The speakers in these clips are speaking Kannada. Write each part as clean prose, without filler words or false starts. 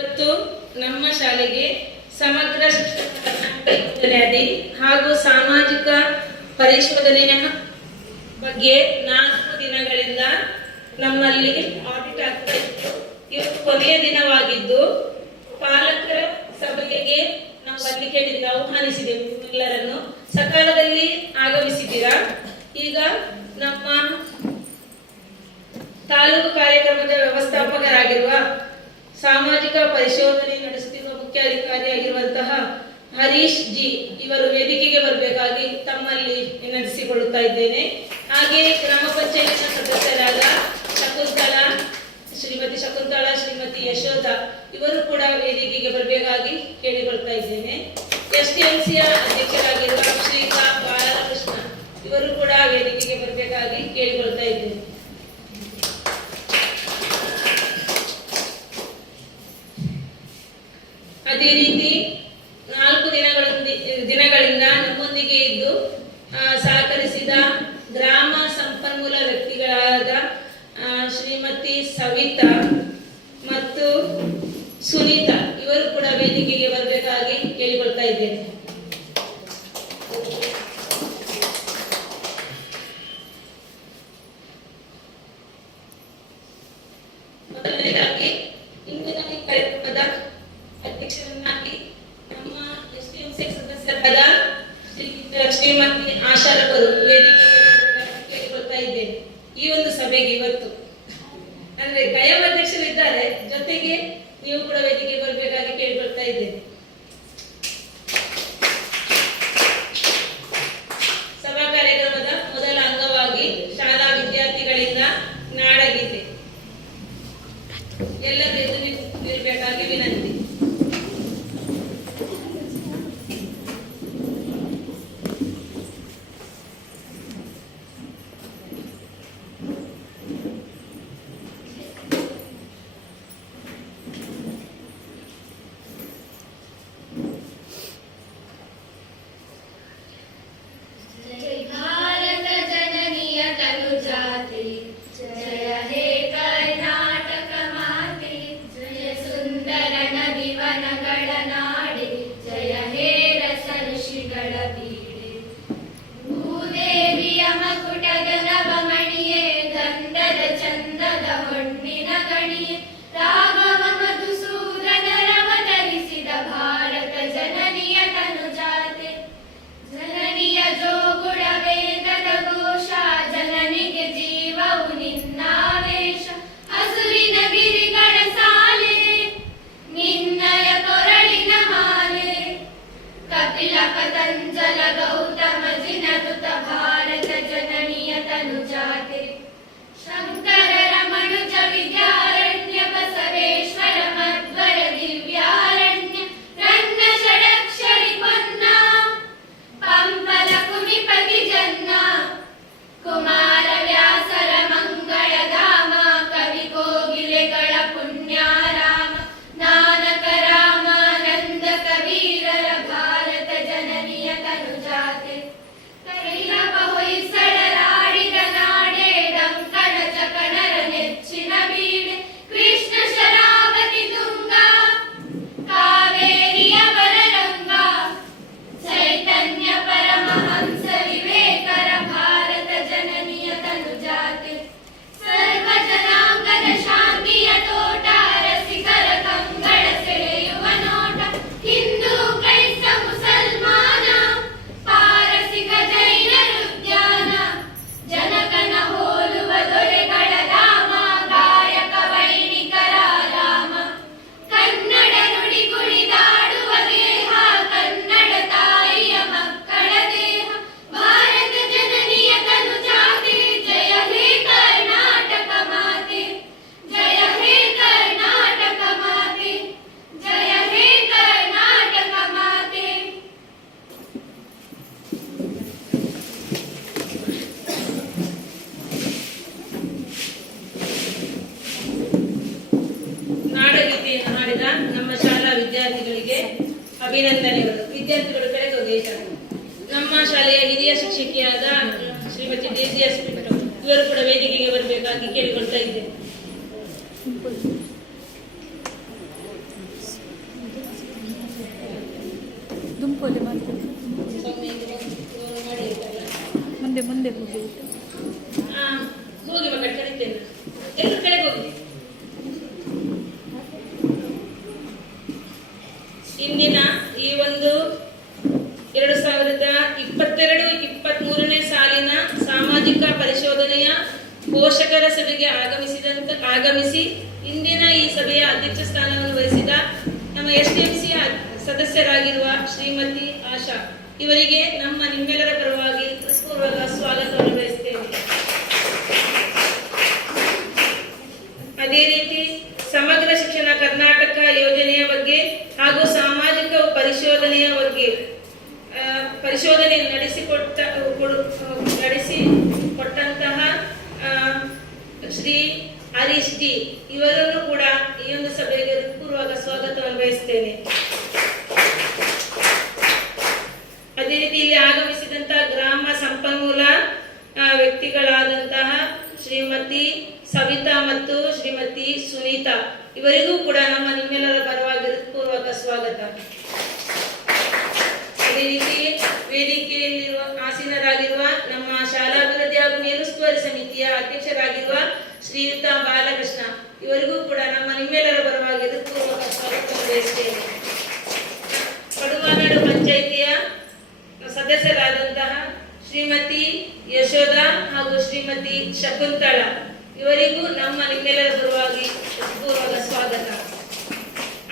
ಇವತ್ತು ನಮ್ಮ ಶಾಲೆಗೆ ಸಮಗ್ರ ಶಿಕ್ಷಣ ಯೋಜನೆ ಹಾಗೂ ಸಾಮಾಜಿಕ ಪರಿಶೋಧನೆಯ ಬಗ್ಗೆ 4 ದಿನಗಳಿಂದ ನಮ್ಮಲ್ಲಿ ಆಡಿಟ್ ಆಗ್ತಾ ಇತ್ತು. ಇವತ್ತು ಕೊನೆಯ ದಿನವಾಗಿದ್ದು ಪಾಲಕರ ಸಭೆಗೆ ನಾವು ಬರಲಿಕ್ಕೆ ಆಹ್ವಾನಿಸಿದೆವು. ಎಲ್ಲರನ್ನು ಸಕಾಲದಲ್ಲಿ ಆಗಮಿಸಿದ್ದೀರಾ. ಈಗ ನಮ್ಮ ತಾಲೂಕು ಕಾರ್ಯಕ್ರಮದ ವ್ಯವಸ್ಥಾಪಕರಾಗಿರುವ ಸಾಮಾಜಿಕ ಪರಿಶೋಧನೆ ನಡೆಸುತ್ತಿರುವ ಮುಖ್ಯಾಧಿಕಾರಿಯಾಗಿರುವಂತಹ ಹರೀಶ್ ಜಿ ಇವರು ವೇದಿಕೆಗೆ ಬರಬೇಕಾಗಿ ತಮ್ಮಲ್ಲಿ ವಿನಂತಿಸಿಕೊಳ್ಳುತ್ತಾ ಇದ್ದೇನೆ. ಹಾಗೆ ಗ್ರಾಮ ಪಂಚಾಯತ್ನ ಸದಸ್ಯರಾದ ಶ್ರೀಮತಿ ಶಕುಂತಲಾ, ಶ್ರೀಮತಿ ಯಶೋಧ ಇವರು ಕೂಡ ವೇದಿಕೆಗೆ ಬರಬೇಕಾಗಿ ಕೇಳಿಕೊಳ್ತಾ ಇದ್ದೇನೆ. STMCಯ ಅಧ್ಯಕ್ಷರಾಗಿರುವ ಶ್ರೀಕಾಂತ್ ಬಾಲಕೃಷ್ಣ ಇವರು ಕೂಡ ವೇದಿಕೆಗೆ ಬರಬೇಕಾಗಿ ಕೇಳಿಕೊಳ್ತಾ ಇದ್ದೇನೆ. ಅದೇ ರೀತಿ 4 ದಿನಗಳಿಂದ ನಮ್ಮೊಂದಿಗೆ ಇದ್ದು ಸಹಕರಿಸಿದ ಗ್ರಾಮ ಸಂಪನ್ಮೂಲ ವ್ಯಕ್ತಿಗಳಾದ ಶ್ರೀಮತಿ ಸವಿತಾ ಮತ್ತು ಸುನೀತಾ ಇವರು ಕೂಡ ವೇದಿಕೆಗೆ ಬರಬೇಕಾಗಿ ಕೇಳಿಕೊಳ್ತಾ ಇದ್ದೇನೆ. ಮೊದಲನೇದಾಗಿ ಇಂದಿನ ಕಾರ್ಯಕ್ರಮದ ಅಧ್ಯಕ್ಷರನ್ನಾಗಿ ನಮ್ಮ STMC ಸದಸ್ಯರಾದ ಶ್ರೀಮತಿ ಆಶಾರವರು ವೇದಿಕೆಗೆ ಕೇಳಿಕೊಳ್ತಾ ಇದ್ದೇನೆ. ಈ ಒಂದು ಸಭೆಗೆ ಇವತ್ತು ಅಂದ್ರೆ ಕಾಯಂ ಅಧ್ಯಕ್ಷರಿದ್ದಾರೆ, ಜೊತೆಗೆ ನೀವು ಕೂಡ ವೇದಿಕೆಗೆ ಬರಬೇಕಾಗಿ ಕೇಳಿಕೊಳ್ತಾ ಇದ್ದೇನೆ. ಸಭಾ ಕಾರ್ಯಕ್ರಮದ ಮೊದಲ ಅಂಗವಾಗಿ ಶಾಲಾ ವಿದ್ಯಾರ್ಥಿಗಳಿಂದ ನಾಡಗೀತೆ ಎಲ್ಲರೂ ಎದ್ದು ನಿಲ್ಲಬೇಕಾಗಿ ವಿನಂತಿ. ನಮ್ಮ ಶಾಲಾ ವಿದ್ಯಾರ್ಥಿಗಳಿಗೆ ಅಭಿನಂದನೆಗಳು. ವಿದ್ಯಾರ್ಥಿಗಳು ಕೆಳಗೆ ಹೋಗಿ. ನಮ್ಮ ಶಾಲೆಯ ಹಿರಿಯ ಶಿಕ್ಷಕಿಯಾದ ಶ್ರೀಮತಿ DCS ಇವರು ಕೂಡ ವೇದಿಕೆಗೆ ಬರಬೇಕಾಗಿ ಕೇಳಿಕೊಳ್ತಾ ಇದ್ದೇನೆ. ಪೋದೆ ಮಾಡ್ತೀವಿ. ಮುಂದೆ ಮುಂದೆ ಹೋಗಿ ಹೋಗಿ ಮಗ ಕರಿತೇನೆ, ಎಲ್ಲರೂ ಕೆಳಗೆ ಹೋಗಿ. ಇಂದಿನ ಈ ಒಂದು 2022-23ನೇ ಸಾಲಿನ ಸಾಮಾಜಿಕ ಪರಿಶೋಧನೆಯ ಪೋಷಕರ ಸಭೆಗೆ ಆಗಮಿಸಿ ಇಂದಿನ ಈ ಸಭೆಯ ಅಧ್ಯಕ್ಷ ಸ್ಥಾನವನ್ನು ವಹಿಸಿದ ನಮ್ಮ SDMC ಸದಸ್ಯರಾಗಿರುವ ಶ್ರೀಮತಿ ಆಶಾ ಇವರಿಗೆ ನಿಮ್ಮೆಲ್ಲರ ಪರವಾಗಿ ಹೃತ್ಪೂರ್ವಕ ಸ್ವಾಗತವನ್ನು ಬಯಸುತ್ತೇವೆ. ಅದೇ ರೀತಿ ಸಮಗ್ರ ಶಿಕ್ಷಣ ಕರ್ನಾಟಕ ಯೋಜನೆಯ ಬಗ್ಗೆ ಹಾಗೂ ಸಾಮಾಜಿಕ ಪರಿಶೋಧನೆ ನಡೆಸಿಕೊಟ್ಟಂತಹ ಶ್ರೀ ಹರೀಶ್ ಡಿ ಇವರನ್ನು ಕೂಡ ಈ ಒಂದು ಸಭೆಗೆ ಹೃತ್ಪೂರ್ವಕ ಸ್ವಾಗತವನ್ನು ಬಯಸುತ್ತೇನೆ. ಅದೇ ರೀತಿ ಇಲ್ಲಿ ಆಗಮಿಸಿದಂತಹ ಗ್ರಾಮ ಸಂಪನ್ಮೂಲ ವ್ಯಕ್ತಿಗಳಾದಂತಹ ಶ್ರೀಮತಿ ಸವಿತಾ ಮತ್ತು ಶ್ರೀಮತಿ ಸುನೀತಾ ಇವರಿಗೂ ಕೂಡ ನಿಮ್ಮೆಲ್ಲರ ಪರವಾಗಿ ಹೃತ್ಪೂರ್ವಕ ಸ್ವಾಗತ. ಅದೇ ರೀತಿ ವೇದಿಕೆಯಲ್ಲಿರುವ ಆಸೀನರಾಗಿರುವ ನಮ್ಮ ಶಾಲಾಭಿವೃದ್ಧಿ ಹಾಗೂ ಮೇಲುಸ್ತುವಾರಿ ಸಮಿತಿಯ ಅಧ್ಯಕ್ಷರಾಗಿರುವ ಶ್ರೀಯುತ ಬಾಲಕೃಷ್ಣ ಇವರಿಗೂ ಕೂಡ ನಿಮ್ಮೆಲ್ಲರ ಪರವಾಗಿ ಹೃತ್ಪೂರ್ವಕ ಸ್ವಾಗತ ಬಯಸುತ್ತೇನೆ. ಪಡುವಾನಾಡು ಪಂಚಾಯಿತಿಯ ಸದಸ್ಯರಾದಂತಹ ಶ್ರೀಮತಿ ಯಶೋಧ ಹಾಗೂ ಶ್ರೀಮತಿ ಶಕುಂತಳ ಇವರಿಗೂ ನಿಮ್ಮೆಲ್ಲರ ಪರವಾಗಿ ಪೂರ್ವಕ ಸ್ವಾಗತ.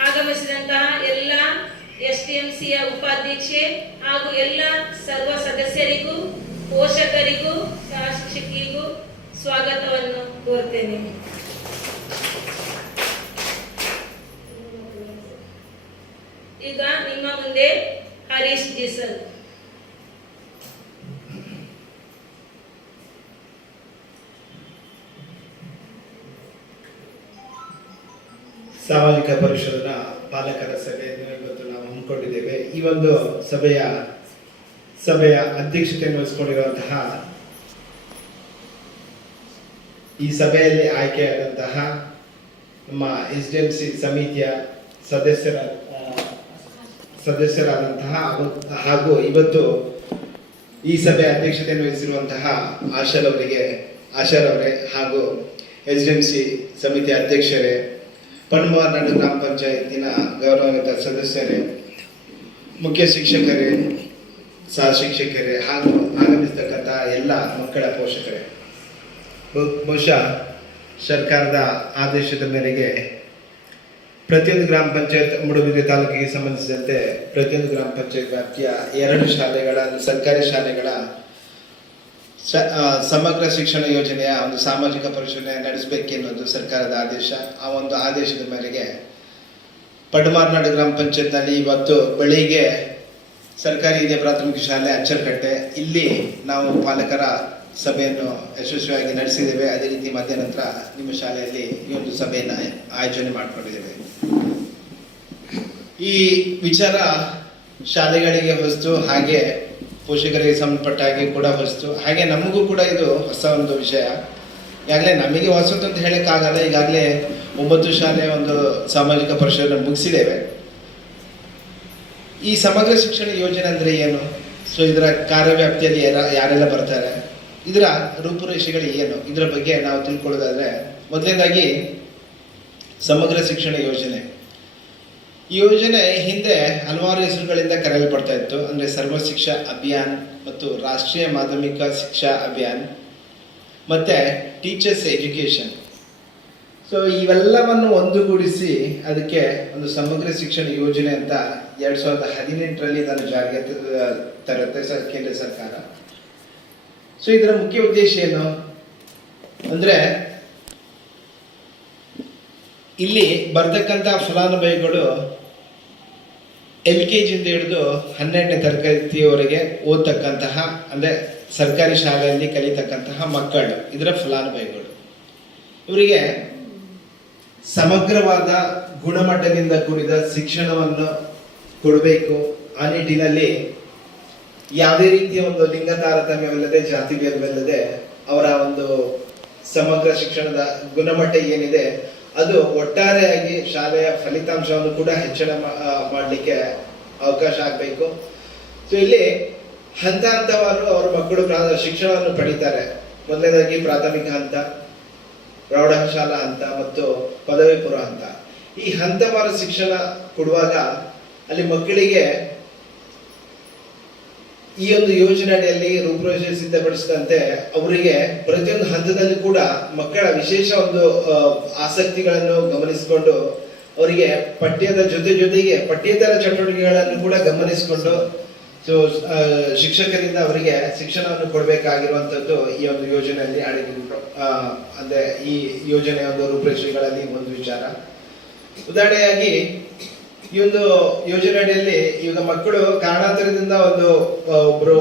ಆಗಮಿಸಿದಂತಹ ಎಲ್ಲ SDMCಯ ಉಪಾಧ್ಯಕ್ಷೆ ಹಾಗೂ ಎಲ್ಲ ಸರ್ವ ಸದಸ್ಯರಿಗೂ ಪೋಷಕರಿಗೂ ಸಹ ಶಿಕ್ಷಕಿಗೂ ಸ್ವಾಗತವನ್ನು ಕೋರ್ತೇನೆ. ಈಗ ನಿಮ್ಮ ಮುಂದೆ ಹರೀಶ್ ಜಿ ಸರ್. ಸಾಮಾಜಿಕ ಪರಿಷತ್ನ ಪಾಲಕರ ಸಭೆಯನ್ನು ಇವತ್ತು ನಾವು ಹಮ್ಮಿಕೊಂಡಿದ್ದೇವೆ. ಈ ಒಂದು ಸಭೆಯ ಅಧ್ಯಕ್ಷತೆಯನ್ನು ವಹಿಸಿಕೊಂಡಿರುವಂತಹ ಈ ಸಭೆಯಲ್ಲಿ ಆಯ್ಕೆಯಾದಂತಹ ನಮ್ಮ SDMC ಸಮಿತಿಯ ಸದಸ್ಯರಾದಂತಹ ಹಾಗೂ ಇವತ್ತು ಈ ಸಭೆಯ ಅಧ್ಯಕ್ಷತೆಯನ್ನು ವಹಿಸಿರುವಂತಹ ಆಶಾರವರೇ ಹಾಗೂ SDMC ಸಮಿತಿಯ ಅಧ್ಯಕ್ಷರೇ, ಪಡುವಾನಾಡು ಗ್ರಾಮ ಪಂಚಾಯತಿನ ಗೌರವಾನ್ವಿತ ಸದಸ್ಯರೇ, ಮುಖ್ಯ ಶಿಕ್ಷಕರೇ, ಸಹ ಶಿಕ್ಷಕರೇ ಹಾಗೂ ಆಗಮಿಸತಕ್ಕಂತಹ ಎಲ್ಲ ಮಕ್ಕಳ ಪೋಷಕರೇ, ಬಹುಶಃ ಸರ್ಕಾರದ ಆದೇಶದ ಮೇರೆಗೆ ಪ್ರತಿಯೊಂದು ಗ್ರಾಮ ಪಂಚಾಯತ್ ಮೂಡುಬಿದಿರೆ ತಾಲೂಕಿಗೆ ಸಂಬಂಧಿಸಿದಂತೆ ಪ್ರತಿಯೊಂದು ಗ್ರಾಮ ಪಂಚಾಯತ್ ವ್ಯಾಪ್ತಿಯ 2 ಶಾಲೆಗಳ ಸರ್ಕಾರಿ ಶಾಲೆಗಳ ಸಮಗ್ರ ಶಿಕ್ಷಣ ಯೋಜನೆಯ ಒಂದು ಸಾಮಾಜಿಕ ಪರಿಶೋಧನೆ ನಡೆಸಬೇಕೆನ್ನುವುದು ಸರ್ಕಾರದ ಆದೇಶ. ಆ ಒಂದು ಆದೇಶದ ಮೇರೆಗೆ ಪಡುವಾನಾಡು ಗ್ರಾಮ ಪಂಚಾಯತ್ನಲ್ಲಿ ಇವತ್ತು ಬೆಳಿಗ್ಗೆ ಸರ್ಕಾರಿ ಹಿರಿಯ ಪ್ರಾಥಮಿಕ ಶಾಲೆ ಅಚ್ಚರಕಟ್ಟೆ ಇಲ್ಲಿ ನಾವು ಪಾಲಕರ ಸಭೆಯನ್ನು ಯಶಸ್ವಿಯಾಗಿ ನಡೆಸಿದ್ದೇವೆ. ಅದೇ ರೀತಿ ಮಧ್ಯಾಹ್ನ ನಿಮ್ಮ ಶಾಲೆಯಲ್ಲಿ ಈ ಒಂದು ಸಭೆಯನ್ನು ಆಯೋಜನೆ ಮಾಡಿಕೊಂಡಿದ್ದೇವೆ. ಈ ವಿಚಾರ ಶಾಲೆಗಳಿಗೆ ಹೊಸ್ತು, ಹಾಗೆ ಪೋಷಕರಿಗೆ ಸಂಬಂಧಪಟ್ಟ ಹಾಗೆ ಕೂಡ ಹೊಸ್ತು, ಹಾಗೆ ನಮಗೂ ಕೂಡ ಇದು ಹೊಸ ಒಂದು ವಿಷಯ. ಈಗಾಗಲೇ ನಮಗೆ ಹೊಸತು ಅಂತ ಹೇಳಕ್ಕಾಗಲ್ಲ. ಈಗಾಗಲೇ 9 ಶಾಲೆ ಒಂದು ಸಾಮಾಜಿಕ ಪರಿಶೋಧನೆ ಮುಗಿಸಿದ್ದೇವೆ. ಈ ಸಮಗ್ರ ಶಿಕ್ಷಣ ಯೋಜನೆ ಅಂದರೆ ಏನು, ಸೊ ಇದರ ಕಾರ್ಯವ್ಯಾಪ್ತಿಯಲ್ಲಿ ಯಾರೆಲ್ಲ ಬರ್ತಾರೆ, ಇದರ ರೂಪುರೇಷೆಗಳು ಏನು, ಇದರ ಬಗ್ಗೆ ನಾವು ತಿಳ್ಕೊಳ್ಳೋದಾದ್ರೆ ಮೊದಲನೇದಾಗಿ ಸಮಗ್ರ ಶಿಕ್ಷಣ ಯೋಜನೆ. ಈ ಯೋಜನೆ ಹಿಂದೆ ಹಲವಾರು ಹೆಸರುಗಳಿಂದ ಕರೆಯಲ್ಪಡ್ತಾ ಇತ್ತು. ಅಂದರೆ ಸರ್ವ ಶಿಕ್ಷಾ ಅಭಿಯಾನ್ ಮತ್ತು ರಾಷ್ಟ್ರೀಯ ಮಾಧ್ಯಮಿಕ ಶಿಕ್ಷಾ ಅಭಿಯಾನ್ ಮತ್ತು ಟೀಚರ್ಸ್ ಎಜುಕೇಷನ್. ಸೊ ಇವೆಲ್ಲವನ್ನು ಒಂದುಗೂಡಿಸಿ ಅದಕ್ಕೆ ಒಂದು ಸಮಗ್ರ ಶಿಕ್ಷಣ ಯೋಜನೆ ಅಂತ 2018ರಲ್ಲಿ ನಾನು ಜಾರಿಗೆ ತರುತ್ತೆ ಕೇಂದ್ರ ಸರ್ಕಾರ. ಸೊ ಇದರ ಮುಖ್ಯ ಉದ್ದೇಶ ಏನು ಅಂದರೆ, ಇಲ್ಲಿ ಬರ್ತಕ್ಕಂಥ ಫಲಾನುಭವಿಗಳು LKG ಇಂದ ಹಿಡಿದು 12ನೇ ತರಗತಿಯವರೆಗೆ ಓದ್ತಕ್ಕಂತಹ, ಅಂದರೆ ಸರ್ಕಾರಿ ಶಾಲೆಯಲ್ಲಿ ಕಲಿತಕ್ಕಂತಹ ಮಕ್ಕಳು ಇದರ ಫಲಾನುಭವಿಗಳು. ಇವರಿಗೆ ಸಮಗ್ರವಾದ ಗುಣಮಟ್ಟದಿಂದ ಕೂಡಿದ ಶಿಕ್ಷಣವನ್ನು ಕೊಡಬೇಕು. ಆ ನಿಟ್ಟಿನಲ್ಲಿ ಯಾವುದೇ ರೀತಿಯ ಒಂದು ಲಿಂಗ ತಾರತಮ್ಯವಿಲ್ಲದೆ, ಜಾತಿ ಭೇದವಿಲ್ಲದೆ ಅವರ ಒಂದು ಸಮಗ್ರ ಶಿಕ್ಷಣದ ಗುಣಮಟ್ಟ ಏನಿದೆ ಅದು ಒಟ್ಟಾರೆಯಾಗಿ ಶಾಲೆಯ ಫಲಿತಾಂಶವನ್ನು ಕೂಡ ಹೆಚ್ಚಳ ಮಾಡಲಿಕ್ಕೆ ಅವಕಾಶ ಆಗಬೇಕು. ಸೊ ಇಲ್ಲಿ ಹಂತ ಹಂತವಾರು ಅವ್ರ ಮಕ್ಕಳು ಶಿಕ್ಷಣವನ್ನು ಪಡೀತಾರೆ. ಮೊದಲನೇದಾಗಿ ಪ್ರಾಥಮಿಕ ಹಂತ, ಪ್ರೌಢಶಾಲಾ ಹಂತ ಮತ್ತು ಪದವಿ ಪೂರ್ವ ಹಂತ. ಈ ಹಂತವಾರು ಶಿಕ್ಷಣ ಕೊಡುವಾಗ ಅಲ್ಲಿ ಮಕ್ಕಳಿಗೆ ಈ ಒಂದು ಯೋಜನೆ ಅಡಿಯಲ್ಲಿ ರೂಪುರೇಷೆ ಸಿದ್ಧಪಡಿಸಿದಂತೆ ಅವರಿಗೆ ಪ್ರತಿಯೊಂದು ಹಂತದಲ್ಲಿ ಕೂಡ ಮಕ್ಕಳ ವಿಶೇಷ ಒಂದು ಆಸಕ್ತಿಗಳನ್ನು ಗಮನಿಸಿಕೊಂಡು ಅವರಿಗೆ ಪಠ್ಯದ ಜೊತೆಗೆ ಪಠ್ಯೇತರ ಚಟುವಟಿಕೆಗಳನ್ನು ಕೂಡ ಗಮನಿಸಿಕೊಂಡು ಶಿಕ್ಷಕರಿಂದ ಅವರಿಗೆ ಶಿಕ್ಷಣವನ್ನು ಕೊಡಬೇಕಾಗಿರುವಂತದ್ದು ಈ ಒಂದು ಯೋಜನೆಯಲ್ಲಿ ಅಡಗಿರುವುದು. ಅಂದ್ರೆ ಈ ಯೋಜನೆಯ ಒಂದು ರೂಪುರೇಷೆಗಳಲ್ಲಿ ಒಂದು ವಿಚಾರ. ಉದಾಹರಣೆಯಾಗಿ ಈ ಒಂದು ಯೋಜನೆ ಅಡಿಯಲ್ಲಿ ಈಗ ಮಕ್ಕಳು ಕಾರಣಾಂತರದಿಂದ ಒಬ್ರು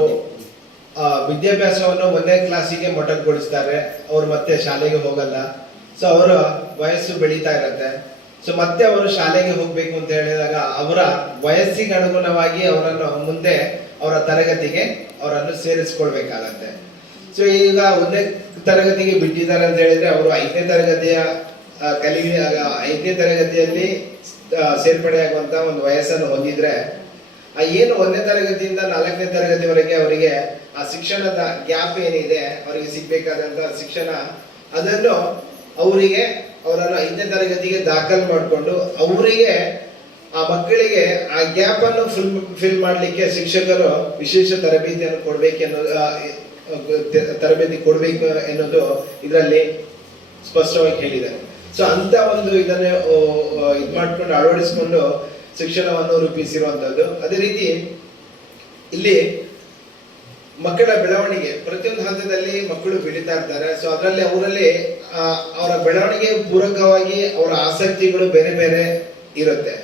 ವಿದ್ಯಾಭ್ಯಾಸವನ್ನು 1ನೇ ಕ್ಲಾಸಿಗೆ ಮೊಟಕುಗೊಳಿಸ್ತಾರೆ. ಅವ್ರು ಮತ್ತೆ ಶಾಲೆಗೆ ಹೋಗಲ್ಲ. ಸೊ ಅವರ ವಯಸ್ಸು ಬೆಳೀತಾ ಇರತ್ತೆ. ಸೊ ಮತ್ತೆ ಅವರು ಶಾಲೆಗೆ ಹೋಗ್ಬೇಕು ಅಂತ ಹೇಳಿದಾಗ ಅವರ ವಯಸ್ಸಿಗೆ ಅನುಗುಣವಾಗಿ ಅವರನ್ನು ಮುಂದೆ ಅವರ ತರಗತಿಗೆ ಅವರನ್ನು ಸೇರಿಸ್ಕೊಳ್ಬೇಕಾಗತ್ತೆ. ಸೊ ಈಗ 1ನೇ ತರಗತಿಗೆ ಬಿಟ್ಟಿದ್ದಾರೆ ಅಂತ ಹೇಳಿದ್ರೆ ಅವರು 5ನೇ ತರಗತಿಯ 5ನೇ ತರಗತಿಯಲ್ಲಿ ಸೇರ್ಪಡೆಯಾಗುವಂತ ಒಂದು ವಯಸ್ಸನ್ನು ಹೊಂದಿದ್ರೆ ಏನು 1ನೇ ತರಗತಿಯಿಂದ 4ನೇ ತರಗತಿವರೆಗೆ ಅವರಿಗೆ ಆ ಶಿಕ್ಷಣದ ಗ್ಯಾಪ್ ಏನಿದೆ ಅವರಿಗೆ ಸಿಗ್ಬೇಕಾದಂತ ಶಿಕ್ಷಣ ಅದನ್ನು ಅವರನ್ನು 5ನೇ ತರಗತಿಗೆ ದಾಖಲು ಮಾಡಿಕೊಂಡು ಅವರಿಗೆ ಆ ಮಕ್ಕಳಿಗೆ ಆ ಗ್ಯಾಪ್ ಅನ್ನು ಫಿಲ್ ಮಾಡ್ಲಿಕ್ಕೆ ಶಿಕ್ಷಕರು ವಿಶೇಷ ತರಬೇತಿಯನ್ನು ಕೊಡಬೇಕು ಎನ್ನುವುದು ಇದರಲ್ಲಿ ಸ್ಪಷ್ಟವಾಗಿ ಹೇಳಿದ್ದಾರೆ. ಸೊ ಅಂತ ಒಂದು ಇದನ್ನೇ ಇದು ಮಾಡ್ಕೊಂಡು ಅಳವಡಿಸಿಕೊಂಡು ಶಿಕ್ಷಣವನ್ನು ರೂಪಿಸಿರುವಂತದ್ದು. ಅದೇ ರೀತಿ ಇಲ್ಲಿ ಮಕ್ಕಳ ಬೆಳವಣಿಗೆ ಪ್ರತಿಯೊಂದು ಹಂತದಲ್ಲಿ ಮಕ್ಕಳು ಬೆಳೀತಾ ಇರ್ತಾರೆ. ಸೊ ಅದರಲ್ಲಿ ಅವರ ಬೆಳವಣಿಗೆ ಪೂರಕವಾಗಿ ಅವರ ಆಸಕ್ತಿಗಳು ಬೇರೆ ಬೇರೆ ಇರುತ್ತೆ.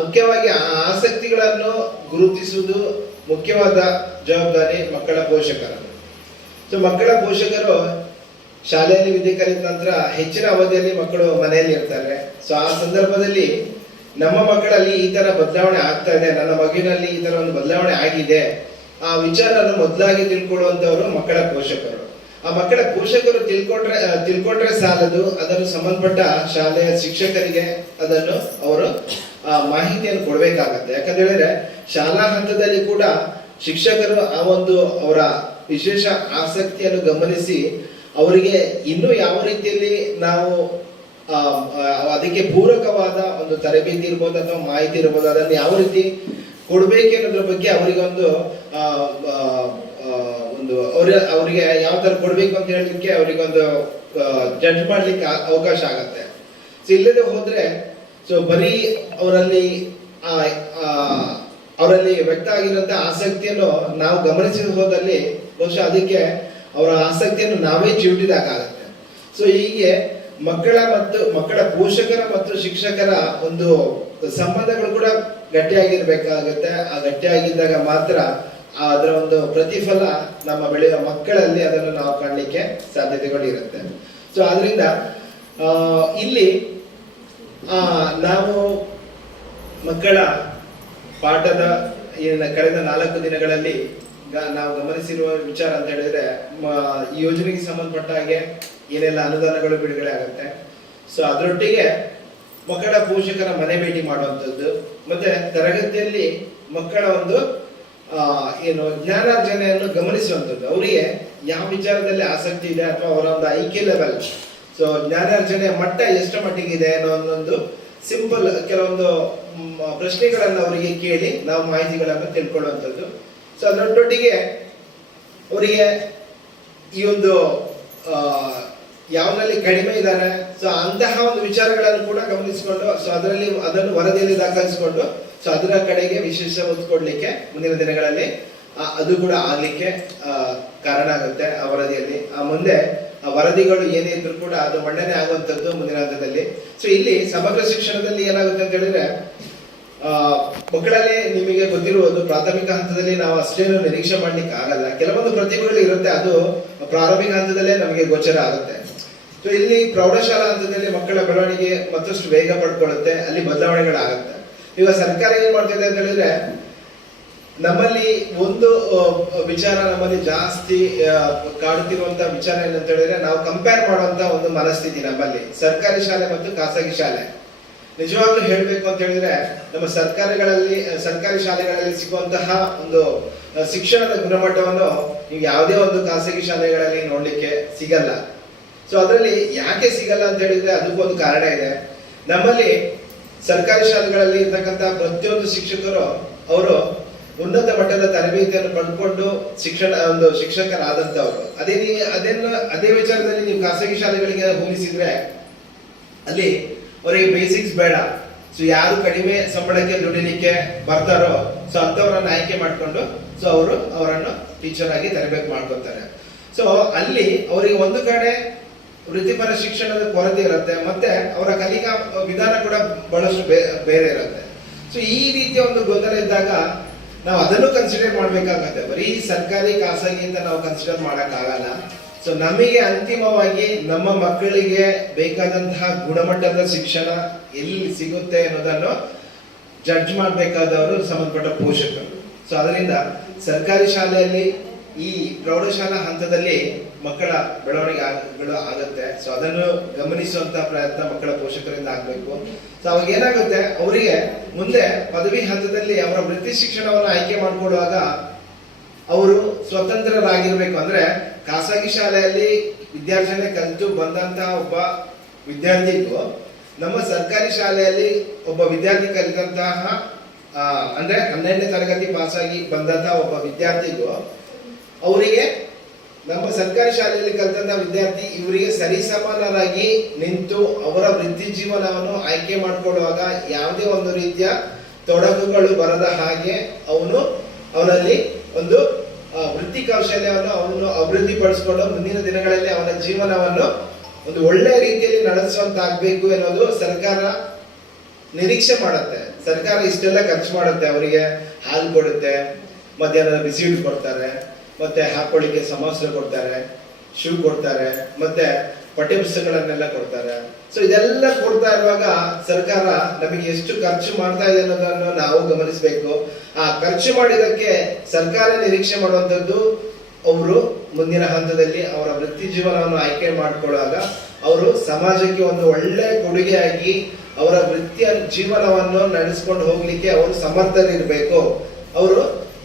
ಮುಖ್ಯವಾಗಿ ಆ ಆಸಕ್ತಿಗಳನ್ನು ಗುರುತಿಸುವುದು ಮುಖ್ಯವಾದ ಜವಾಬ್ದಾರಿ ಮಕ್ಕಳ ಪೋಷಕರನ್ನು. ಸೊ ಮಕ್ಕಳ ಪೋಷಕರು ಶಾಲೆಯಲ್ಲಿ ವಿದ್ಯೆ ಕಲಿತ ನಂತರ ಹೆಚ್ಚಿನ ಅವಧಿಯಲ್ಲಿ ಮಕ್ಕಳು ಮನೆಯಲ್ಲಿ ಇರ್ತಾರೆ. ಸೊ ಆ ಸಂದರ್ಭದಲ್ಲಿ ನಮ್ಮ ಮಕ್ಕಳಲ್ಲಿ ಈ ತರ ಬದಲಾವಣೆ ಆಗ್ತಾ ಇದೆ, ನನ್ನ ಮಗುವಿನಲ್ಲಿ ಈ ತರ ಒಂದು ಬದಲಾವಣೆ ಆಗಿದೆ, ಆ ವಿಚಾರವನ್ನು ಮೊದಲಾಗಿ ತಿಳ್ಕೊಳ್ಳುವಂತವರು ಮಕ್ಕಳ ಪೋಷಕರು. ಆ ಮಕ್ಕಳ ಪೋಷಕರು ತಿಳ್ಕೊಂಡ್ರೆ ಸಾಲದು, ಅದನ್ನು ಸಂಬಂಧಪಟ್ಟ ಶಾಲೆಯ ಶಿಕ್ಷಕರಿಗೆ ಅದನ್ನು ಅವರು ಮಾಹಿತಿಯನ್ನು ಕೊಡಬೇಕಾಗತ್ತೆ. ಯಾಕಂತ ಹೇಳಿದ್ರೆ ಶಾಲಾ ಹಂತದಲ್ಲಿ ಕೂಡ ಶಿಕ್ಷಕರು ಆ ಒಂದು ಅವರ ವಿಶೇಷ ಆಸಕ್ತಿಯನ್ನು ಗಮನಿಸಿ ಅವರಿಗೆ ಇನ್ನೂ ಯಾವ ರೀತಿಯಲ್ಲಿ ನಾವು ಅದಕ್ಕೆ ಪೂರಕವಾದ ಒಂದು ತರಬೇತಿ ಇರ್ಬೋದು ಅಥವಾ ಮಾಹಿತಿ ಇರ್ಬೋದು, ಅದನ್ನು ಯಾವ ರೀತಿ ಕೊಡ್ಬೇಕೆನ್ನೋದ್ರ ಬಗ್ಗೆ ಅವರಿಗೊಂದು ಅವರಿಗೆ ಯಾವ ತರ ಕೊಡ್ಬೇಕು ಅಂತ ಹೇಳಲಿಕ್ಕೆ ಅವರಿಗೊಂದು ಜಡ್ಜ್ ಮಾಡ್ಲಿಕ್ಕೆ ಅವಕಾಶ ಆಗತ್ತೆ. ಸೊ ಇಲ್ಲದೆ ಹೋದ್ರೆ ಸೊ ಬರೀ ಅವರಲ್ಲಿ ವ್ಯಕ್ತ ಆಗಿರುವಂತ ಆಸಕ್ತಿಯನ್ನು ನಾವು ಗಮನಿಸಿದ ಹೋದಲ್ಲಿ ಬಹುಶಃ ಅದಕ್ಕೆ ಅವರ ಆಸಕ್ತಿಯನ್ನು ನಾವೇ ಚಿವುಟಿದಾಗತ್ತೆ. ಸೊ ಹೀಗೆ ಮಕ್ಕಳ ಪೋಷಕರ ಮತ್ತು ಶಿಕ್ಷಕರ ಒಂದು ಸಂಬಂಧಗಳು ಕೂಡ ಗಟ್ಟಿಯಾಗಿರ್ಬೇಕಾಗುತ್ತೆ. ಆ ಗಟ್ಟಿಯಾಗಿದ್ದಾಗ ಮಾತ್ರ ಅದರ ಒಂದು ಪ್ರತಿಫಲ ನಮ್ಮ ಬೆಳೆಯುವ ಮಕ್ಕಳಲ್ಲಿ ಅದನ್ನು ನಾವು ಕಾಣಲಿಕ್ಕೆ ಸಾಧ್ಯತೆಗಳು ಇರುತ್ತೆ. ಸೊ ಆದ್ರಿಂದ ಇಲ್ಲಿ ನಾವು ಮಕ್ಕಳ ಪಾಠದ ಕಳೆದ 4 ದಿನಗಳಲ್ಲಿ ನಾವು ಗಮನಿಸಿರುವ ವಿಚಾರ ಅಂತ ಹೇಳಿದ್ರೆ ಈ ಯೋಜನೆಗೆ ಸಂಬಂಧಪಟ್ಟ ಹಾಗೆ ಏನೆಲ್ಲ ಅನುದಾನಗಳು ಬಿಡುಗಡೆ ಆಗುತ್ತೆ. ಸೊ ಅದರೊಟ್ಟಿಗೆ ಮಕ್ಕಳ ಪೋಷಕರ ಮನೆ ಭೇಟಿ ಮಾಡುವಂಥದ್ದು, ಮತ್ತೆ ತರಗತಿಯಲ್ಲಿ ಮಕ್ಕಳ ಒಂದು ಜ್ಞಾನಾರ್ಜನೆಯನ್ನು ಗಮನಿಸುವಂಥದ್ದು, ಅವರಿಗೆ ಯಾವ ವಿಚಾರದಲ್ಲಿ ಆಸಕ್ತಿ ಇದೆ ಅಥವಾ ಅವರ ಒಂದು ಐಕ್ಯ ಲೆವೆಲ್, ಸೊ ಜ್ಞಾನಾರ್ಜನೆಯ ಮಟ್ಟ ಎಷ್ಟು ಮಟ್ಟಿಗಿದೆ ಅನ್ನೋ ಒಂದು ಸಿಂಪಲ್ ಕೆಲವೊಂದು ಪ್ರಶ್ನೆಗಳನ್ನು ಅವರಿಗೆ ಕೇಳಿ ನಾವು ಮಾಹಿತಿಗಳನ್ನು ತಿಳ್ಕೊಳ್ಳುವಂಥದ್ದು. ಸೊ ಅದರೊಟ್ಟಿಗೆ ಅವರಿಗೆ ಈ ಒಂದು ಯಾವನಲ್ಲಿ ಕಡಿಮೆ ಇದ್ದಾರೆ, ಸೊ ಅಂತಹ ಒಂದು ವಿಚಾರಗಳನ್ನು ಕೂಡ ಗಮನಿಸಿಕೊಂಡು ಸೊ ಅದನ್ನು ವರದಿಯಲ್ಲಿ ದಾಖಲಿಸಿಕೊಂಡು ಸೊ ಅದರ ಕಡೆಗೆ ವಿಶೇಷ ಒತ್ತು ಕೊಡ್ಲಿಕ್ಕೆ ಮುಂದಿನ ದಿನಗಳಲ್ಲಿ ಅದು ಕೂಡ ಆಗ್ಲಿಕ್ಕೆ ಕಾರಣ ಆಗುತ್ತೆ. ಆ ವರದಿಯಲ್ಲಿ ಮುಂದೆ ಆ ವರದಿಗಳು ಏನೇ ಇದ್ರೂ ಕೂಡ ಅದು ಮಂಡನೆ ಆಗುವಂತದ್ದು ಮುಂದಿನ ಹಂತದಲ್ಲಿ. ಸೊ ಇಲ್ಲಿ ಸಮಗ್ರ ಶಿಕ್ಷಣದಲ್ಲಿ ಏನಾಗುತ್ತೆ ಅಂತ ಹೇಳಿದ್ರೆ ಮಕ್ಕಳಲ್ಲಿ ನಿಮಗೆ ಗೊತ್ತಿರುವುದು ಪ್ರಾಥಮಿಕ ಹಂತದಲ್ಲಿ ನಾವು ಅಷ್ಟೇನು ನಿರೀಕ್ಷೆ ಮಾಡ್ಲಿಕ್ಕೆ ಆಗಲ್ಲ. ಕೆಲವೊಂದು ಪ್ರತಿಭೆಗಳು ಇರುತ್ತೆ, ಅದು ಪ್ರಾರಂಭಿಕ ಹಂತದಲ್ಲೇ ನಮಗೆ ಗೋಚರ ಆಗುತ್ತೆ. ಸೊ ಇಲ್ಲಿ ಪ್ರೌಢಶಾಲಾ ಹಂತದಲ್ಲಿ ಮಕ್ಕಳ ಬೆಳವಣಿಗೆ ಮತ್ತಷ್ಟು ವೇಗ ಪಡ್ಕೊಳ್ಳುತ್ತೆ, ಅಲ್ಲಿ ಬದಲಾವಣೆಗಳಾಗುತ್ತೆ. ಈಗ ಸರ್ಕಾರ ಏನ್ ಮಾಡ್ತಿದೆ ಅಂತ ಹೇಳಿದ್ರೆ ನಮ್ಮಲ್ಲಿ ಒಂದು ವಿಚಾರ ನಮ್ಮಲ್ಲಿ ಜಾಸ್ತಿ ಕಾಡುತ್ತಿರುವಂತ ವಿಚಾರ ಏನಂತ ಹೇಳಿದ್ರೆ ನಾವು ಕಂಪೇರ್ ಮಾಡುವಂತ ಒಂದು ಮನಸ್ಥಿತಿ ನಮ್ಮಲ್ಲಿ ಸರ್ಕಾರಿ ಶಾಲೆ ಮತ್ತು ಖಾಸಗಿ ಶಾಲೆ. ನಿಜವಾಗ್ಲೂ ಹೇಳ್ಬೇಕು ಅಂತ ಹೇಳಿದ್ರೆ ನಮ್ಮ ಸರ್ಕಾರಿ ಶಾಲೆಗಳಲ್ಲಿ ಸಿಗುವಂತಹ ಒಂದು ಶಿಕ್ಷಣದ ಗುಣಮಟ್ಟವನ್ನು ನೀವು ಯಾವುದೇ ಒಂದು ಖಾಸಗಿ ಶಾಲೆಗಳಲ್ಲಿ ನೋಡ್ಲಿಕ್ಕೆ ಸಿಗಲ್ಲ. ಸೊ ಅದರಲ್ಲಿ ಯಾಕೆ ಸಿಗಲ್ಲ ಅಂತ ಹೇಳಿದ್ರೆ ಅದಕ್ಕೊಂದು ಕಾರಣ ಇದೆ. ನಮ್ಮಲ್ಲಿ ಸರ್ಕಾರಿ ಶಾಲೆಗಳಲ್ಲಿ ಇರ್ತಕ್ಕಂಥ ಪ್ರತಿಯೊಂದು ಶಿಕ್ಷಕರು ಅವರು ಉನ್ನತ ಮಟ್ಟದ ತರಬೇತಿಯನ್ನು ಪಡ್ಕೊಂಡು ಶಿಕ್ಷಕರಾದಂತವ್ರು. ಅದೇ ವಿಚಾರದಲ್ಲಿ ನೀವು ಖಾಸಗಿ ಶಾಲೆಗಳಿಗೆ ಹೋಲಿಸಿದ್ರೆ ಅಲ್ಲಿ ಅವರಿಗೆ ಬೇಸಿಕ್ಸ್ ಬೇಡ. ಸೊ ಯಾರು ಕಡಿಮೆ ಸಂಬಳಕ್ಕೆ ದುಡಿಲಿಕ್ಕೆ ಬರ್ತಾರೋ ಸೊ ಅಂತವರನ್ನ ಆಯ್ಕೆ ಮಾಡ್ಕೊಂಡು ಸೊ ಅವರನ್ನು ಟೀಚರ್ ಆಗಿ ತರಬೇತಿ ಮಾಡ್ಕೊತಾರೆ. ಸೊ ಅಲ್ಲಿ ಅವರಿಗೆ ಒಂದು ಕಡೆ ವೃತ್ತಿಪರ ಶಿಕ್ಷಣದ ಕೊರತೆ ಇರುತ್ತೆ, ಮತ್ತೆ ಅವರ ಕಲಿಕಾ ವಿಧಾನ ಕೂಡ ಬಹಳಷ್ಟು ಬೇರೆ ಇರುತ್ತೆ. ಸೊ ಈ ರೀತಿಯ ಒಂದು ಗೊಂದಲ ಇದ್ದಾಗ ನಾವು ಅದನ್ನು ಕನ್ಸಿಡರ್ ಮಾಡ್ಬೇಕಾಗತ್ತೆ. ಬರೀ ಸರ್ಕಾರಿ ಖಾಸಗಿ ಅಂತ ನಾವು ಕನ್ಸಿಡರ್ ಮಾಡಕ್ಕಾಗಲ್ಲ. ಸೊ ನಮಗೆ ಅಂತಿಮವಾಗಿ ನಮ್ಮ ಮಕ್ಕಳಿಗೆ ಬೇಕಾದಂತಹ ಗುಣಮಟ್ಟದ ಶಿಕ್ಷಣ ಎಲ್ಲಿ ಸಿಗುತ್ತೆ ಅನ್ನೋದನ್ನು ಜಡ್ಜ್ ಮಾಡಬೇಕಾದವರು ಸಂಬಂಧಪಟ್ಟ ಪೋಷಕರು. ಸೊ ಅದರಿಂದ ಸರ್ಕಾರಿ ಶಾಲೆಯಲ್ಲಿ ಈ ಪ್ರೌಢಶಾಲಾ ಹಂತದಲ್ಲಿ ಮಕ್ಕಳ ಬೆಳವಣಿಗೆಗಳು ಆಗುತ್ತೆ. ಸೊ ಅದನ್ನು ಗಮನಿಸುವಂತ ಪ್ರಯತ್ನ ಮಕ್ಕಳ ಪೋಷಕರಿಂದ ಆಗ್ಬೇಕು. ಸೊ ಅವಾಗ ಏನಾಗುತ್ತೆ, ಅವರಿಗೆ ಮುಂದೆ ಪದವಿ ಹಂತದಲ್ಲಿ ಅವರ ವೃತ್ತಿ ಶಿಕ್ಷಣವನ್ನು ಆಯ್ಕೆ ಮಾಡ್ಕೊಳ್ಳುವಾಗ ಅವರು ಸ್ವತಂತ್ರರಾಗಿರ್ಬೇಕು. ಅಂದ್ರೆ ಖಾಸಗಿ ಶಾಲೆಯಲ್ಲಿ ವಿದ್ಯಾರ್ಜನೆ ಕಲಿತು ಬಂದಂತಹ ಒಬ್ಬ ವಿದ್ಯಾರ್ಥಿಗೂ ನಮ್ಮ ಸರ್ಕಾರಿ ಶಾಲೆಯಲ್ಲಿ ಒಬ್ಬ ವಿದ್ಯಾರ್ಥಿ ಕಲಿತಂತಹ ಅಂದ್ರೆ 12ನೇ ತರಗತಿ ಪಾಸ್ ಆಗಿ ಬಂದಂತಹ ಒಬ್ಬ ವಿದ್ಯಾರ್ಥಿಗೂ ಅವರಿಗೆ ನಮ್ಮ ಸರ್ಕಾರಿ ಶಾಲೆಯಲ್ಲಿ ಕಲಿತಂತಹ ವಿದ್ಯಾರ್ಥಿ ಇವರಿಗೆ ಸರಿಸಮಾನರಾಗಿ ನಿಂತು ಅವರ ವೃತ್ತಿ ಜೀವನವನ್ನು ಆಯ್ಕೆ ಮಾಡಿಕೊಳ್ಳುವಾಗ ಯಾವುದೇ ಒಂದು ರೀತಿಯ ತೊಡಕುಗಳು ಬರದ ಹಾಗೆ ಅವನಲ್ಲಿ ಒಂದು ವೃತ್ತಿ ಕೌಶಲ್ಯವನ್ನು ಅವನು ಅಭಿವೃದ್ಧಿ ಪಡಿಸಿಕೊಂಡು ಮುಂದಿನ ದಿನಗಳಲ್ಲಿ ಅವನ ಜೀವನವನ್ನು ಒಂದು ಒಳ್ಳೆಯ ರೀತಿಯಲ್ಲಿ ನಡೆಸುವಂತಾಗಬೇಕು ಅನ್ನೋದು ಸರ್ಕಾರ ನಿರೀಕ್ಷೆ ಮಾಡುತ್ತೆ. ಸರ್ಕಾರ ಇಷ್ಟೆಲ್ಲ ಖರ್ಚು ಮಾಡುತ್ತೆ, ಅವರಿಗೆ ಹಾಲು ಕೊಡುತ್ತೆ, ಮಧ್ಯಾಹ್ನದ ಬಿಸಿಲು ಕೊಡ್ತಾರೆ, ಮತ್ತೆ ಹಾಕೊಳ್ಳಿಕ್ಕೆ ಸಮವಸ್ತ್ರ ಕೊಡ್ತಾರೆ, ಶೂ ಕೊಡ್ತಾರೆ, ಮತ್ತೆ ಪಠ್ಯಪುಸ್ತಕಗಳನ್ನೆಲ್ಲ ಕೊಡ್ತಾರೆ. ಸೊ ಇದೆಲ್ಲ ಕೊಡ್ತಾ ಇರುವಾಗ ಸರ್ಕಾರ ನಮಗೆ ಎಷ್ಟು ಖರ್ಚು ಮಾಡ್ತಾ ಇದೆ ಅನ್ನೋದನ್ನು ನಾವು ಗಮನಿಸಬೇಕು. ಆ ಖರ್ಚು ಮಾಡಿದಕ್ಕೆ ಸರ್ಕಾರ ನಿರೀಕ್ಷೆ ಮಾಡುವಂಥದ್ದು ಅವರು ಮುಂದಿನ ಹಂತದಲ್ಲಿ ಅವರ ವೃತ್ತಿ ಜೀವನವನ್ನು ಆಯ್ಕೆ ಮಾಡಿಕೊಳ್ಳುವಾಗ ಅವರು ಸಮಾಜಕ್ಕೆ ಒಂದು ಒಳ್ಳೆ ಕೊಡುಗೆಯಾಗಿ ಅವರ ವೃತ್ತಿಯ ಜೀವನವನ್ನು ನಡೆಸ್ಕೊಂಡು ಹೋಗ್ಲಿಕ್ಕೆ ಅವರು ಸಮರ್ಥರಿರ್ಬೇಕು. ಅವರು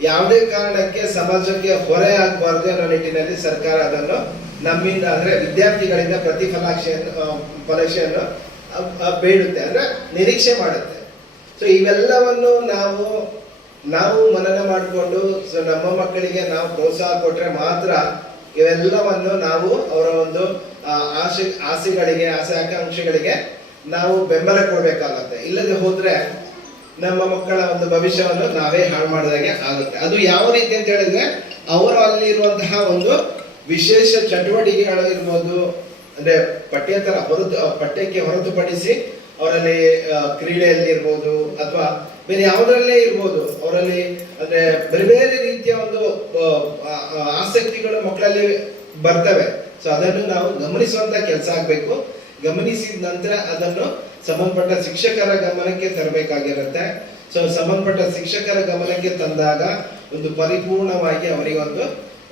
ಯಾವುದೇ ಕಾರಣಕ್ಕೆ ಸಮಾಜಕ್ಕೆ ಹೊರೆ ಆಗಬಾರ್ದು ಅನ್ನೋ ನಿಟ್ಟಿನಲ್ಲಿ ಸರ್ಕಾರ ಅದನ್ನು ನಮ್ಮಿಂದ ಅಂದ್ರೆ ವಿದ್ಯಾರ್ಥಿಗಳಿಂದ ಪರೀಕ್ಷೆಯನ್ನು ಬೇಡುತ್ತೆ, ಅಂದ್ರೆ ನಿರೀಕ್ಷೆ ಮಾಡುತ್ತೆ. ಸೊ ಇವೆಲ್ಲವನ್ನು ನಾವು ಮನನ ಮಾಡಿಕೊಂಡು ಸೊ ನಮ್ಮ ಮಕ್ಕಳಿಗೆ ನಾವು ಪ್ರೋತ್ಸಾಹ ಕೊಟ್ರೆ ಮಾತ್ರ ಇವೆಲ್ಲವನ್ನು ನಾವು ಅವರ ಒಂದು ಆಸೆಗಳಿಗೆ ಆಕಾಂಕ್ಷೆಗಳಿಗೆ ನಾವು ಬೆಂಬಲ ಕೊಡ್ಬೇಕಾಗತ್ತೆ. ಇಲ್ಲದೆ ಹೋದ್ರೆ ನಮ್ಮ ಮಕ್ಕಳ ಒಂದು ಭವಿಷ್ಯವನ್ನು ನಾವೇ ಹಾಳು ಮಾಡಿದಾಗೆ ಆಗುತ್ತೆ. ಅದು ಯಾವ ರೀತಿ ಅಂತ ಹೇಳಿದ್ರೆ ಅವರು ಅಲ್ಲಿ ಇರುವಂತಹ ಒಂದು ವಿಶೇಷ ಚಟುವಟಿಕೆಗಳು ಇರ್ಬೋದು, ಅಂದ್ರೆ ಪಠ್ಯಕ್ಕೆ ಹೊರತುಪಡಿಸಿ ಅವರಲ್ಲಿ ಕ್ರೀಡೆಯಲ್ಲಿ ಇರ್ಬೋದು ಅಥವಾ ಬೇರೆ ಯಾವುದರಲ್ಲೇ ಇರ್ಬೋದು, ಅವರಲ್ಲಿ ಅಂದ್ರೆ ಬೇರೆ ಬೇರೆ ರೀತಿಯ ಒಂದು ಆಸಕ್ತಿಗಳು ಮಕ್ಕಳಲ್ಲಿ ಬರ್ತವೆ. ಸೊ ಅದನ್ನು ನಾವು ಗಮನಿಸುವಂತ ಕೆಲಸ ಆಗ್ಬೇಕು. ಗಮನಿಸಿದ ನಂತರ ಅದನ್ನು ಸಂಬಂಧಪಟ್ಟ ಶಿಕ್ಷಕರ ಗಮನಕ್ಕೆ ತರಬೇಕಾಗಿರುತ್ತೆ. ಸೊ ಸಂಬಂಧಪಟ್ಟ ಶಿಕ್ಷಕರ ಗಮನಕ್ಕೆ ತಂದಾಗ ಒಂದು ಪರಿಪೂರ್ಣವಾಗಿ ಅವರಿಗೆ ಒಂದು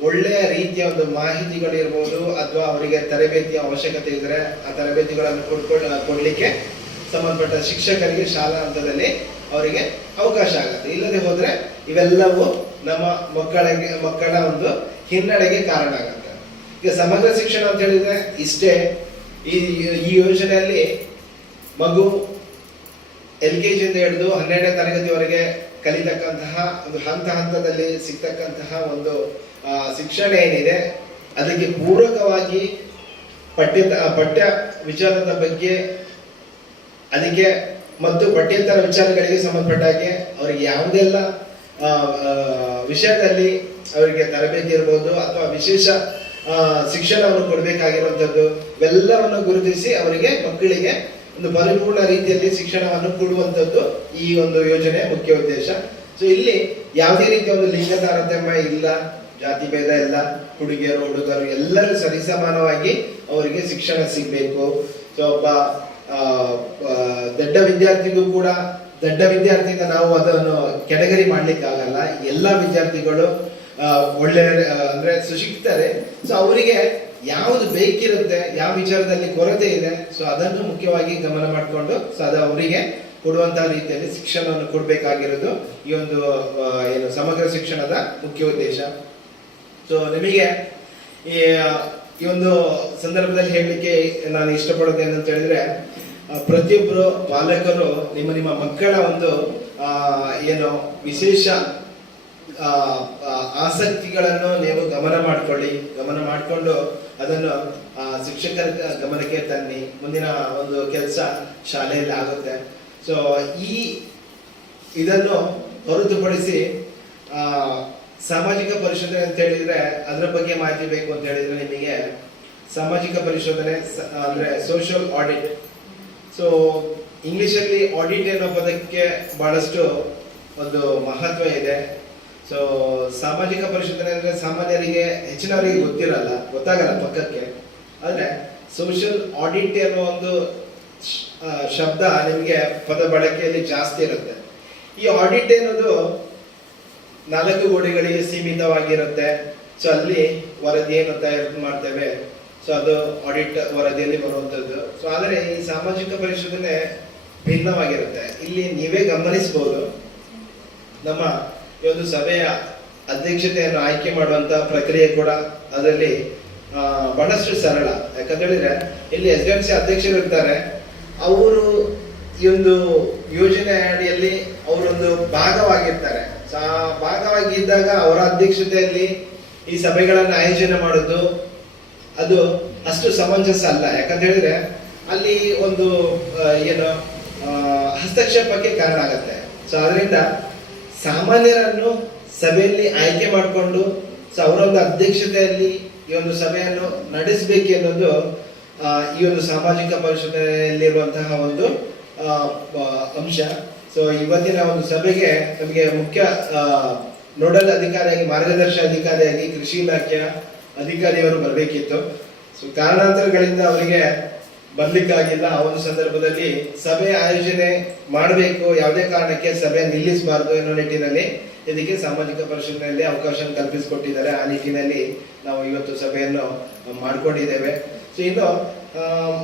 ಒಳ್ಳೆಯ ರೀತಿಯ ಒಂದು ಮಾಹಿತಿಗಳಿರ್ಬೋದು ಅಥವಾ ಅವರಿಗೆ ತರಬೇತಿಯ ಅವಶ್ಯಕತೆ ಇದ್ರೆ ಆ ತರಬೇತಿಗಳನ್ನು ಕೊಡ್ಲಿಕ್ಕೆ ಸಂಬಂಧಪಟ್ಟ ಶಿಕ್ಷಕರಿಗೆ ಶಾಲಾ ಹಂತದಲ್ಲಿ ಅವರಿಗೆ ಅವಕಾಶ ಆಗುತ್ತೆ. ಇಲ್ಲದೆ ಹೋದ್ರೆ ಇವೆಲ್ಲವೂ ನಮ್ಮ ಮಕ್ಕಳ ಒಂದು ಹಿನ್ನಡೆಗೆ ಕಾರಣ ಆಗುತ್ತೆ. ಈಗ ಸಮಗ್ರ ಶಿಕ್ಷಣ ಅಂತ ಹೇಳಿದ್ರೆ ಇಷ್ಟೇ. ಈ ಯೋಜನೆಯಲ್ಲಿ ಮಗು LKG ಇಂದ ಹಿಡಿದು 12ನೇ ತರಗತಿವರೆಗೆ ಕಲಿತಕ್ಕಂತಹ ಒಂದು ಹಂತದಲ್ಲಿ ಸಿಗ್ತಕ್ಕಂತಹ ಒಂದು ಶಿಕ್ಷಣ ಏನಿದೆ ಅದಕ್ಕೆ ಪೂರಕವಾಗಿ ಪಠ್ಯ ವಿಚಾರದ ಬಗ್ಗೆ ಅದಕ್ಕೆ ಮತ್ತು ಪಠ್ಯೇತರ ವಿಚಾರಗಳಿಗೆ ಸಂಬಂಧಪಟ್ಟ ಹಾಗೆ ಅವರಿಗೆ ಯಾವುದೆಲ್ಲ ವಿಷಯದಲ್ಲಿ ಅವರಿಗೆ ತರಬೇತಿ ಇರ್ಬೋದು ಅಥವಾ ವಿಶೇಷ ಶಿಕ್ಷಣವನ್ನು ಕೊಡಬೇಕಾಗಿರುವಂಥದ್ದು ಇವೆಲ್ಲವನ್ನು ಗುರುತಿಸಿ ಅವರಿಗೆ ಮಕ್ಕಳಿಗೆ ಒಂದು ಪರಿಪೂರ್ಣ ರೀತಿಯಲ್ಲಿ ಶಿಕ್ಷಣವನ್ನು ಕೊಡುವಂಥದ್ದು ಈ ಒಂದು ಯೋಜನೆಯ ಮುಖ್ಯ ಉದ್ದೇಶ. ಸೊ ಇಲ್ಲಿ ಯಾವುದೇ ರೀತಿಯ ಒಂದು ಲಿಂಗ ತಾರತಮ್ಯ ಇಲ್ಲ, ಜಾತಿ ಭೇದ ಇಲ್ಲ, ಹುಡುಗಿಯರು ಹುಡುಗರು ಎಲ್ಲರೂ ಸರಿಸಮಾನವಾಗಿ ಅವರಿಗೆ ಶಿಕ್ಷಣ ಸಿಗಬೇಕು. ಸೊ ಒಬ್ಬ ದೊಡ್ಡ ವಿದ್ಯಾರ್ಥಿಗೂ ಕೂಡ ದೊಡ್ಡ ವಿದ್ಯಾರ್ಥಿಯಿಂದ ನಾವು ಅದನ್ನು ಕೆಟಗರಿ ಮಾಡ್ಲಿಕ್ಕೆ ಆಗಲ್ಲ. ಎಲ್ಲ ವಿದ್ಯಾರ್ಥಿಗಳು ಒಳ್ಳೆ ಅಂದ್ರೆ ಸುಶಿಕ್ತರೆ. ಸೊ ಅವರಿಗೆ ಯಾವುದು ಬೇಕಿರುತ್ತೆ, ಯಾವ ವಿಚಾರದಲ್ಲಿ ಕೊರತೆ ಇದೆ, ಸೊ ಅದನ್ನು ಮುಖ್ಯವಾಗಿ ಗಮನ ಮಾಡಿಕೊಂಡು ಸೊ ಅದು ಅವರಿಗೆ ಕೊಡುವಂತಹ ರೀತಿಯಲ್ಲಿ ಶಿಕ್ಷಣವನ್ನು ಕೊಡಬೇಕಾಗಿರೋದು ಈ ಒಂದು ಏನು ಸಮಗ್ರ ಶಿಕ್ಷಣದ ಮುಖ್ಯ ಉದ್ದೇಶ. ಸೊ ನಿಮಗೆ ಈ ಒಂದು ಸಂದರ್ಭದಲ್ಲಿ ಹೇಳಲಿಕ್ಕೆ ನಾನು ಇಷ್ಟಪಡೋದು ಏನಂತ ಹೇಳಿದ್ರೆ, ಪ್ರತಿಯೊಬ್ಬರು ಪಾಲಕರು ನಿಮ್ಮ ಮಕ್ಕಳ ಒಂದು ಏನು ವಿಶೇಷ ಆಸಕ್ತಿಗಳನ್ನು ನೀವು ಗಮನ ಮಾಡಿಕೊಂಡು ಅದನ್ನು ಶಿಕ್ಷಕರ ಗಮನಕ್ಕೆ ತನ್ನಿ. ಮುಂದಿನ ಒಂದು ಕೆಲಸ ಶಾಲೆಯಲ್ಲಿ ಆಗುತ್ತೆ. ಸೊ ಇದನ್ನು ಹೊರತುಪಡಿಸಿ ಸಾಮಾಜಿಕ ಪರಿಶೋಧನೆ ಅಂತ ಹೇಳಿದ್ರೆ ಅದರ ಬಗ್ಗೆ ಮಾಹಿತಿ ಬೇಕು ಅಂತ ಹೇಳಿದ್ರೆ ನಿಮಗೆ ಸಾಮಾಜಿಕ ಪರಿಶೋಧನೆ ಅಂದ್ರೆ ಸೋಷಿಯಲ್ ಆಡಿಟ್. ಸೊ ಇಂಗ್ಲಿಷಲ್ಲಿ ಆಡಿಟ್ ಅನ್ನೋ ಪದಕ್ಕೆ ಬಹಳಷ್ಟು ಒಂದು ಮಹತ್ವ ಇದೆ. ಸೊ ಸಾಮಾಜಿಕ ಪರಿಶೋಧನೆ ಅಂದ್ರೆ ಸಾಮಾನ್ಯರಿಗೆ ಹೆಚ್ಚಿನವರಿಗೆ ಗೊತ್ತಾಗಲ್ಲ ಪಕ್ಕಕ್ಕೆ. ಆದ್ರೆ ಸೋಷಿಯಲ್ ಆಡಿಟ್ ಅನ್ನೋ ಒಂದು ಶಬ್ದ ನಿಮಗೆ ಪದ ಬಳಕೆಯಲ್ಲಿ ಜಾಸ್ತಿ ಇರುತ್ತೆ. ಈ ಆಡಿಟ್ ಅನ್ನೋದು 4 ಗೋಡೆಗಳಿಗೆ ಸೀಮಿತವಾಗಿರುತ್ತೆ. ಸೊ ಅಲ್ಲಿ ವರದಿಯನ್ನು ತಯಾರು ಮಾಡ್ತೇವೆ. ಸೊ ಅದು ಆಡಿಟ್ ವರದಿಯಲ್ಲಿ ಬರುವಂತದ್ದು. ಸೊ ಆದರೆ ಈ ಸಾಮಾಜಿಕ ಪರಿಶೋಧನೆ ಭಿನ್ನವಾಗಿರುತ್ತೆ. ಇಲ್ಲಿ ನೀವೇ ಗಮನಿಸಬಹುದು, ನಮ್ಮ ಈ ಒಂದು ಸಭೆಯ ಅಧ್ಯಕ್ಷತೆಯನ್ನು ಆಯ್ಕೆ ಮಾಡುವಂತ ಪ್ರಕ್ರಿಯೆ ಕೂಡ ಅದರಲ್ಲಿ ಬಹಳಷ್ಟು ಸರಳ. ಯಾಕಂತ ಹೇಳಿದ್ರೆ ಇಲ್ಲಿ SDMC ಅಧ್ಯಕ್ಷರು ಇರ್ತಾರೆ. ಅವರು ಈ ಒಂದು ಯೋಜನೆ ಅಡಿಯಲ್ಲಿ ಅವರೊಂದು ಭಾಗವಾಗಿರ್ತಾರೆ. ಆ ಭಾಗವಾಗಿದ್ದಾಗ ಅವರ ಅಧ್ಯಕ್ಷತೆಯಲ್ಲಿ ಈ ಸಭೆಗಳನ್ನು ಆಯೋಜನೆ ಮಾಡೋದು ಅದು ಅಷ್ಟು ಸಮಂಜಸ ಅಲ್ಲ. ಯಾಕಂತ ಹೇಳಿದ್ರೆ ಅಲ್ಲಿ ಒಂದು ಏನು ಹಸ್ತಕ್ಷೇಪಕ್ಕೆ ಕಾರಣ ಆಗತ್ತೆ. ಸೊ ಅದರಿಂದ ಸಾಮಾನ್ಯರನ್ನು ಸಭೆಯಲ್ಲಿ ಆಯ್ಕೆ ಮಾಡಿಕೊಂಡು ಸೊ ಅವರೊಂದು ಅಧ್ಯಕ್ಷತೆಯಲ್ಲಿ ಈ ಒಂದು ಸಭೆಯನ್ನು ನಡೆಸಬೇಕು ಅನ್ನೋದು ಈ ಒಂದು ಸಾಮಾಜಿಕ ಪರಿಶೋಧನೆಯಲ್ಲಿರುವಂತಹ ಒಂದು ಅಂಶ. ಸೊ ಇವತ್ತಿನ ಒಂದು ಸಭೆಗೆ ನಮಗೆ ಮುಖ್ಯ ನೋಡಲ್ ಅಧಿಕಾರಿಯಾಗಿ, ಮಾರ್ಗದರ್ಶಿ ಅಧಿಕಾರಿಯಾಗಿ ಕೃಷಿ ಇಲಾಖೆಯ ಅಧಿಕಾರಿಯವರು ಬರಬೇಕಿತ್ತು. ಸೊ ಕಾರಣಾಂತರಗಳಿಂದ ಅವರಿಗೆ ಬರ್ಲಿಕ್ಕಾಗಿಲ್ಲ. ಆ ಒಂದು ಸಂದರ್ಭದಲ್ಲಿ ಸಭೆ ಆಯೋಜನೆ ಮಾಡಬೇಕು, ಯಾವುದೇ ಕಾರಣಕ್ಕೆ ಸಭೆ ನಿಲ್ಲಿಸಬಾರದು ಅನ್ನೋ ನಿಟ್ಟಿನಲ್ಲಿ ಇದಕ್ಕೆ ಸಾಮಾಜಿಕ ಪರಿಶೋಧನೆಯಲ್ಲಿ ಅವಕಾಶ ಕಲ್ಪಿಸಿಕೊಟ್ಟಿದ್ದಾರೆ. ಆ ನಿಟ್ಟಿನಲ್ಲಿ ನಾವು ಇವತ್ತು ಸಭೆಯನ್ನು ಮಾಡಿಕೊಂಡಿದ್ದೇವೆ. ಸೊ ಇನ್ನು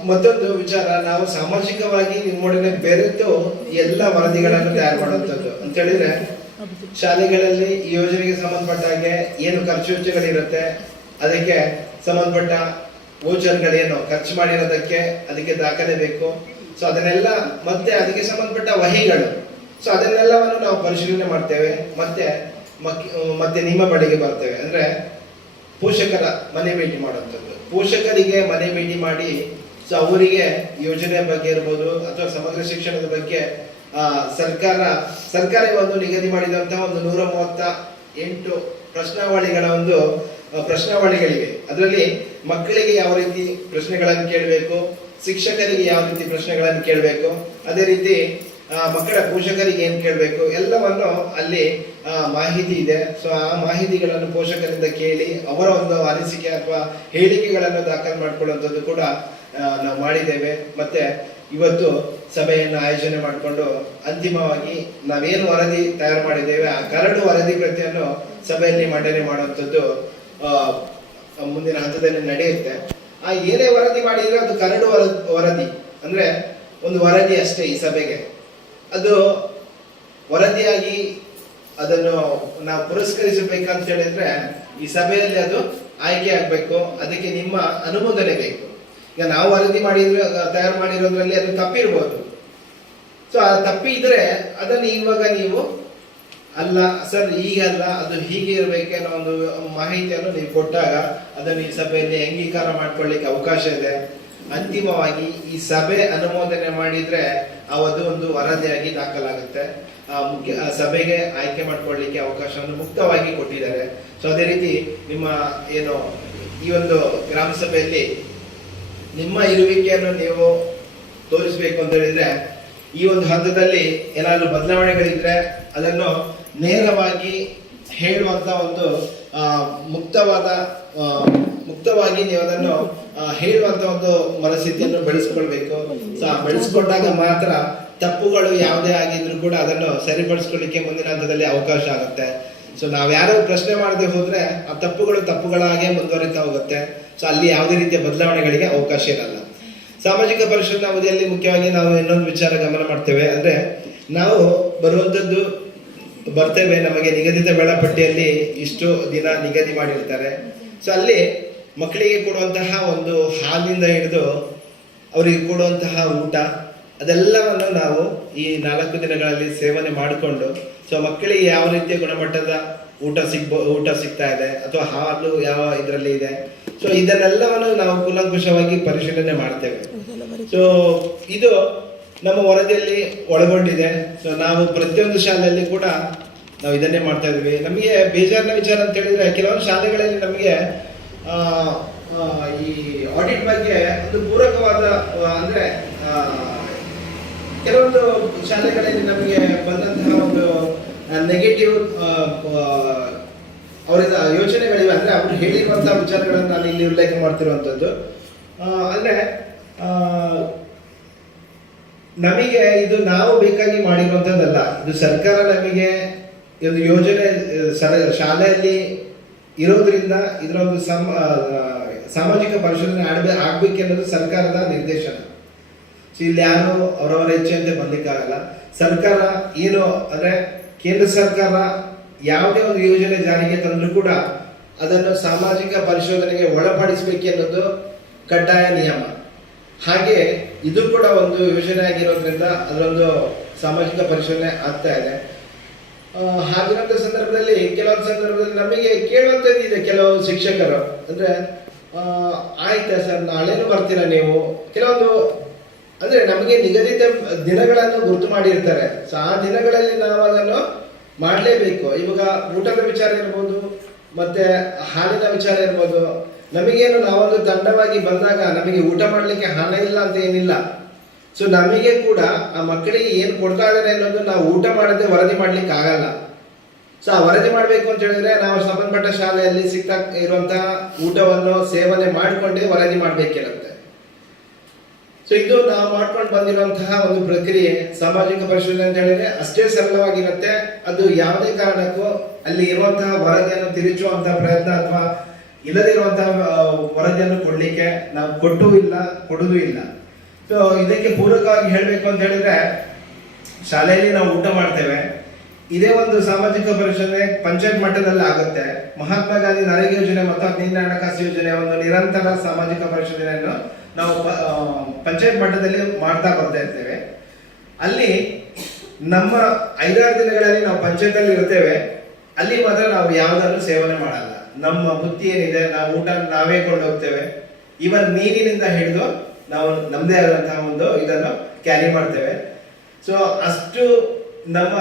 ಮತ್ತೊಂದು ವಿಚಾರ, ನಾವು ಸಾಮಾಜಿಕವಾಗಿ ನಿಮ್ಮೊಡನೆ ಬೆರೆತು ಎಲ್ಲ ವರದಿಗಳನ್ನು ತಯಾರು ಮಾಡುವಂಥದ್ದು ಅಂತ ಹೇಳಿದ್ರೆ, ಶಾಲೆಗಳಲ್ಲಿ ಈ ಯೋಜನೆಗೆ ಸಂಬಂಧಪಟ್ಟ ಹಾಗೆ ಏನು ಖರ್ಚು ವೆಚ್ಚಗಳಿರುತ್ತೆ, ಅದಕ್ಕೆ ಸಂಬಂಧಪಟ್ಟ ವೋಚರ್ಗಳೇನು ಖರ್ಚು ಮಾಡಿರೋದಕ್ಕೆ ಅದಕ್ಕೆ ದಾಖಲೆ ಬೇಕು. ಸೊ ಅದನ್ನೆಲ್ಲ ಮತ್ತೆ ಅದಕ್ಕೆ ಸಂಬಂಧಪಟ್ಟ ವಹಿಗಳು, ಸೊ ಅದನ್ನೆಲ್ಲವನ್ನು ನಾವು ಪರಿಶೀಲನೆ ಮಾಡ್ತೇವೆ. ಮತ್ತೆ ನಿಮ್ಮ ಬಳಿಗೆ ಬರ್ತೇವೆ. ಅಂದ್ರೆ ಪೋಷಕರ ಮನೆ ಭೇಟಿ ಮಾಡುವಂಥದ್ದು. ಪೋಷಕರಿಗೆ ಮನೆ ಭೇಟಿ ಮಾಡಿ ಸೊ ಅವರಿಗೆ ಯೋಜನೆ ಬಗ್ಗೆ ಇರ್ಬೋದು ಅಥವಾ ಸಮಗ್ರ ಶಿಕ್ಷಣದ ಬಗ್ಗೆ ಸರ್ಕಾರ ಒಂದು ನಿಗದಿ ಮಾಡಿದಂತಹ ಒಂದು 138 ಪ್ರಶ್ನಾವಳಿಗಳಿವೆ. ಅದರಲ್ಲಿ ಮಕ್ಕಳಿಗೆ ಯಾವ ರೀತಿ ಪ್ರಶ್ನೆಗಳನ್ನು ಕೇಳಬೇಕು, ಶಿಕ್ಷಕರಿಗೆ ಯಾವ ರೀತಿ ಪ್ರಶ್ನೆಗಳನ್ನು ಕೇಳಬೇಕು, ಅದೇ ರೀತಿ ಮಕ್ಕಳ ಪೋಷಕರಿಗೆ ಏನ್ ಕೇಳಬೇಕು, ಎಲ್ಲವನ್ನು ಅಲ್ಲಿ ಮಾಹಿತಿ ಇದೆ. ಸೊ ಆ ಮಾಹಿತಿಗಳನ್ನು ಪೋಷಕರಿಂದ ಕೇಳಿ ಅವರ ಒಂದು ಅನಿಸಿಕೆ ಅಥವಾ ಹೇಳಿಕೆಗಳನ್ನು ದಾಖಲು ಮಾಡಿಕೊಳ್ಳುವಂಥದ್ದು ಕೂಡ ನಾವು ಮಾಡಿದ್ದೇವೆ. ಮತ್ತೆ ಇವತ್ತು ಸಭೆಯನ್ನು ಆಯೋಜನೆ ಮಾಡಿಕೊಂಡು ಅಂತಿಮವಾಗಿ ನಾವೇನು ವರದಿ ತಯಾರು ಮಾಡಿದ್ದೇವೆ ಆ ಕರಡು ವರದಿ ಪ್ರತಿಯನ್ನು ಸಭೆಯಲ್ಲಿ ಮಂಡನೆ ಮಾಡುವಂಥದ್ದು ಮುಂದಿನ ಹಂತದಲ್ಲಿ ನಡೆಯುತ್ತೆ. ಆ ಏನೇ ವರದಿ ಮಾಡಿದ್ರೆ ಅದು ಕರಡು ವರದಿ ಅಂದ್ರೆ ಒಂದು ವರದಿ ಅಷ್ಟೇ. ಈ ಸಭೆಗೆ ಅದು ವರದಿಯಾಗಿ ಅದನ್ನು ನಾವು ಪುರಸ್ಕರಿಸಬೇಕಂತ ಹೇಳಿದ್ರೆ ಈ ಸಭೆಯಲ್ಲಿ ಅದು ಆಯ್ಕೆ ಆಗ್ಬೇಕು. ಅದಕ್ಕೆ ನಿಮ್ಮ ಅನುಮೋದನೆ ಬೇಕು. ಈಗ ನಾವು ವರದಿ ತಯಾರು ಮಾಡಿರೋದ್ರಲ್ಲಿ ಅದು ತಪ್ಪಿರ್ಬೋದು. ಸೊ ಆ ತಪ್ಪಿ ಇದ್ರೆ ಅದನ್ನು ಇವಾಗ ನೀವು ಅಲ್ಲ ಸರ್ ಹೀಗಲ್ಲ ಅದು ಹೀಗೆ ಇರಬೇಕು ಅನ್ನೋ ಒಂದು ಮಾಹಿತಿಯನ್ನು ನೀವು ಕೊಟ್ಟಾಗ ಅದನ್ನು ಈ ಸಭೆಯಲ್ಲಿ ಅಂಗೀಕಾರ ಮಾಡ್ಕೊಳ್ಳಿಕ್ಕೆ ಅವಕಾಶ ಇದೆ. ಅಂತಿಮವಾಗಿ ಈ ಸಭೆ ಅನುಮೋದನೆ ಮಾಡಿದ್ರೆ ಅದು ಒಂದು ವರದಿಯಾಗಿ ದಾಖಲಾಗುತ್ತೆ. ಆ ಸಭೆಗೆ ಆಯ್ಕೆ ಮಾಡ್ಕೊಳ್ಳಿಕ್ಕೆ ಅವಕಾಶವನ್ನು ಮುಕ್ತವಾಗಿ ಕೊಟ್ಟಿದ್ದಾರೆ. ಸೊ ಅದೇ ರೀತಿ ನಿಮ್ಮ ಏನು ಈ ಒಂದು ಗ್ರಾಮ ಸಭೆಯಲ್ಲಿ ನಿಮ್ಮ ಇರುವಿಕೆಯನ್ನು ನೀವು ತೋರಿಸಬೇಕು ಅಂತ ಹೇಳಿದ್ರೆ ಈ ಒಂದು ಹಂತದಲ್ಲಿ ಏನಾದರೂ ಬದಲಾವಣೆಗಳಿದ್ರೆ ಅದನ್ನು ನೇರವಾಗಿ ಹೇಳುವಂತ ಒಂದು ಮುಕ್ತವಾಗಿ ನೀವು ಅದನ್ನು ಹೇಳುವಂತ ಒಂದು ಮನಸ್ಥಿತಿಯನ್ನು ಬೆಳೆಸ್ಕೊಳ್ಬೇಕು. ಸೊ ಬೆಳೆಸ್ಕೊಂಡಾಗ ಮಾತ್ರ ತಪ್ಪುಗಳು ಯಾವುದೇ ಆಗಿದ್ರು ಕೂಡ ಅದನ್ನು ಸರಿಪಡಿಸ್ಕೊಳ್ಳಿಕ್ಕೆ ಮುಂದಿನ ಹಂತದಲ್ಲಿ ಅವಕಾಶ ಆಗುತ್ತೆ. ಸೊ ನಾವು ಯಾರು ಪ್ರಶ್ನೆ ಮಾಡದೆ ಹೋದ್ರೆ ಆ ತಪ್ಪುಗಳಾಗೆ ಮುಂದುವರಿತಾ ಹೋಗುತ್ತೆ. ಸೊ ಅಲ್ಲಿ ಯಾವುದೇ ರೀತಿಯ ಬದಲಾವಣೆಗಳಿಗೆ ಅವಕಾಶ ಇರಲ್ಲ. ಸಾಮಾಜಿಕ ಪರಿಷತ್ನ ಅವಧಿಯಲ್ಲಿ ಮುಖ್ಯವಾಗಿ ನಾವು ಇನ್ನೊಂದು ವಿಚಾರ ಗಮನ ಮಾಡ್ತೇವೆ. ಅಂದ್ರೆ ನಾವು ಬರುವಂಥದ್ದು ಬರ್ತೇವೆ, ನಮಗೆ ನಿಗದಿತ ವೇಳಾಪಟ್ಟಿಯಲ್ಲಿ ಇಷ್ಟು ದಿನ ನಿಗದಿ ಮಾಡಿರ್ತಾರೆ. ಸೊ ಅಲ್ಲಿ ಮಕ್ಕಳಿಗೆ ಕೊಡುವಂತಹ ಒಂದು ಹಾಲಿನಿಂದ ಹಿಡಿದು ಅವರಿಗೆ ಕೊಡುವಂತಹ ಊಟ ಅದೆಲ್ಲವನ್ನು ನಾವು ಈ 4 ದಿನಗಳಲ್ಲಿ ಸೇವನೆ ಮಾಡಿಕೊಂಡು, ಸೊ ಮಕ್ಕಳಿಗೆ ಯಾವ ರೀತಿಯ ಗುಣಮಟ್ಟದ ಊಟ ಸಿಗ್ತಾ ಇದೆ ಅಥವಾ ಹಾಲು ಯಾವ ಇದರಲ್ಲಿ ಇದೆ, ಸೊ ಇದನ್ನೆಲ್ಲವನ್ನು ನಾವು ಕೂಲಂಕುಷವಾಗಿ ಪರಿಶೀಲನೆ ಮಾಡ್ತೇವೆ. ಸೊ ಇದು ನಮ್ಮ ವರದಿಯಲ್ಲಿ ಒಳಗೊಂಡಿದೆ. ಸೊ ನಾವು ಪ್ರತಿಯೊಂದು ಶಾಲೆಯಲ್ಲಿ ಕೂಡ ನಾವು ಇದನ್ನೇ ಮಾಡ್ತಾ ಇದ್ವಿ. ನಮಗೆ ಬೇಜಾರಿನ ವಿಚಾರ ಅಂತ ಹೇಳಿದ್ರೆ, ಕೆಲವೊಂದು ಶಾಲೆಗಳಲ್ಲಿ ನಮಗೆ ಈ ಆಡಿಟ್ ಬಗ್ಗೆ ಒಂದು ಪೂರಕವಾದ ಅಂದ್ರೆ ಕೆಲವೊಂದು ಶಾಲೆಗಳಲ್ಲಿ ನಮಗೆ ಬಂದಂತಹ ಒಂದು ನೆಗೆಟಿವ್ ಅವರಿಂದ ಯೋಚನೆಗಳಿವೆ. ಅಂದ್ರೆ ಅವರು ಹೇಳಿರುವಂತಹ ವಿಚಾರಗಳನ್ನು ನಾನು ಇಲ್ಲಿ ಉಲ್ಲೇಖ ಮಾಡ್ತಿರುವಂಥದ್ದು. ಅಂದ್ರೆ ನಮಗೆ ಇದು ನಾವು ಬೇಕಾಗಿ ಮಾಡಿರುವಂಥದ್ದಲ್ಲ, ಇದು ಸರ್ಕಾರ ನಮಗೆ ಒಂದು ಯೋಜನೆ ಶಾಲೆಯಲ್ಲಿ ಇರೋದ್ರಿಂದ ಇದರ ಒಂದು ಸಾಮಾಜಿಕ ಪರಿಶೋಧನೆ ಆಗ್ಬೇಕೆನ್ನೋದು ಸರ್ಕಾರದ ನಿರ್ದೇಶನ. ಸೊ ಇಲ್ಲಿ ಯಾರು ಅವರವರ ಇಚ್ಛೆಯಂತೆ ಬರ್ಲಿಕ್ಕಾಗಲ್ಲ. ಸರ್ಕಾರ ಏನು ಅಂದ್ರೆ ಕೇಂದ್ರ ಸರ್ಕಾರ ಯಾವುದೇ ಒಂದು ಯೋಜನೆ ಜಾರಿಗೆ ತಂದರೂ ಕೂಡ ಅದನ್ನು ಸಾಮಾಜಿಕ ಪರಿಶೋಧನೆಗೆ ಒಳಪಡಿಸಬೇಕೆನ್ನೋದು ಕಡ್ಡಾಯ ನಿಯಮ. ಹಾಗೆ ಇದು ಕೂಡ ಒಂದು ಯೋಜನೆ ಆಗಿರೋದ್ರಿಂದ ಅದರೊಂದು ಸಾಮಾಜಿಕ ಪರಿಶೋಧನೆ ಆಗ್ತಾ ಇದೆ. ಹಾಗಿರುವಂತ ಸಂದರ್ಭದಲ್ಲಿ ಕೆಲವೊಂದು ಸಂದರ್ಭದಲ್ಲಿ ನಮಗೆ ಕೇಳುವಂಥದ್ದು ಇದೆ. ಕೆಲವು ಶಿಕ್ಷಕರು ಅಂದ್ರೆ ಆಯ್ತಾ ಸರ್, ನಾಳೆನೂ ಬರ್ತೀರಾ ನೀವು? ಕೆಲವೊಂದು ಅಂದ್ರೆ ನಮಗೆ ನಿಗದಿತ ದಿನಗಳನ್ನು ಗುರುತು ಮಾಡಿರ್ತಾರೆ. ಸೊ ಆ ದಿನಗಳಲ್ಲಿ ನಾವು ಅದನ್ನು ಮಾಡಲೇಬೇಕು. ಇವಾಗ ಊಟದ ವಿಚಾರ ಇರ್ಬೋದು, ಮತ್ತೆ ಹಾಲಿನ ವಿಚಾರ ಇರ್ಬೋದು. ನಮಗೇನು ನಾವೊಂದು ತಂಡವಾಗಿ ಬಂದಾಗ ನಮಗೆ ಊಟ ಮಾಡಲಿಕ್ಕೆ ಹಣ ಇಲ್ಲ ಅಂತ ಏನಿಲ್ಲ. ಸೊ ನಮಗೆ ಕೂಡ ಆ ಮಕ್ಕಳಿಗೆ ಏನು ಕೊಡ್ತಾ ಇದ್ದಾರೆ ಅನ್ನೋದು ನಾವು ಊಟ ಮಾಡದೆ ವರದಿ ಮಾಡ್ಲಿಕ್ಕೆ ಆಗಲ್ಲ. ಸೊ ಆ ವರದಿ ಮಾಡಬೇಕು ಅಂತ ಹೇಳಿದ್ರೆ ನಾವು ಸಂಬಂಧಪಟ್ಟ ಶಾಲೆಯಲ್ಲಿ ಸಿಗ್ತಾ ಇರುವಂತಹ ಊಟವನ್ನು ಸೇವನೆ ಮಾಡಿಕೊಂಡೇ ವರದಿ ಮಾಡಬೇಕಿರುತ್ತೆ. ಸೊ ಇದು ನಾವು ಮಾಡ್ಕೊಂಡು ಬಂದಿರುವಂತಹ ಒಂದು ಪ್ರಕ್ರಿಯೆ. ಸಾಮಾಜಿಕ ಪರಿಶೋಧನೆ ಅಂತ ಹೇಳಿದ್ರೆ ಅಷ್ಟೇ ಸರಳವಾಗಿರುತ್ತೆ. ಅದು ಯಾವುದೇ ಕಾರಣಕ್ಕೂ ಅಲ್ಲಿ ಇರುವಂತಹ ವರದಿಯನ್ನು ತಿರುಚುವಂತಹ ಪ್ರಯತ್ನ ಅಥವಾ ಇಲ್ಲದಿರುವಂತಹ ವರದಿಯನ್ನು ಕೊಡ್ಲಿಕ್ಕೆ ನಾವು ಕೊಡುವುದೂ ಇಲ್ಲ. ಸೊ ಇದಕ್ಕೆ ಪೂರಕವಾಗಿ ಹೇಳಬೇಕು ಅಂತ ಹೇಳಿದ್ರೆ, ಶಾಲೆಯಲ್ಲಿ ನಾವು ಊಟ ಮಾಡ್ತೇವೆ. ಇದೇ ಒಂದು ಸಾಮಾಜಿಕ ಪರಿಶೋಧನೆ ಪಂಚಾಯತ್ ಮಟ್ಟದಲ್ಲಿ ಆಗುತ್ತೆ. ಮಹಾತ್ಮ ಗಾಂಧಿ ನರೇಗಾ ಯೋಜನೆ ಮತ್ತು 15 ಹಣಕಾಸು ಯೋಜನೆ ಒಂದು ನಿರಂತರ ಸಾಮಾಜಿಕ ಪರಿಶೋಧನೆಯನ್ನು ನಾವು ಪಂಚಾಯತ್ ಮಟ್ಟದಲ್ಲಿ ಮಾಡ್ತಾ ಬರ್ತಾ ಇರ್ತೇವೆ. ಅಲ್ಲಿ ನಮ್ಮ 5-6 ದಿನಗಳಲ್ಲಿ ನಾವು ಪಂಚಾಯತ್ ಇರ್ತೇವೆ. ಅಲ್ಲಿ ಮಾತ್ರ ನಾವು ಯಾವುದನ್ನು ಸೇವನೆ ಮಾಡಲ್ಲ. ನಮ್ಮ ಬುತ್ತಿ ಏನಿದೆ, ನಾವು ಊಟ ನಾವೇ ಕೊಂಡು ಹೋಗ್ತೇವೆ. ಇವನ್ ನೀರಿನಿಂದ ಹಿಡಿದು ನಾವು ನಮ್ಮದೇ ಆದಂತಹ ಒಂದು ಇದನ್ನು ಕ್ಯಾರಿ ಮಾಡ್ತೇವೆ. ಸೊ ಅಷ್ಟು ನಮ್ಮ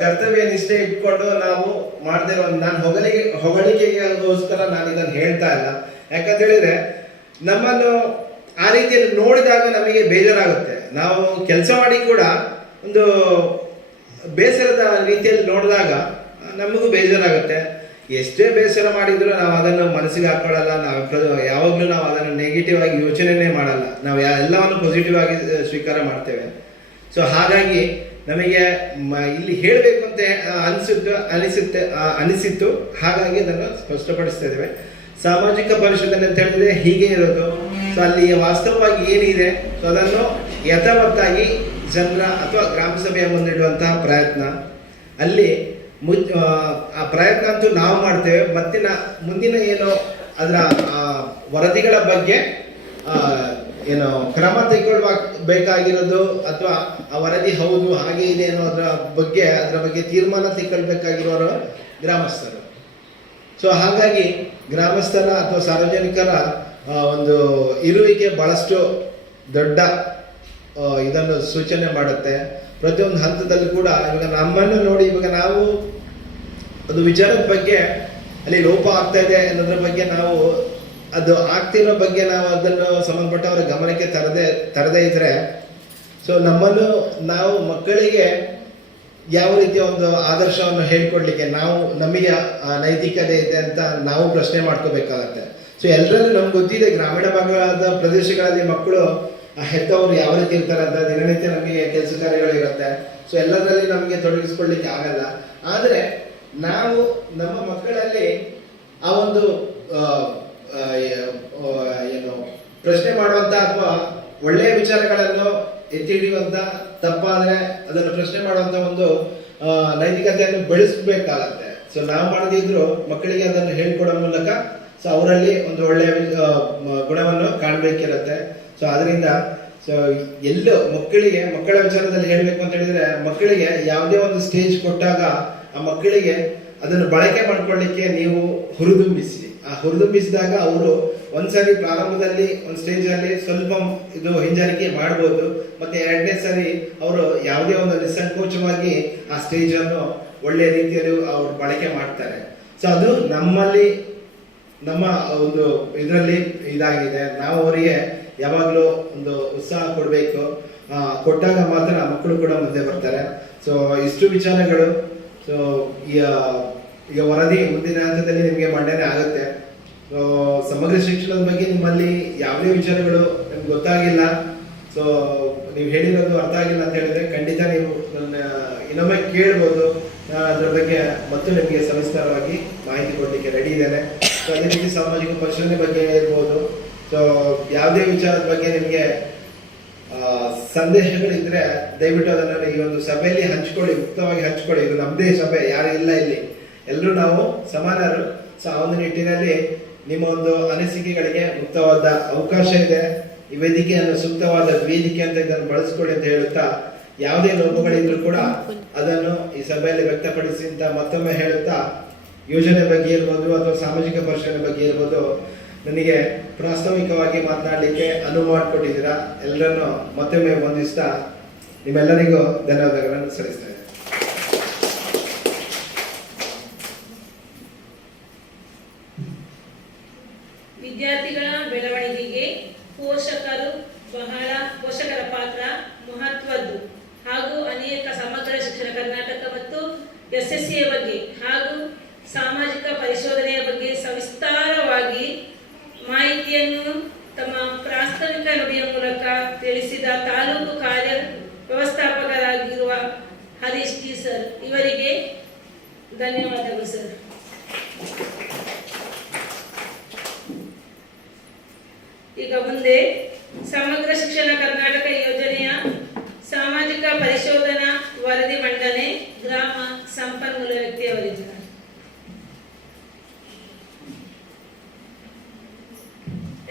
ಕರ್ತವ್ಯ ನಿಷ್ಠೆ ಇಟ್ಕೊಂಡು ನಾವು ಮಾಡದೇ ಇರೋ, ನಾನು ಹೊಗಳಿಕೆಗೋಸ್ಕರ ನಾನು ಇದನ್ನು ಹೇಳ್ತಾ ಇಲ್ಲ. ಯಾಕಂತ ಹೇಳಿದ್ರೆ ನಮ್ಮನ್ನು ಆ ರೀತಿಯಲ್ಲಿ ನೋಡಿದಾಗ ನಮಗೆ ಬೇಜಾರಾಗುತ್ತೆ. ನಾವು ಕೆಲಸ ಮಾಡಿ ಕೂಡ ಒಂದು ಬೇಸರದ ರೀತಿಯಲ್ಲಿ ನೋಡಿದಾಗ ನಮಗೂ ಬೇಜಾರಾಗುತ್ತೆ. ಎಷ್ಟೇ ಬೇಸರ ಮಾಡಿದ್ರು ನಾವು ಅದನ್ನು ಮನಸ್ಸಿಗೆ ಹಾಕೊಳ್ಳಲ್ಲ. ಯಾವಾಗಲೂ ನಾವು ಅದನ್ನು ನೆಗೆಟಿವ್ ಆಗಿ ಯೋಚನೆನೇ ಮಾಡಲ್ಲ. ನಾವು ಎಲ್ಲವನ್ನು ಪಾಸಿಟಿವ್ ಆಗಿ ಸ್ವೀಕಾರ ಮಾಡ್ತೇವೆ. ಸೊ ಹಾಗಾಗಿ ನಮಗೆ ಇಲ್ಲಿ ಹೇಳಬೇಕು ಅಂತ ಅನಿಸಿತ್ತು. ಹಾಗಾಗಿ ಅದನ್ನು ಸ್ಪಷ್ಟಪಡಿಸ್ತಾ ಇದ್ದೇವೆ. ಸಾಮಾಜಿಕ ಪರಿಶೋಧನೆ ಅಂತ ಹೇಳಿದ್ರೆ ಹೀಗೆ ಇರೋದು. ಸೊ ಅಲ್ಲಿ ವಾಸ್ತವವಾಗಿ ಏನಿದೆ, ಸೊ ಅದನ್ನು ಯಥಾವತ್ತಾಗಿ ಜನರ ಅಥವಾ ಗ್ರಾಮ ಸಭೆಯ ಮುಂದಿಡುವಂತಹ ಪ್ರಯತ್ನ. ಅಲ್ಲಿ ಆ ಪ್ರಯತ್ನ ಅಂತೂ ನಾವು ಮಾಡ್ತೇವೆ. ಮತ್ತೆ ಮುಂದಿನ ಏನು ಅದರ ವರದಿಗಳ ಬಗ್ಗೆ ಏನು ಕ್ರಮ ತೆಗೆದುಕೊಳ್ಬೇಕಾಗಿರೋದು ಅಥವಾ ಆ ವರದಿ ಹೌದು ಹಾಗೆ ಇದೆ ಅನ್ನೋದ್ರ ಬಗ್ಗೆ ತೀರ್ಮಾನ ತೆಗೆದುಕೊಳ್ಬೇಕಾಗಿರೋರು ಗ್ರಾಮಸ್ಥರು. ಸೊ ಹಾಗಾಗಿ ಗ್ರಾಮಸ್ಥರ ಅಥವಾ ಸಾರ್ವಜನಿಕರ ಒಂದು ಇರುವಿಕೆ ಬಹಳಷ್ಟು ದೊಡ್ಡ ಇದನ್ನು ಸೂಚನೆ ಮಾಡುತ್ತೆ. ಪ್ರತಿಯೊಂದು ಹಂತದಲ್ಲಿ ಕೂಡ ಇವಾಗ ನಮ್ಮನ್ನು ನೋಡಿ, ಇವಾಗ ನಾವು ಒಂದು ವಿಚಾರದ ಬಗ್ಗೆ ಅಲ್ಲಿ ಲೋಪ ಆಗ್ತಾ ಇದೆ ಅನ್ನೋದ್ರ ಬಗ್ಗೆ ನಾವು ಅದು ಆಗ್ತಿರೋ ಬಗ್ಗೆ ನಾವು ಅದನ್ನು ಸಂಬಂಧಪಟ್ಟವರ ಗಮನಕ್ಕೆ ತರದೇ ಇದ್ರೆ, ಸೊ ನಮ್ಮನ್ನು ನಾವು ಮಕ್ಕಳಿಗೆ ಯಾವ ರೀತಿಯ ಒಂದು ಆದರ್ಶವನ್ನು ಹೇಳ್ಕೊಡ್ಲಿಕ್ಕೆ ನಮಗೆ ನೈತಿಕತೆ ಇದೆ ಅಂತ ನಾವು ಪ್ರಶ್ನೆ ಮಾಡ್ಕೋಬೇಕಾಗತ್ತೆ. ಸೊ ಎಲ್ಲರಲ್ಲೂ ನಮ್ಗೆ ಗೊತ್ತಿದೆ, ಗ್ರಾಮೀಣ ಭಾಗದ ಪ್ರದೇಶಗಳಲ್ಲಿ ಮಕ್ಕಳು ಹೆತ್ತವರು ಯಾವ ರೀತಿ ಇರ್ತಾರೆ ಅಂತ ದಿನನಿತ್ಯ ನಮಗೆ ಕೆಲಸ ಕಾರ್ಯಗಳು ಇರುತ್ತೆ. ಸೊ ಎಲ್ಲದರಲ್ಲಿ ನಮಗೆ ತೊಡಗಿಸ್ಕೊಳ್ಲಿಕ್ಕೆ ಆಗಲ್ಲ. ಆದರೆ ನಾವು ನಮ್ಮ ಮಕ್ಕಳಲ್ಲಿ ಆ ಒಂದು ಏನು ಪ್ರಶ್ನೆ ಮಾಡುವಂತ ಅಥವಾ ಒಳ್ಳೆಯ ವಿಚಾರಗಳನ್ನು ಎತ್ತಿ ಹಿಡಿಯುವಂತ, ತಪ್ಪಾದ್ರೆ ಅದನ್ನು ಪ್ರಶ್ನೆ ಮಾಡುವಂತ ಒಂದು ನೈತಿಕತೆಯನ್ನು ಬೆಳೆಸಬೇಕಾಗತ್ತೆ. ಸೊ ನಾವು ಮಾಡದಿದ್ರು ಮಕ್ಕಳಿಗೆ ಅದನ್ನು ಹೇಳ್ಕೊಡೋ ಮೂಲಕ ಸೊ ಅವರಲ್ಲಿ ಒಂದು ಒಳ್ಳೆಯ ಗುಣವನ್ನು ಕಾಣಬೇಕಿರುತ್ತೆ. ಸೊ ಅದರಿಂದ ಸೊ ಎಲ್ಲೋ ಮಕ್ಕಳ ವಿಚಾರದಲ್ಲಿ ಹೇಳ್ಬೇಕು ಅಂತ ಹೇಳಿದ್ರೆ, ಮಕ್ಕಳಿಗೆ ಯಾವುದೇ ಒಂದು ಸ್ಟೇಜ್ ಕೊಟ್ಟಾಗ ಆ ಮಕ್ಕಳಿಗೆ ಅದನ್ನು ಬಳಕೆ ಮಾಡ್ಕೊಳ್ಳಿಕ್ಕೆ ನೀವು ಹುರಿದುಂಬಿಸಿ. ಆ ಹುರಿದುಂಬಿಸಿದಾಗ ಅವರು ಒಂದ್ಸರಿ ಪ್ರಾರಂಭದಲ್ಲಿ ಒಂದು ಸ್ಟೇಜ್ ಅಲ್ಲಿ ಸ್ವಲ್ಪ ಇದು ಹಿಂಜರಿಕೆ ಮಾಡ್ಬೋದು, ಮತ್ತೆ ಎರಡನೇ ಸರಿ ಅವರು ಯಾವುದೇ ಒಂದು ನಿಸ್ಸಂಕೋಚವಾಗಿ ಆ ಸ್ಟೇಜ್ ಅನ್ನು ಒಳ್ಳೆಯ ರೀತಿಯಲ್ಲಿ ಅವರು ಬಳಕೆ ಮಾಡ್ತಾರೆ. ಸೊ ಅದು ನಮ್ಮಲ್ಲಿ ನಮ್ಮ ಒಂದು ಇದರಲ್ಲಿ ಇದಾಗಿದೆ. ನಾವು ಅವರಿಗೆ ಯಾವಾಗಲೂ ಒಂದು ಉತ್ಸಾಹ ಕೊಡಬೇಕು. ಕೊಟ್ಟಾಗ ಮಾತ್ರ ಮಕ್ಕಳು ಕೂಡ ಮುಂದೆ ಬರ್ತಾರೆ. ಸೊ ಇಷ್ಟು ವಿಚಾರಗಳು. ಸೊ ಈಗ ವರದಿ ಮುಂದಿನ ಹಂತದಲ್ಲಿ ನಿಮಗೆ ಮಂಡನೆ ಆಗುತ್ತೆ. ಸೊ ಸಮಗ್ರ ಶಿಕ್ಷಣದ ಬಗ್ಗೆ ನಿಮ್ಮಲ್ಲಿ ಯಾವುದೇ ವಿಚಾರಗಳು ನಿಮ್ಗೆ ಗೊತ್ತಾಗಿಲ್ಲ, ಸೊ ನೀವು ಹೇಳಿರೋದು ಅರ್ಥ ಆಗಿಲ್ಲ ಅಂತ ಹೇಳಿದ್ರೆ ಖಂಡಿತ ನೀವು ನನ್ನ ಇನ್ನೊಮ್ಮೆ ಕೇಳ್ಬೋದು. ನಾನು ಅದ್ರ ಬಗ್ಗೆ ಮತ್ತು ನಿಮಗೆ ಸವಿಸ್ತಾರವಾಗಿ ಮಾಹಿತಿ ಕೊಡಲಿಕ್ಕೆ ರೆಡಿ ಇದ್ದೇನೆ. ಸೊ ಅದೇ ರೀತಿ ಸಾಮಾಜಿಕ ಪರಿಶೀಲನೆ ಬಗ್ಗೆ ಇರ್ಬೋದು. ಸೊ ಯಾವುದೇ ವಿಚಾರದ ಬಗ್ಗೆ ನಿಮಗೆ ಸಂದೇಹಗಳಿದ್ರೆ ದಯವಿಟ್ಟು ಅದನ್ನು ಈ ಒಂದು ಸಭೆಯಲ್ಲಿ ಹಂಚ್ಕೊಳ್ಳಿ, ಮುಕ್ತವಾಗಿ ಹಂಚ್ಕೊಳ್ಳಿ. ಇದು ನಮ್ಮದೇ ಸಭೆ, ಯಾರು ಇಲ್ಲ ಇಲ್ಲಿ, ಎಲ್ಲರೂ ನಾವು ಸಮಾನರು. ಸೊ ಆ ಒಂದು ನಿಟ್ಟಿನಲ್ಲಿ ನಿಮ್ಮ ಒಂದು ಅನಿಸಿಕೆಗಳಿಗೆ ಮುಕ್ತವಾದ ಅವಕಾಶ ಇದೆ. ಈ ವೇದಿಕೆಯನ್ನು ಸೂಕ್ತವಾದ ವೇದಿಕೆ ಅಂತ ಇದನ್ನು ಬಳಸ್ಕೊಳ್ಳಿ ಅಂತ ಹೇಳುತ್ತಾ, ಯಾವುದೇ ಲೋಪಗಳಿದ್ರು ಕೂಡ ಅದನ್ನು ಈ ಸಭೆಯಲ್ಲಿ ವ್ಯಕ್ತಪಡಿಸಿ ಅಂತ ಮತ್ತೊಮ್ಮೆ ಹೇಳುತ್ತಾ, ಯೋಜನೆ ಬಗ್ಗೆ ಇರ್ಬೋದು ಅಥವಾ ಸಾಮಾಜಿಕ ಪರಿಶೀಲನೆ ಬಗ್ಗೆ ಇರ್ಬೋದು, ನನಗೆ ಪ್ರಾಸ್ತಾವಿಕವಾಗಿ ಮಾತನಾಡಲಿಕ್ಕೆ ಅನುವು ಮಾಡಿಕೊಟ್ಟಿದ್ದೀರಾ. ಎಲ್ಲರನ್ನು ಮತ್ತೊಮ್ಮೆ ವಂದಿಸ್ತಾ ನಿಮ್ಮೆಲ್ಲರಿಗೂ ಧನ್ಯವಾದಗಳನ್ನು ಸಲ್ಲಿಸ್ತೇನೆ. ವಿದ್ಯಾರ್ಥಿಗಳ ಬೆಳವಣಿಗೆಗೆ ಪೋಷಕರ ಪಾತ್ರ ಮಹತ್ವದ್ದು ಹಾಗೂ ಅನೇಕ ಸಮಗ್ರ ಶಿಕ್ಷಣ ಕರ್ನಾಟಕ ಮತ್ತು SSCಯ ಬಗ್ಗೆ ಹಾಗೂ ಸಾಮಾಜಿಕ ಪರಿಶೋಧನೆಯ ಬಗ್ಗೆ ಸವಿಸ್ತಾರವಾಗಿ ಮಾಹಿತಿಯನ್ನು ತಮ್ಮ ಪ್ರಾಸ್ತಾವಿಕ ನುಡಿಯ ಮೂಲಕ ತಿಳಿಸಿದ ತಾಲೂಕು ಕಾರ್ಯ ವ್ಯವಸ್ಥಾಪಕರಾಗಿರುವ ಹರೀಶ್ ಜಿ ಸರ್ ಇವರಿಗೆ ಧನ್ಯವಾದಗಳು ಸರ್. ಈಗ ಮುಂದೆ ಸಮಗ್ರ ಶಿಕ್ಷಣ ಕರ್ನಾಟಕ ಯೋಜನೆಯ ಸಾಮಾಜಿಕ ಪರಿಶೋಧನಾ ವರದಿ ಮಂಡನೆ ಗ್ರಾಮ ಸಂಪನ್ಮೂಲ ವ್ಯಕ್ತಿಯವರಿಂದ.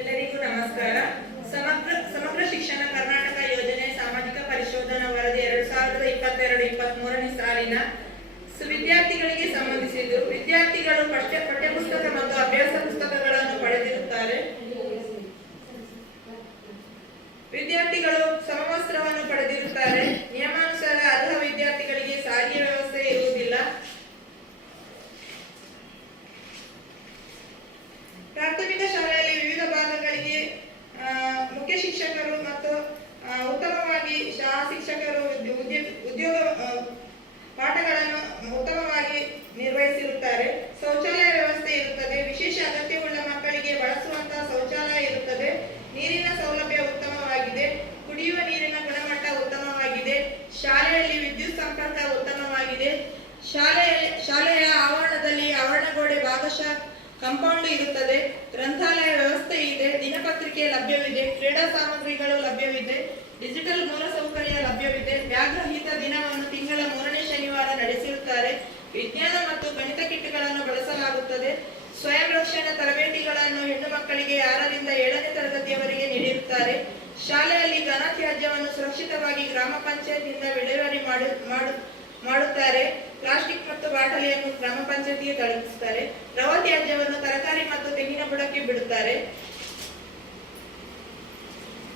ಎಲ್ಲರಿಗೂ ನಮಸ್ಕಾರ. ಸಮಗ್ರ ಶಿಕ್ಷಣ ಕರ್ನಾಟಕ ಯೋಜನೆ ಸಾಮಾಜಿಕ ಪರಿಶೋಧನಾ ವರದಿ 2022-23ನೇ ಸಾಲಿನ ವಿದ್ಯಾರ್ಥಿಗಳಿಗೆ ಸಂಬಂಧಿಸಿದ್ದು, ವಿದ್ಯಾರ್ಥಿಗಳು ಪಠ್ಯಪುಸ್ತಕ ಮತ್ತು ಅಭ್ಯಾಸ ಪುಸ್ತಕಗಳನ್ನು ಪಡೆದಿರುತ್ತಾರೆ. ವಿದ್ಯಾರ್ಥಿಗಳು ಸಮವಸ್ತ್ರವನ್ನು ಪಡೆದಿರುತ್ತಾರೆ. ನಿಯಮಾನುಸಾರ ಅರ್ಹ ವಿದ್ಯಾರ್ಥಿಗಳಿಗೆ ಸಾರಿಗೆ ವ್ಯವಸ್ಥೆ ಇರುವುದಿಲ್ಲ. ಪ್ರಾಥಮಿಕ ಶಾಲೆಯಲ್ಲಿ ವಿವಿಧ ಭಾಗಗಳಿಗೆ ಮುಖ್ಯ ಶಿಕ್ಷಕರು ಮತ್ತು ಉತ್ತಮವಾಗಿ ಶಾಲಾ ಶಿಕ್ಷಕರು ಉದ್ಯೋಗ ಪಾಠಗಳನ್ನು ಉತ್ತಮವಾಗಿ ನಿರ್ವಹಿಸಿರುತ್ತಾರೆ. ಶೌಚಾಲಯ ವ್ಯವಸ್ಥೆ ಇರುತ್ತದೆ. ವಿಶೇಷ ಅಗತ್ಯವುಳ್ಳ ಮಕ್ಕಳಿಗೆ ಬಳಸುವಂತಹ ಶೌಚಾಲಯ ಇರುತ್ತದೆ. ನೀರಿನ ಸೌಲಭ್ಯ ಉತ್ತಮವಾಗಿದೆ. ಕುಡಿಯುವ ನೀರಿನ ಗುಣಮಟ್ಟ ಉತ್ತಮವಾಗಿದೆ. ಶಾಲೆಯಲ್ಲಿ ವಿದ್ಯುತ್ ಸಂಪರ್ಕ ಉತ್ತಮವಾಗಿದೆ. ಶಾಲೆಯ ಆವರಣದಲ್ಲಿ ಆವರಣಗೋಡೆ ಭಾಗಶಃ ಕಾಂಪೌಂಡ್ ಇರುತ್ತದೆ. ಗ್ರಂಥಾಲಯ ವ್ಯವಸ್ಥೆ ಇದೆ. ದಿನಪತ್ರಿಕೆ ಲಭ್ಯವಿದೆ. ಕ್ರೀಡಾ ಸಾಮಗ್ರಿಗಳು ಲಭ್ಯವಿದೆ. ಡಿಜಿಟಲ್ ಮೂಲಸೌಕರ್ಯ ಲಭ್ಯವಿದೆ. ವ್ಯಾಘ್ರಹಿತ ದಿನವನ್ನು ತಿಂಗಳ 3ನೇ ಶನಿವಾರ ನಡೆಸಿರುತ್ತಾರೆ. ವಿಜ್ಞಾನ ಮತ್ತು ಗಣಿತ ಕಿಟ್ಗಳನ್ನು ಬಳಸಲಾಗುತ್ತದೆ. ಸ್ವಯಂ ರಕ್ಷಣಾ ತರಬೇತಿಗಳನ್ನು ಹೆಣ್ಣು ಮಕ್ಕಳಿಗೆ 6ರಿಂದ 7ನೇ ತರಗತಿಯವರೆಗೆ ನೀಡಿರುತ್ತಾರೆ. ಶಾಲೆಯಲ್ಲಿ ಘನತ್ಯಾಜ್ಯವನ್ನು ಸುರಕ್ಷಿತವಾಗಿ ಗ್ರಾಮ ಪಂಚಾಯತಿಯಿಂದ ವಿಲೇವಾರಿ ಮಾಡುತ್ತಾರೆ. ಪ್ಲಾಸ್ಟಿಕ್ ಮತ್ತು ಬಾಟಲಿಯನ್ನು ಗ್ರಾಮ ಪಂಚಾಯತಿಗೆ ತಲುಪಿಸುತ್ತಾರೆ. ದ್ರವ ತ್ಯಾಜ್ಯವನ್ನು ತರಕಾರಿ ಮತ್ತು ತೆಂಗಿನ ಬುಡಕ್ಕೆ ಬಿಡುತ್ತಾರೆ.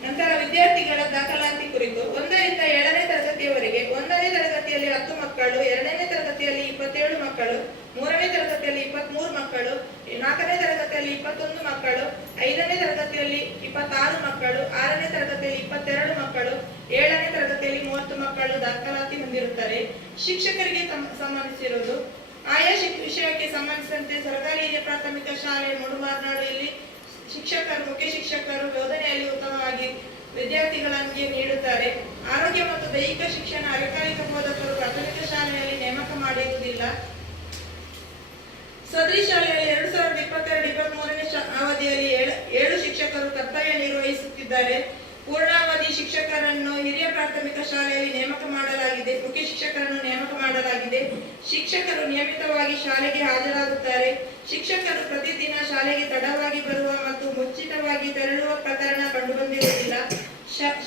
ನಂತರ ವಿದ್ಯಾರ್ಥಿಗಳ ದಾಖಲಾತಿ ಕುರಿತು 1ರಿಂದ 7ನೇ ತರಗತಿಯವರೆಗೆ 1ನೇ ತರಗತಿಯಲ್ಲಿ 10 ಮಕ್ಕಳು, 2ನೇ ತರಗತಿಯಲ್ಲಿ 27 ಮಕ್ಕಳು, 3ನೇ ತರಗತಿಯಲ್ಲಿ 23 ಮಕ್ಕಳು, 4ನೇ ತರಗತಿಯಲ್ಲಿ 21 ಮಕ್ಕಳು, 5ನೇ ತರಗತಿಯಲ್ಲಿ 26 ಮಕ್ಕಳು, 6ನೇ ತರಗತಿಯಲ್ಲಿ 22 ಮಕ್ಕಳು, 7ನೇ ತರಗತಿಯಲ್ಲಿ 30 ಮಕ್ಕಳು ದಾಖಲಾತಿ ಹೊಂದಿರುತ್ತಾರೆ. ಶಿಕ್ಷಕರಿಗೆ ಸಂಬಂಧಿಸಿರುವುದು ಆಯಾ ವಿಷಯಕ್ಕೆ ಸಂಬಂಧಿಸಿದಂತೆ ಸರ್ಕಾರಿ ಹಿರಿಯ ಪ್ರಾಥಮಿಕ ಶಾಲೆ ಮುಡುಮಾರ್ನಾಡಿಯಲ್ಲಿ ಮುಖ್ಯ ಶಿಕ್ಷಕರು ಬೋಧನೆಯಲ್ಲಿ ಉತ್ತಮವಾಗಿ ವಿದ್ಯಾರ್ಥಿಗಳಿಗೆ ನೀಡುತ್ತಾರೆ. ಆರೋಗ್ಯ ಮತ್ತು ದೈಹಿಕ ಶಿಕ್ಷಣ ಅರೆಕಾಲಿಕ ಬೋಧಕರು ಪ್ರಾಥಮಿಕ ಶಾಲೆಯಲ್ಲಿ ನೇಮಕ ಮಾಡಿರುವುದಿಲ್ಲ. ಸದರಿ ಶಾಲೆಯಲ್ಲಿ 2022-23ನೇ ಅವಧಿಯಲ್ಲಿ 7 ಶಿಕ್ಷಕರು ಕರ್ತವ್ಯ ನಿರ್ವಹಿಸುತ್ತಿದ್ದಾರೆ. ಪೂರ್ಣಾವಧಿ ಶಿಕ್ಷಕರನ್ನು ಹಿರಿಯ ಪ್ರಾಥಮಿಕ ಶಾಲೆಯಲ್ಲಿ ನೇಮಕ ಮಾಡಲಾಗಿದೆ. ಮುಖ್ಯ ಶಿಕ್ಷಕರನ್ನು ನೇಮಕ ಮಾಡಲಾಗಿದೆ. ಶಿಕ್ಷಕರು ನಿಯಮಿತವಾಗಿ ಶಾಲೆಗೆ ಹಾಜರಾಗುತ್ತಾರೆ. ಶಿಕ್ಷಕರು ಪ್ರತಿದಿನ ಶಾಲೆಗೆ ತಡವಾಗಿ ಬರುವ ಮತ್ತು ಮುಂಚಿತವಾಗಿ ತೆರಳುವ ಪ್ರಕರಣ ಕಂಡುಬಂದಿರುವುದಿಲ್ಲ.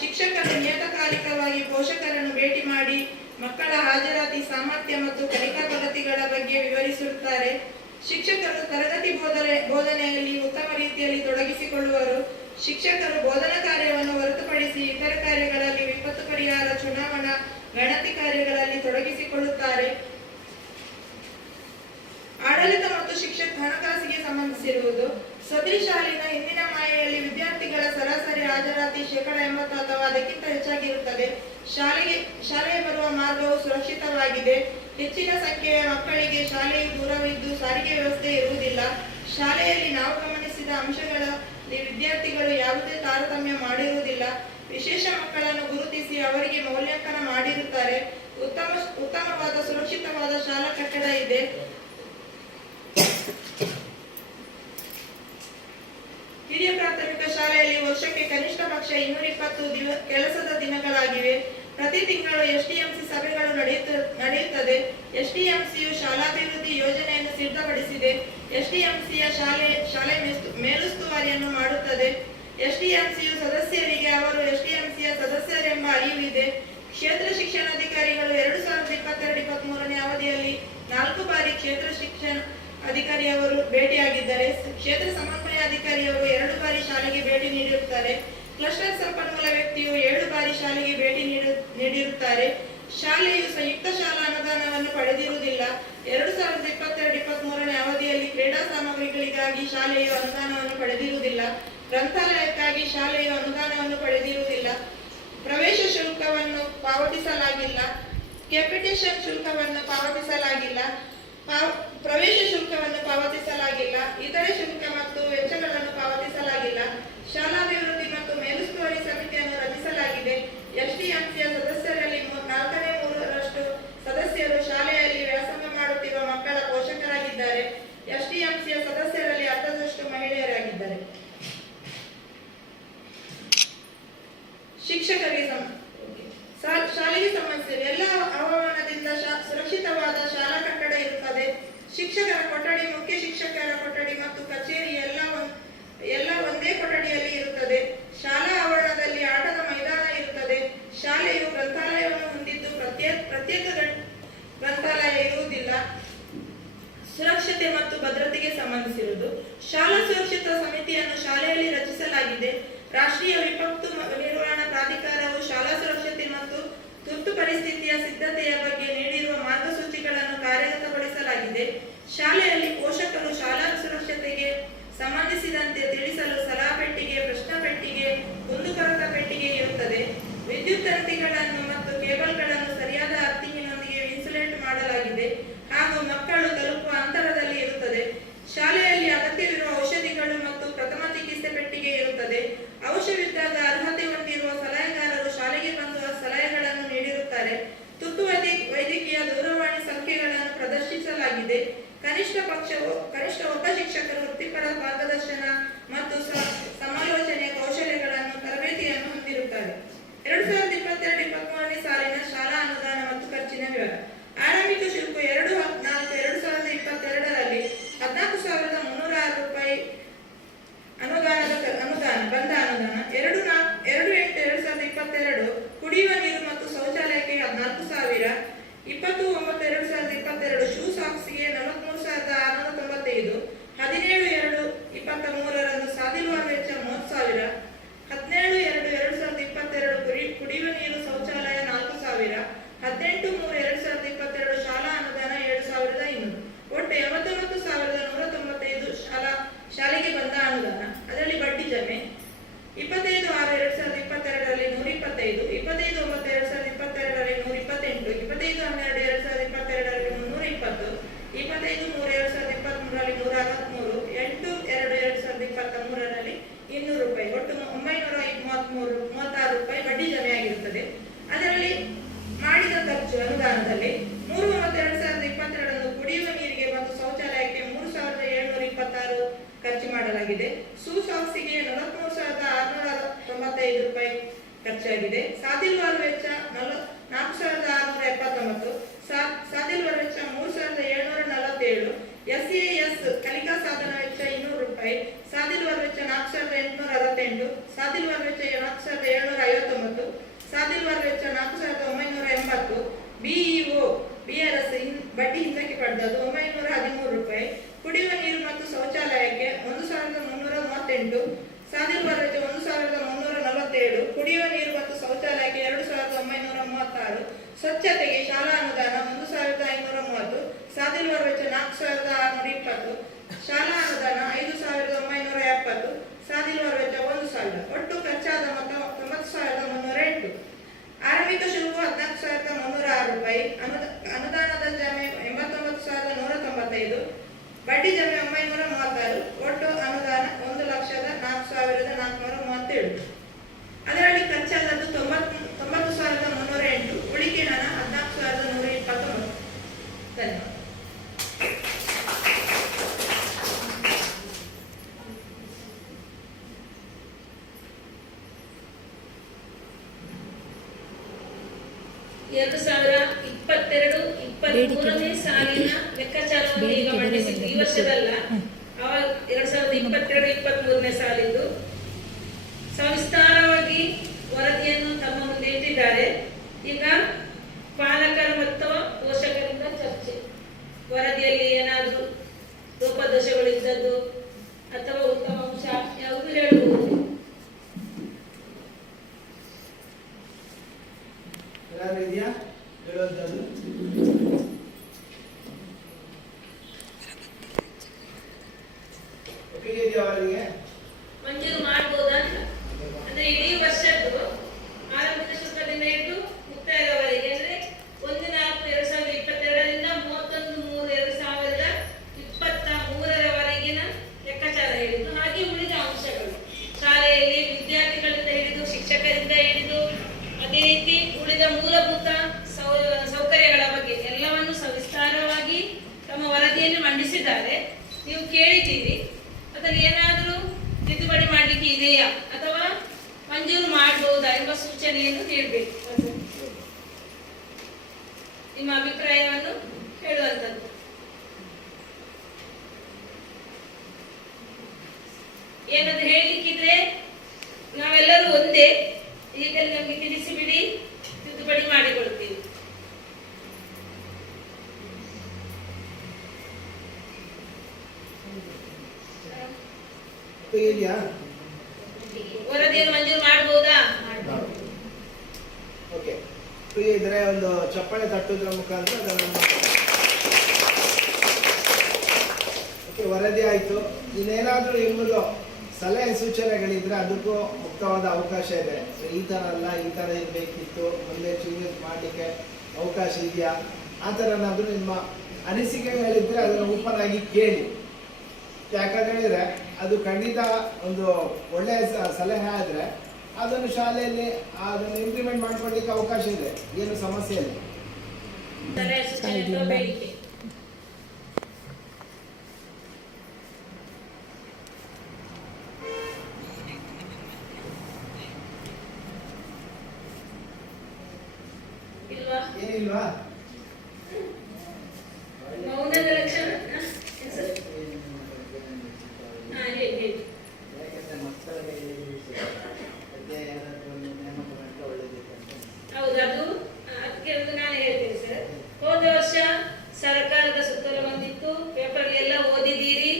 ಶಿಕ್ಷಕರು ನಿಯತಕಾಲಿಕವಾಗಿ ಪೋಷಕರನ್ನು ಭೇಟಿ ಮಾಡಿ ಮಕ್ಕಳ ಹಾಜರಾತಿ, ಸಾಮರ್ಥ್ಯ ಮತ್ತು ಕಲಿಕಾ ಪ್ರಗತಿಗಳ ಬಗ್ಗೆ ವಿವರಿಸುತ್ತಾರೆ. ಶಿಕ್ಷಕರು ತರಗತಿ ಬೋಧನೆಯಲ್ಲಿ ಉತ್ತಮ ರೀತಿಯಲ್ಲಿ ತೊಡಗಿಸಿಕೊಳ್ಳುವರು. ಶಿಕ್ಷಕರು ಬೋಧನಾ ಕಾರ್ಯವನ್ನು ಹೊರತುಪಡಿಸಿ ಇತರ ಕಾರ್ಯಗಳಲ್ಲಿ ವಿಪತ್ತು ಪರಿಹಾರ, ಚುನಾವಣಾ, ಗಣತಿ ಕಾರ್ಯಗಳಲ್ಲಿ ತೊಡಗಿಸಿಕೊಳ್ಳುತ್ತಾರೆ. ಆಡಳಿತ ಮತ್ತು ಹಣಕಾಸಿಗೆ ಸಂಬಂಧಿಸಿರುವುದು. ಸದರಿ ಶಾಲೆಯ ಹಿಂದಿನ ಮಾಯೆಯಲ್ಲಿ ವಿದ್ಯಾರ್ಥಿಗಳ ಸರಾಸರಿ ಹಾಜರಾತಿ 80% ಅಥವಾ ಅದಕ್ಕಿಂತ ಹೆಚ್ಚಾಗಿರುತ್ತದೆ. ಶಾಲೆಗೆ ಬರುವ ಮಾರ್ಗವು ಸುರಕ್ಷಿತವಾಗಿದೆ. ಹೆಚ್ಚಿನ ಸಂಖ್ಯೆಯ ಮಕ್ಕಳಿಗೆ ಶಾಲೆಯು ದೂರವಿದ್ದು ಸಾರಿಗೆ ವ್ಯವಸ್ಥೆ ಇರುವುದಿಲ್ಲ. ಶಾಲೆಯಲ್ಲಿ ನಾವು ಗಮನಿಸಿದ ಅಂಶಗಳಲ್ಲಿ ವಿದ್ಯಾರ್ಥಿಗಳು ಯಾವುದೇ ತಾರತಮ್ಯ ಮಾಡಿರುವುದಿಲ್ಲ. ವಿಶೇಷ ಮಕ್ಕಳನ್ನು ಗುರುತಿಸಿ ಅವರಿಗೆ ಮೌಲ್ಯಾಂಕನ ಮಾಡಿರುತ್ತಾರೆ. ಉತ್ತಮವಾದ ಸುರಕ್ಷಿತವಾದ ಶಾಲಾ ಕಟ್ಟಡ ಇದೆ. ಹಿರಿಯ ಪ್ರಾಥಮಿಕ ಶಾಲೆಯಲ್ಲಿ ವರ್ಷಕ್ಕೆ ಕನಿಷ್ಠ ಪಕ್ಷ 220 ಕೆಲಸದ ದಿನಗಳಾಗಿವೆ. ಪ್ರತಿ ತಿಂಗಳು ಎಸ್ಡಿಎಂಸಿ ಸಭೆಗಳು ನಡೆಯುತ್ತದೆ. ಎಸ್ಡಿಎಂಸಿಯು ಶಾಲಾಭಿವೃದ್ಧಿ ಯೋಜನೆಯನ್ನು ಸಿದ್ಧಪಡಿಸಿದೆ. ಎಸ್ಡಿಎಂಸಿಯ ಶಾಲೆ ಮೇಲುಸ್ತುವಾರಿಯನ್ನು ಮಾಡುತ್ತದೆ. ಎಸ್ಡಿಎಂಸಿಯು ಸದಸ್ಯರಿಗೆ ಅವರು ಎಸ್ಡಿಎಂಸಿಯ ಸದಸ್ಯರೆಂಬ ಅರಿವಿದೆ. ಕ್ಷೇತ್ರ ಶಿಕ್ಷಣಾಧಿಕಾರಿಗಳು 2022-23ನೇ ಅವಧಿಯಲ್ಲಿ 4 ಬಾರಿ ಕ್ಷೇತ್ರ ಶಿಕ್ಷಣ ಅಧಿಕಾರಿಯವರು ಭೇಟಿಯಾಗಿದ್ದಾರೆ. ಕ್ಷೇತ್ರ ಸಮನ್ವಯ ಅಧಿಕಾರಿಯವರು 2 ಬಾರಿ ಶಾಲೆಗೆ ಭೇಟಿ ನೀಡಿರುತ್ತಾರೆ. ಕ್ಲಸ್ಟರ್ ಸಂಪನ್ಮೂಲ ವ್ಯಕ್ತಿಯು 7 ಬಾರಿ ಶಾಲೆಗೆ ಭೇಟಿ ನೀಡಿರುತ್ತಾರೆ. ಶಾಲೆಯು ಸಂಯುಕ್ತ ಶಾಲಾ ಅನುದಾನವನ್ನು ಪಡೆದಿರುವುದಿಲ್ಲ. 2022-23ನೇ ಅವಧಿಯಲ್ಲಿ ಕ್ರೀಡಾ ಸಾಮಗ್ರಿಗಳಿಗಾಗಿ ಶಾಲೆಯು ಅನುದಾನವನ್ನು ಪಡೆದಿರುವುದಿಲ್ಲ. ಗ್ರಂಥಾಲಯಕ್ಕಾಗಿ ಶಾಲೆಯು ಅನುದಾನವನ್ನು ಪಡೆದಿರುವುದಿಲ್ಲ. ಪ್ರವೇಶ ಶುಲ್ಕವನ್ನು ಪಾವತಿಸಲಾಗಿಲ್ಲ. ಕ್ಯಾಪಿಟೇಷನ್ ಶುಲ್ಕವನ್ನು ಪಾವತಿಸಲಾಗಿಲ್ಲ. ಪ್ರವೇಶ ಶುಲ್ಕವನ್ನು ಪಾವತಿಸಲಾಗಿಲ್ಲ. ಇತರೆ ಶುಲ್ಕ ಮತ್ತು ವೆಚ್ಚಗಳನ್ನು ಪಾವತಿಸಲಾಗಿಲ್ಲ. ಶಾಲಾಭಿವೃದ್ಧಿ ಮತ್ತು ಮೇಲುಸ್ತುವಾರಿ ಸಮಿತಿಯನ್ನು ರಚಿಸಲಾಗಿದೆ. ಎಸ್ಡಿಎಂಸಿಯ ಸದಸ್ಯರಲ್ಲಿ 4/3 ಸದಸ್ಯರು ಶಾಲೆಯಲ್ಲಿ ವ್ಯಾಸಂಗ ಮಾಡುತ್ತಿರುವ ಮಕ್ಕಳ ಪೋಷಕರಾಗಿದ್ದಾರೆ. ಎಸ್ಡಿಎಂಸಿಯ ಸದಸ್ಯರಲ್ಲಿ ಅರ್ಧದಷ್ಟು ಮಹಿಳೆಯರಾಗಿದ್ದಾರೆ. ಶಿಕ್ಷಕರಿಗೆ ಶಾಲೆಗೆ ಸಂಬಂಧಿಸಿದ ಎಲ್ಲ ಹವಾಮಾನದಿಂದ ಸುರಕ್ಷಿತವಾದ ಶಾಲಾ ಕಟ್ಟಡ ಇರುತ್ತದೆ. ಶಿಕ್ಷಕರ ಕೊಠಡಿ, ಮುಖ್ಯ ಶಿಕ್ಷಕರ ಕೊಠಡಿ ಮತ್ತು ಕಚೇರಿ ಎಲ್ಲ ಒಂದೇ ಕೊಠಡಿಯಲ್ಲಿ ಇರುತ್ತದೆ. ಶಾಲಾ ಆವರಣದಲ್ಲಿ ಆಟದ ಮೈದಾನ ಇರುತ್ತದೆ. ಶಾಲೆಯು ಗ್ರಂಥಾಲಯವನ್ನು ಹೊಂದಿದ್ದು ಪ್ರತ್ಯೇಕ ಗ್ರಂಥಾಲಯ ಇರುವುದಿಲ್ಲ. ಸುರಕ್ಷತೆ ಮತ್ತು ಭದ್ರತೆಗೆ ಸಂಬಂಧಿಸಿರುವುದು. ಶಾಲಾ ಸುರಕ್ಷತಾ ಸಮಿತಿಯನ್ನು ಶಾಲೆಯಲ್ಲಿ ರಚಿಸಲಾಗಿದೆ. ರಾಷ್ಟ್ರೀಯ ವಿಪತ್ತು ನಿರ್ವಹಣಾ ಪ್ರಾಧಿಕಾರವು ಶಾಲಾ ಸುರಕ್ಷತೆ ಮತ್ತು ತುರ್ತು ಪರಿಸ್ಥಿತಿಯ ಸಿದ್ಧತೆಯ ಬಗ್ಗೆ ನೀಡಿರುವ ಮಾರ್ಗಸೂಚಿಗಳನ್ನು ಕಾರ್ಯಗತಗೊಳಿಸಲಾಗಿದೆ. ಶಾಲೆಯಲ್ಲಿ ಪೋಷಕರು ಶಾಲಾ ಸುರಕ್ಷತೆಗೆ ಸಂಬಂಧಿಸಿದಂತೆ ತಿಳಿಸಲು ಸಲಹಾ ಪೆಟ್ಟಿಗೆ, ಪ್ರಶ್ನೆ ಪೆಟ್ಟಿಗೆ, ಕುಂದುಕೊರತೆ ಪೆಟ್ಟಿಗೆ ಇರುತ್ತದೆ. ವಿದ್ಯುತ್ ತಂತಿಗಳನ್ನು ಮತ್ತು ಕೇಬಲ್ಗಳನ್ನು ಸರಿಯಾದ ಅರ್ಥಿಂಗಿನೊಂದಿಗೆ ಇನ್ಸುಲೇಟ್ ಮಾಡಲಾಗಿದೆ ಹಾಗೂ ಮಕ್ಕಳು ತಲುಪುವ ಅಂತರದಲ್ಲಿ ಇರುತ್ತದೆ. ಶಾಲೆಯಲ್ಲಿ ಅಗತ್ಯವಿರುವ ಔಷಧಿಗಳು ಮತ್ತು ಪ್ರಥಮ ಚಿಕಿತ್ಸೆ ಪೆಟ್ಟಿಗೆ ಇರುತ್ತದೆ. ಅವಶ್ಯವಿದ್ದಾಗ ಅರ್ಹತೆ ಹೊಂದಿರುವ ಸಲಹೆಗಾರರು ಶಾಲೆಗೆ ಬಂದು ಸಲಹೆಗಳನ್ನು ನೀಡಿರುತ್ತಾರೆ. ತುರ್ತು ವೈದ್ಯಕೀಯ ದೂರವಾಣಿ ಸಂಖ್ಯೆಗಳನ್ನು ಪ್ರದರ್ಶಿಸಲಾಗಿದೆ. ಕನಿಷ್ಠ ಒಬ್ಬ ಶಿಕ್ಷಕರು ವೃತ್ತಿಪರ ಮಾರ್ಗದರ್ಶನ ಮತ್ತು ಸಮಾಲೋಚನೆಯ ಕೌಶಲ್ಯಗಳನ್ನು ತರಬೇತಿಯನ್ನು ಹೊಂದಿರುತ್ತಾರೆ. 2022-23ನೇ ಸಾಲಿನ ಶಾಲಾ ಅನುದಾನ ಮತ್ತು ಖರ್ಚಿನ ವಿವರ. ಆರಂಭಿಕ ಶುಲ್ಕ 2/4/2022ರಲ್ಲಿ 14,306 ರೂಪಾಯಿ ಬಂದ ಅನುದಾನ. 2/8/2022 ಕುಡಿಯುವ ನೀರು ಮತ್ತು ಶೌಚಾಲಯಕ್ಕೆ 14,000. 20/9/2022 ಶೂ ಸಾಕ್ಸ್ಗೆ 43,695. 17/2/23ರಂದು ಸಾದಿಲುವ ವೆಚ್ಚ 30,000. 17/2/2022 ಕುಡಿಯುವ ನೀರು ಶೌಚಾಲಯ 4,000. 18/3/2022 ಸ್ವಚ್ಛತೆಗೆ ಶಾಲಾ ಅನುದಾನ 1,530, ಸಾದಿಲ್ವರ್ ವೆಚ್ಚ 4,620, ಶಾಲಾ ಅನುದಾನ 5,970, ಸಾದಿಲ್ವರ್ ವೆಚ್ಚ 1,000. ಒಟ್ಟು ಖರ್ಚಾದ ಮೊತ್ತ 90,308. ಆರಂಭಿಕ ಶುಲ್ಕ 14,306 ರೂಪಾಯಿ. ಅನುದಾನದ ಜಮೆ 89,195, ಬಡ್ಡಿ ಜಮೆ 936. ಒಟ್ಟು ಅನುದಾನ 1,04,437. ಅದರಲ್ಲಿ ಖರ್ಚಾದದ್ದು 90,308, ಉಳಿಕೆ ಹಣ 14,129. ಧನ್ಯವಾದ. ಎರಡು 2022-23ನೇ ಸಾಲಿನ ಲೆಕ್ಕಾಚಾರವನ್ನು ಈಗ ಮಂಡಿಸಿದ್ದು. ಈ ವರ್ಷದಲ್ಲ, 2022-23ನೇ ಸಾಲಿದ್ದು ಸವಿಸ್ತಾರವಾಗಿ ವರದಿಯನ್ನು ತಮ್ಮ ಮುಂದೆ ಇಟ್ಟಿದ್ದಾರೆ. ಈಗ ಪಾಲಕರ ಮತ್ತು ಪೋಷಕರಿಂದ ಚರ್ಚೆ. ವರದಿಯಲ್ಲಿ ಏನಾದರೂ ಲೋಪದೋಷಗಳಿದ್ದದ್ದು ಅಥವಾ ಉತ್ತಮ ಅಂಶ ಯಾವುದು ಹೇಳಬಹುದು? ಇದೆಯಾ ಹೇಳುವಂಥದ್ದು? ಒಪ್ಪಿಗೆ ಇದೆಯಾ ಅವರಿಗೆ? ಮಂಜೂರು ಮಾಡ್ಬೋದಾ ಅಂತ. ಅಂದ್ರೆ ಇಡೀ ವರ್ಷದ್ದು ಆರಂಭಿಕ ಶುಲ್ಕದಿಂದ ಹಿಡಿದು ಮುಕ್ತಾಯದವರೆಗೆ, ಅಂದ್ರೆ 1/4/2022ರಿಂದ 31/3/2023ರವರೆಗಿನ ಲೆಕ್ಕಾಚಾರ ಹೇಳಿದ್ದು. ಹಾಗೆ ಉಳಿದ ಅಂಶಗಳು ಶಾಲೆಯಲ್ಲಿ ವಿದ್ಯಾರ್ಥಿಗಳಿಂದ ಹಿಡಿದು ಶಿಕ್ಷಕರಿಂದ ಹಿಡಿದು ಅದೇ ರೀತಿ ಉಳಿದ ಮೂಲಭೂತ ಸೌಕರ್ಯಗಳ ಬಗ್ಗೆ ಎಲ್ಲವನ್ನು ಸವಿಸ್ತಾರವಾಗಿ ತಮ್ಮ ವರದಿಯನ್ನು ಮಂಡಿಸಿದ್ದಾರೆ. ನೀವು ಕೇಳಿದ್ದೀರಿ. ಅದರಲ್ಲಿ ಏನಾದರೂ ತಿದ್ದುಪಡಿ ಮಾಡಲಿಕ್ಕೆ ಇದೆಯಾ ಅಥವಾ ಮಂಜೂರು ಮಾಡಬಹುದಾ ಎಂಬ ಸೂಚನೆಯನ್ನು ನೀಡಬೇಕು. ನಿಮ್ಮ ಅಭಿಪ್ರಾಯವನ್ನು ಹೇಳುವಂಥದ್ದು. ಏನಾದರೂ ಹೇಳಲಿಕ್ಕಿದ್ರೆ ನಾವೆಲ್ಲರೂ ಒಂದೇ, ಈಗ ನಮಗೆ ತಿಳಿಸಿಬಿಡಿ, ತಿದ್ದುಪಡಿ ಮಾಡಿಕೊಳ್ತೀವಿ. ಇದೆಯಾ? ವರದಿಯನ್ನು ಮಂಜೂರು ಮಾಡಬಹುದಾ? ಓಕೆ, ಫ್ರೀ ಇದ್ರೆ ಒಂದು ಚಪ್ಪಾಳೆ ತಟ್ಟುವುದರ ಮುಖಾಂತರ ಅದನ್ನು ಓಕೆ, ವರದಿ ಆಯಿತು. ಇನ್ನೇನಾದರೂ ನಿಮ್ಮದು ಸಲಹೆ ಸೂಚನೆಗಳಿದ್ರೆ ಅದಕ್ಕೂ ಮುಕ್ತವಾದ ಅವಕಾಶ ಇದೆ. ಸೊ ಈ ಥರ ಅಲ್ಲ, ಈ ಥರ ಇರಬೇಕಿತ್ತು, ಮುಂದೆ ಚೇಂಜಸ್ ಮಾಡಲಿಕ್ಕೆ ಅವಕಾಶ ಇದೆಯಾ, ಆ ಥರನಾದರೂ ನಿಮ್ಮ ಅನಿಸಿಕೆಗಳಿದ್ದರೆ ಅದನ್ನು ಓಪನ್ ಆಗಿ ಕೇಳಿ. ಯಾಕಂತ ಹೇಳಿದರೆ ಅದು ಖಂಡಿತ ಒಂದು ಒಳ್ಳೆಯ ಸಲಹೆ ಆದರೆ ಅದನ್ನು ಶಾಲೆಯಲ್ಲಿ ಅದನ್ನು ಇಂಪ್ಲಿಮೆಂಟ್ ಮಾಡ್ಕೊಳ್ಳಿಕ್ಕೆ ಅವಕಾಶ ಇದೆ, ಏನು ಸಮಸ್ಯೆ ಇಲ್ಲ. ಸಲಹೆ ಸೂಚನೆ ಅಥವಾ ಬೇಡಿಕೆ ಇಲ್ವಾ? ಏನಿಲ್ವಾ? ಮೌನದ ಲಕ್ಷಣ ಹೇಳಿ. ಹೌದು, ಅದಕ್ಕೆ ಒಂದು ನಾನು ಹೇಳ್ತೀನಿ ಸರ್. ಹೋದ ವರ್ಷ ಸರ್ಕಾರದ ಸುತ್ತೋಲೆ ಬಂದಿತ್ತು, ಪೇಪರ್ ಎಲ್ಲ ಓದಿದ್ದೀರಿ.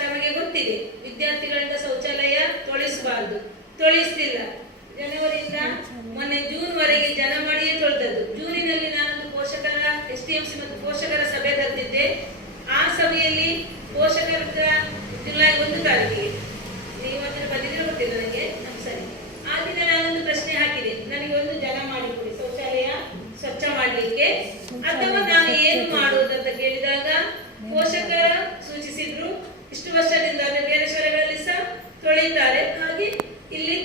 ತಮಗೆ ಗೊತ್ತಿದೆ, ವಿದ್ಯಾರ್ಥಿಗಳಿಂದ ಶೌಚಾಲಯ ತೊಳಿಸಬಾರದು, ತೊಳಿಸ್ತಿಲ್ಲ. ಜನವರಿಯಿಂದ ಮೊನ್ನೆ ಜೂನ್ ವರೆಗೆ ಜನಮಡಿಯೇ ತೊಳೆದದ್ದು. ಜೂನಿನಲ್ಲಿ ನಾನೊಂದು ಪೋಷಕರ STMC ಮತ್ತು ಪೋಷಕರ ಸಭೆ ಕರೆದಿದ್ದೆ. ಆ ಸಭೆಯಲ್ಲಿ ಪೋಷಕರ ಜುಲೈ 1 ತಾರೀಕಿಗೆ ನೀವು ಅದನ್ನು ಬಂದಿದ್ರೆ ಗೊತ್ತಿಲ್ಲ ನನಗೆ, ಸರಿ. ಆ ದಿನ ನಾನೊಂದು ಪ್ರಶ್ನೆ ಹಾಕಿದೆ, ನನಗೆ ಒಂದು ಜನ ಮಾಡಿಕೊಡಿ ಶೌಚಾಲಯ ಸ್ವಚ್ಛ ಮಾಡಲಿಕ್ಕೆ, ಅಥವಾ ನಾನು ಏನು ಮಾಡುವುದಂತ ಕೇಳಿದಾಗ ಪೋಷಕರ ಸೂಚಿಸಿದ್ರು, ಇಷ್ಟು ವರ್ಷದಿಂದ ಅಂದ್ರೆ ಬೇರೆ ಶಾಲೆಗಳಲ್ಲಿ ಸಹ ತೊಳಿತಾರೆ, ಹಾಗೆ ಇಲ್ಲಿ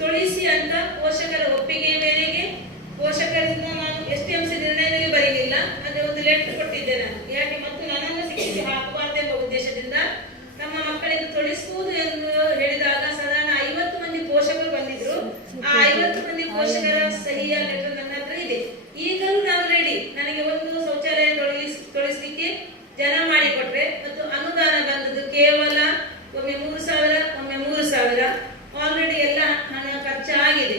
ತೊಳಿಸಿ ಅಂತ ಪೋಷಕರ ಒಪ್ಪಿಗೆ ಮೇರೆಗೆ ಪೋಷಕರಿಂದ ನಾನು STMC ನಿರ್ಣಯದಲ್ಲಿ ಬರೀಲಿಲ್ಲ, ಅಂದ್ರೆ ಒಂದು ಲೆಟರ್ ಕೊಟ್ಟಿದ್ದೆ ನಾನು. ಯಾಕೆ ಮತ್ತು ನನ್ನನ್ನು ಶಿಕ್ಷಿಸಿ ಹಾಕಬಾರ್ದೆಂಬ ಉದ್ದೇಶದಿಂದ ನಮ್ಮ ಮಕ್ಕಳಿಂದ ತೊಳಿಸುವುದು ಎಂದು ಹೇಳಿದಾಗ ಸಾಧಾರಣ 50 ಮಂದಿ ಪೋಷಕರು ಬಂದಿದ್ರು. ಆ 50 ಮಂದಿ ಪೋಷಕರ ಸಹಿಯ ಲೆಟರ್ ನನ್ನ ಹತ್ರ ಇದೆ. ಈಗಲೂ ನಾನು ರೆಡಿ. ನನಗೆ ಒಂದು ಶೌಚಾಲಯ ತೊಳಿಸಲಿಕ್ಕೆ ಜನ ಮಾಡಿಕೊಟ್ರೆ ಮತ್ತು ಅನುದಾನ ಬಂದದ್ದು ಕೇವಲ ಒಮ್ಮೆ 3,000, ಒಮ್ಮೆ 3,000. ಆಲ್ರೆಡಿ ಎಲ್ಲ ಹಣ ಖರ್ಚಾಗಿದೆ.